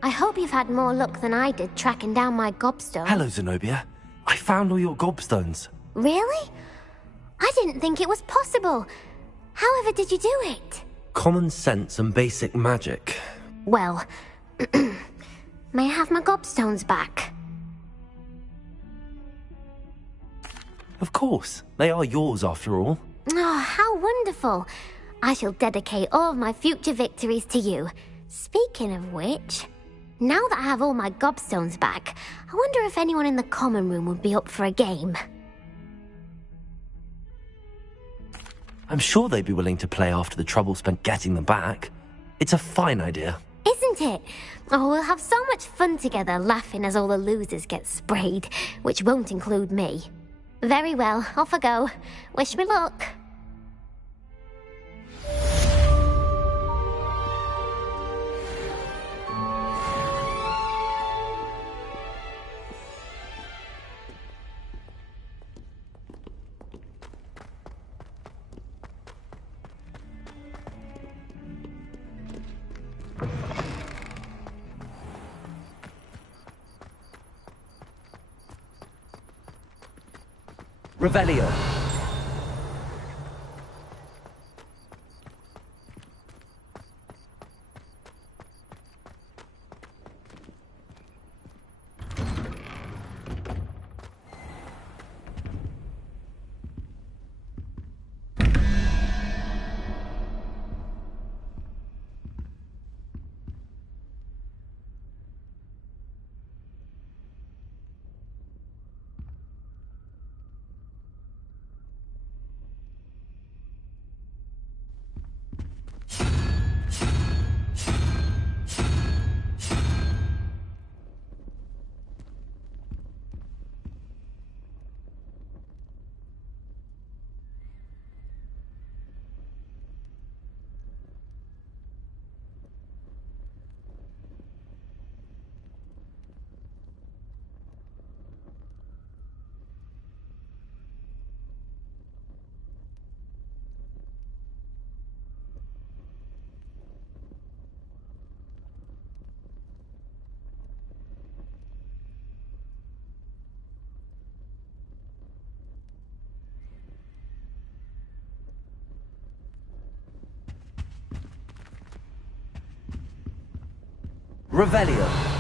I hope you've had more luck than I did tracking down my gobstone. Hello, Zenobia. I found all your gobstones. Really? I didn't think it was possible. However did you do it? Common sense and basic magic. Well, may I have my gobstones back? Of course. They are yours after all. Oh, how wonderful. I shall dedicate all of my future victories to you. Speaking of which, now that I have all my gobstones back, I wonder if anyone in the common room would be up for a game. I'm sure they'd be willing to play after the trouble spent getting them back. It's a fine idea. Isn't it? Oh, we'll have so much fun together laughing as all the losers get sprayed, which won't include me. Very well, off I go. Wish me luck. Revelio. Revelio.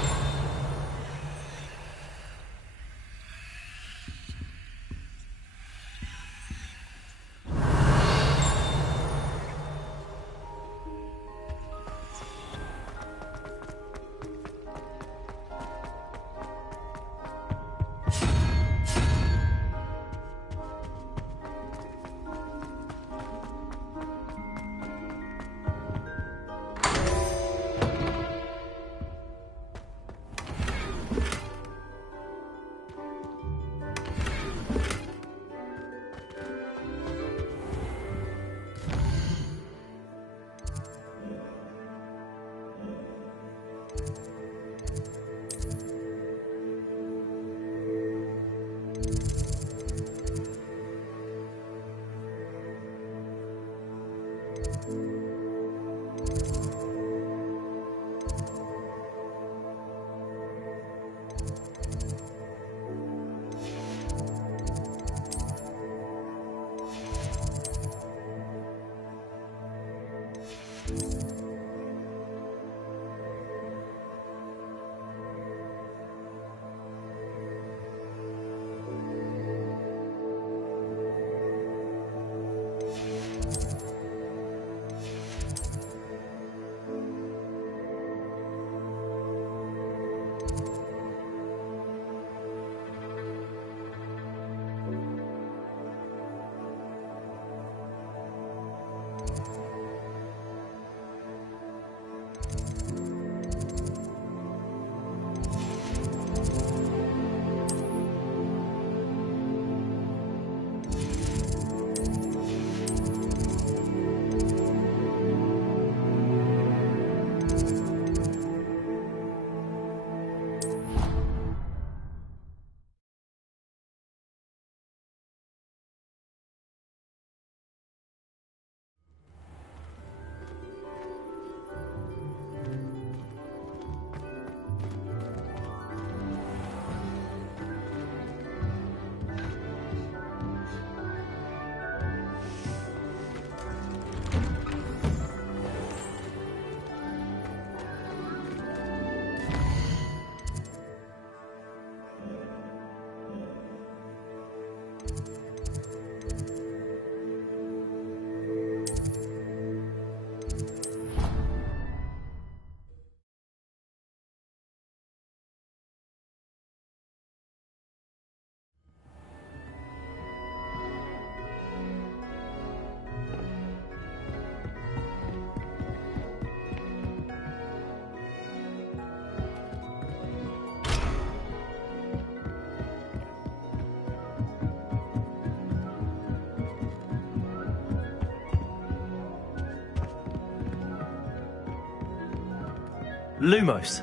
Lumos.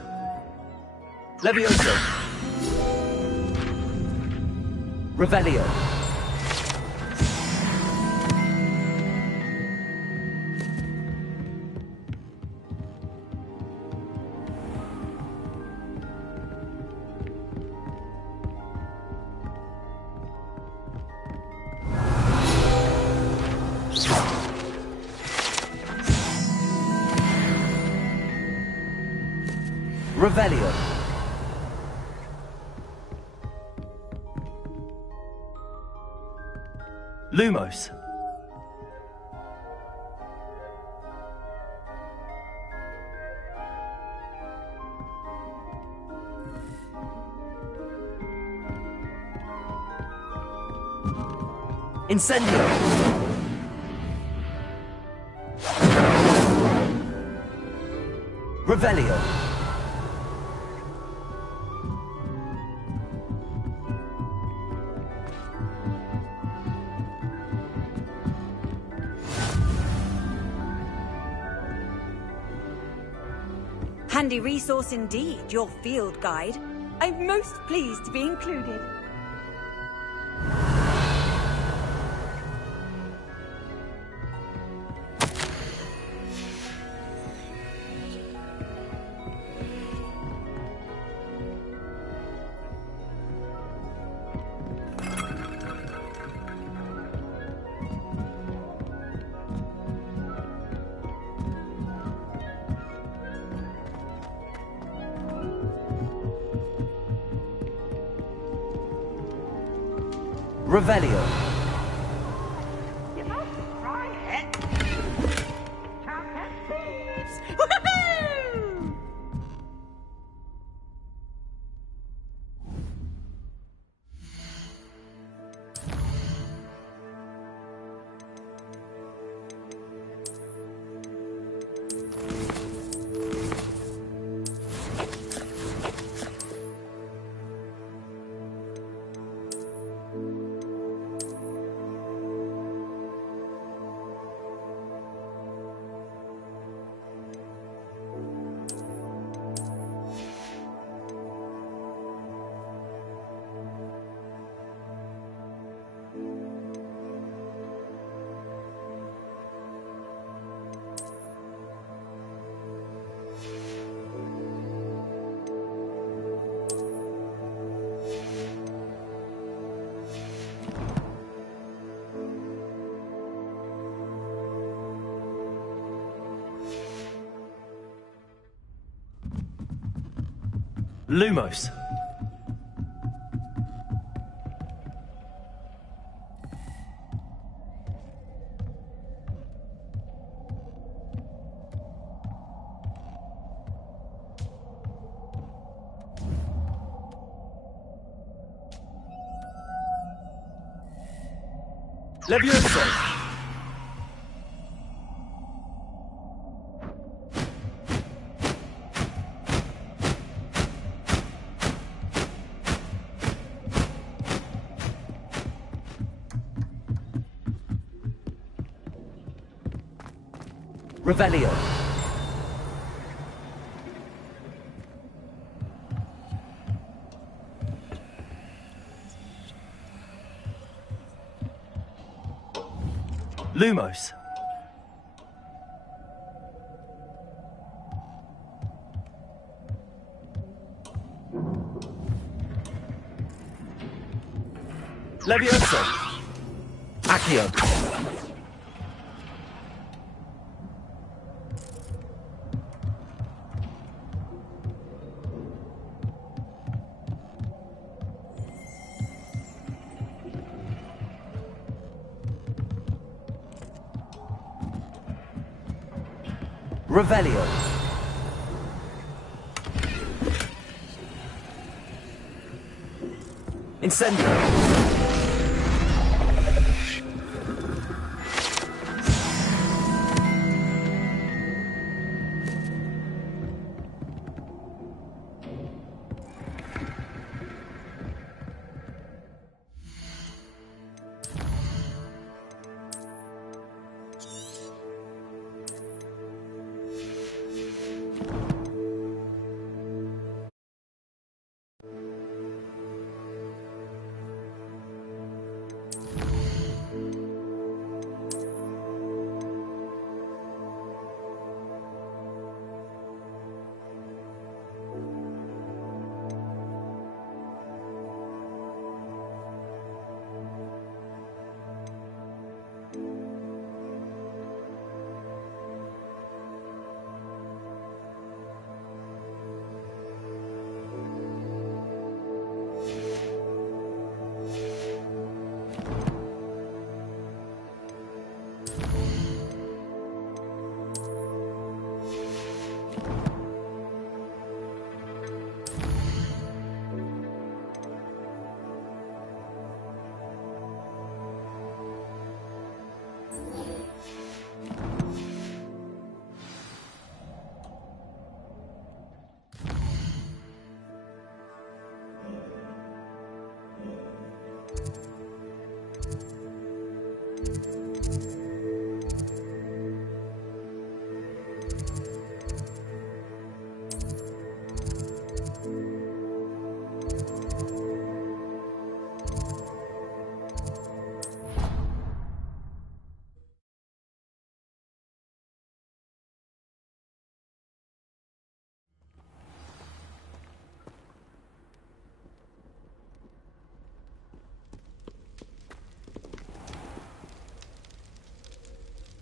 Levioso. Revelio. Revelio. Lumos. Incendio. Revelio. Handy resource indeed, your field guide. I'm most pleased to be included. Revelio. Lumos. Levioso. Revelio. Lumos. Levioso. Accio. Revelio. Incendio.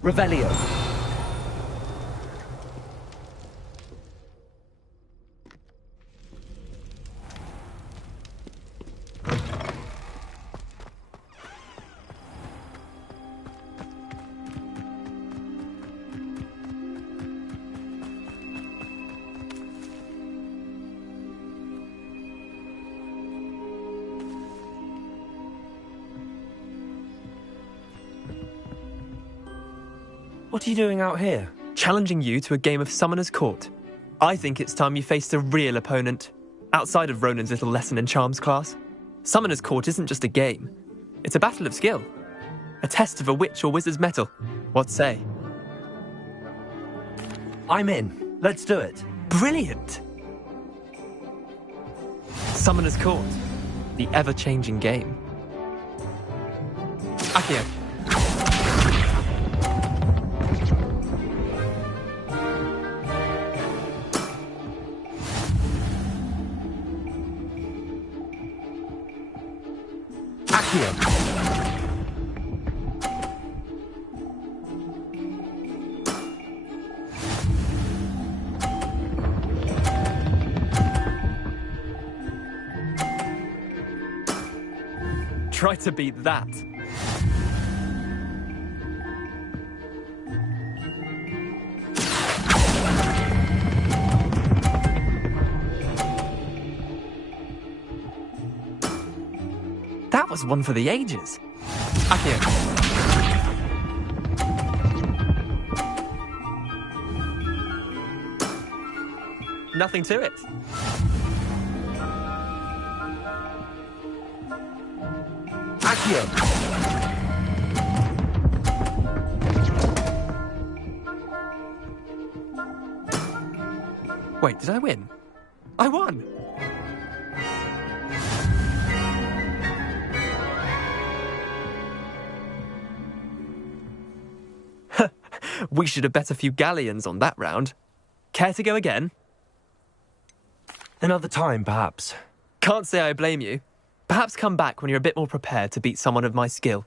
Revelio. What are you doing out here? Challenging you to a game of Summoner's Court. I think it's time you faced a real opponent, outside of Ronan's little lesson in charms class. Summoner's Court isn't just a game. It's a battle of skill. A test of a witch or wizard's mettle. What say? I'm in. Let's do it. Brilliant! Summoner's Court. The ever-changing game. Accio. Accio. Try to beat that. That was one for the ages. Accio. Nothing to it. Accio. Wait, did I win? I won! We should have bet a few galleons on that round. Care to go again? Another time, perhaps. Can't say I blame you. Perhaps come back when you're a bit more prepared to beat someone of my skill.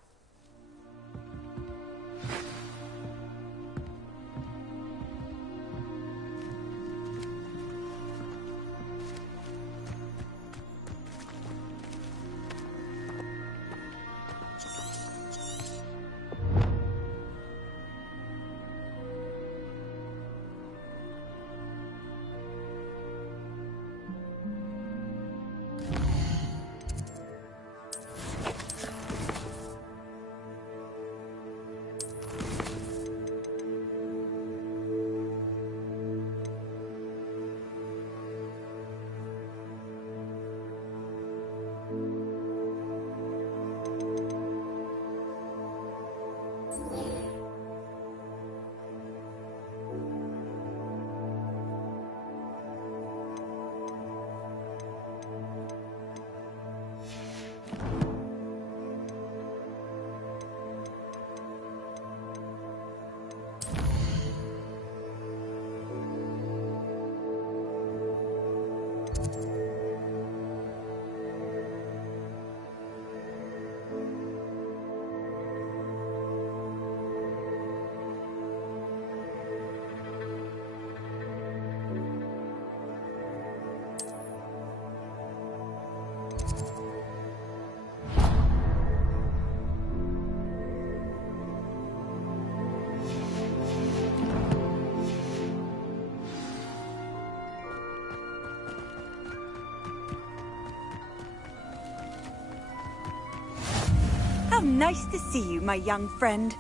How nice to see you, my young friend.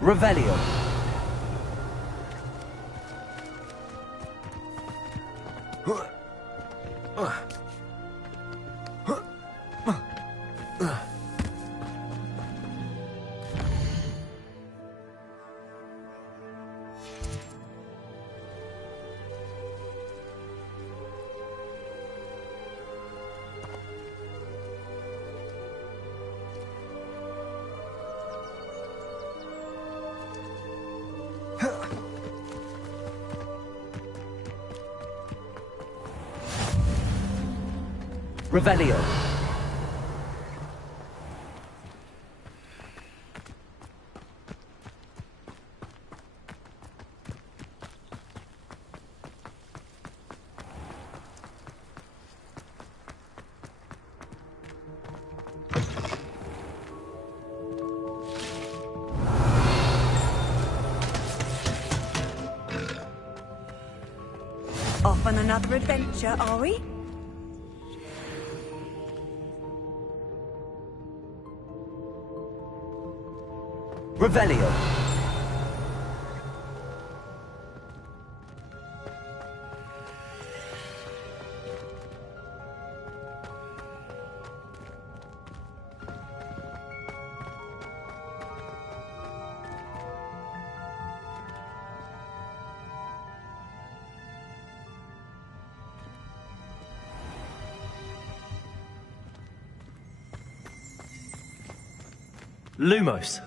Revelio. Revelio. Off on another adventure, are we? Revelio. Lumos.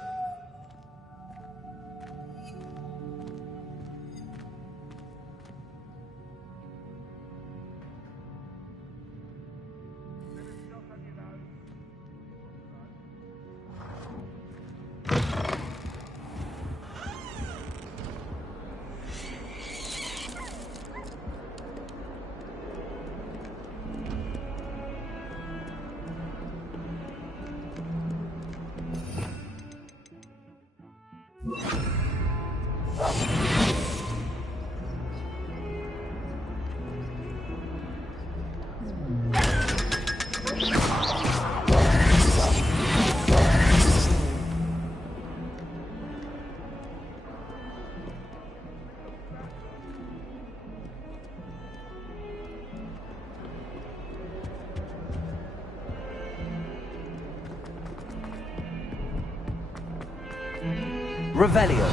Revelio.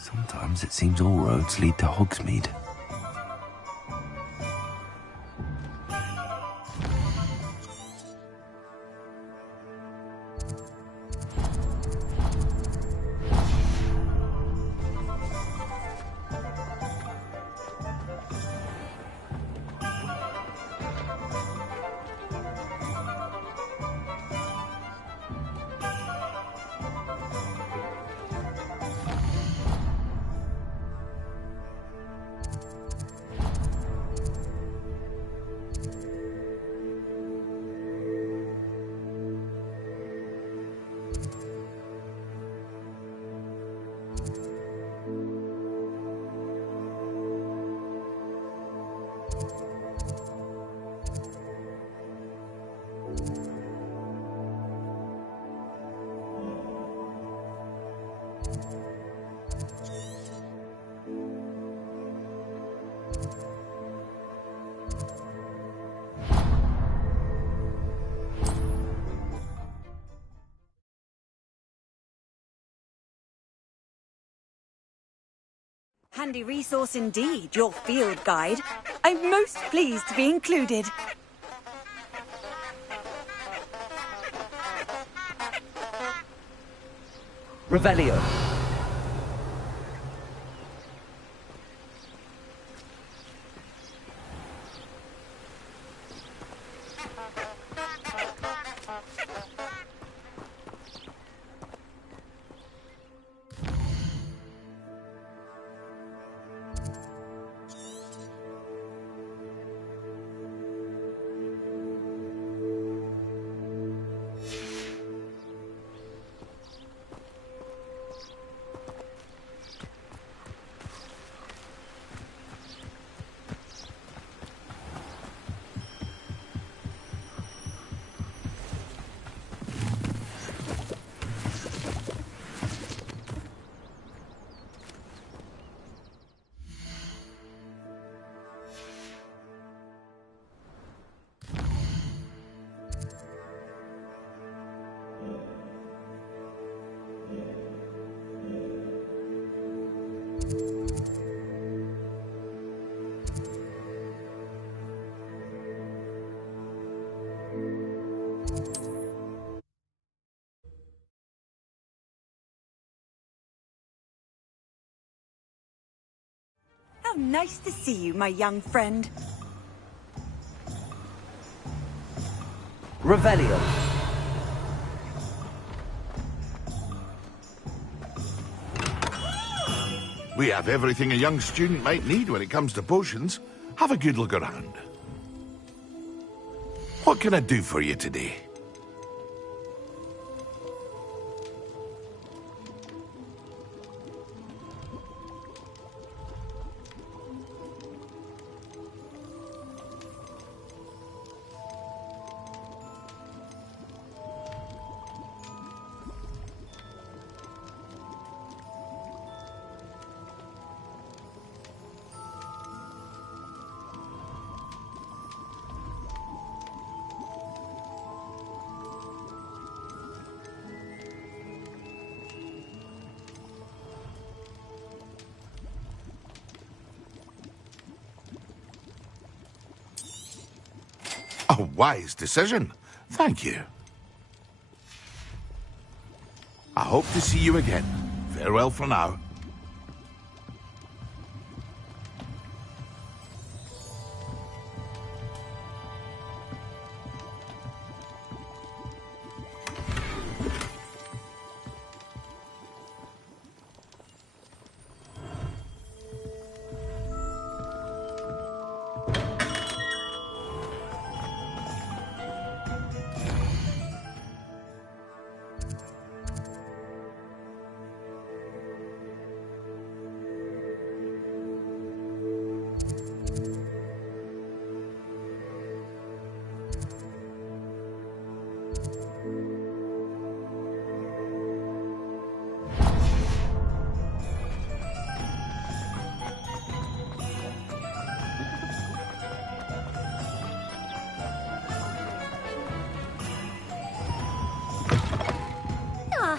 Sometimes it seems all roads lead to Hogsmeade. Handy resource indeed, your field guide. I'm most pleased to be included. Revelio. How nice to see you, my young friend. Revelio. We have everything a young student might need when it comes to potions. Have a good look around. What can I do for you today? A wise decision. Thank you. I hope to see you again. Farewell for now.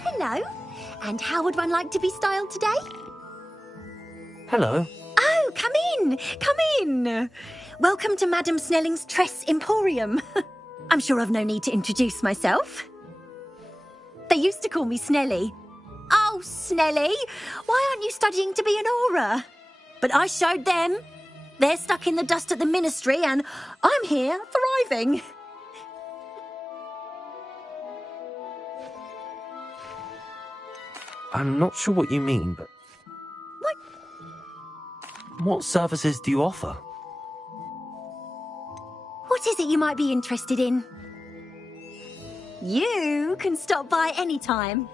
Hello. And how would one like to be styled today? Hello. Oh, come in. Come in. Welcome to Madame Snelling's Tress Emporium. I'm sure I've no need to introduce myself. They used to call me Snelly. Oh, Snelly, why aren't you studying to be an aura? But I showed them. They're stuck in the dust at the ministry and I'm here thriving. I'm not sure what you mean, but... What services do you offer? What is it you might be interested in? You can stop by any time.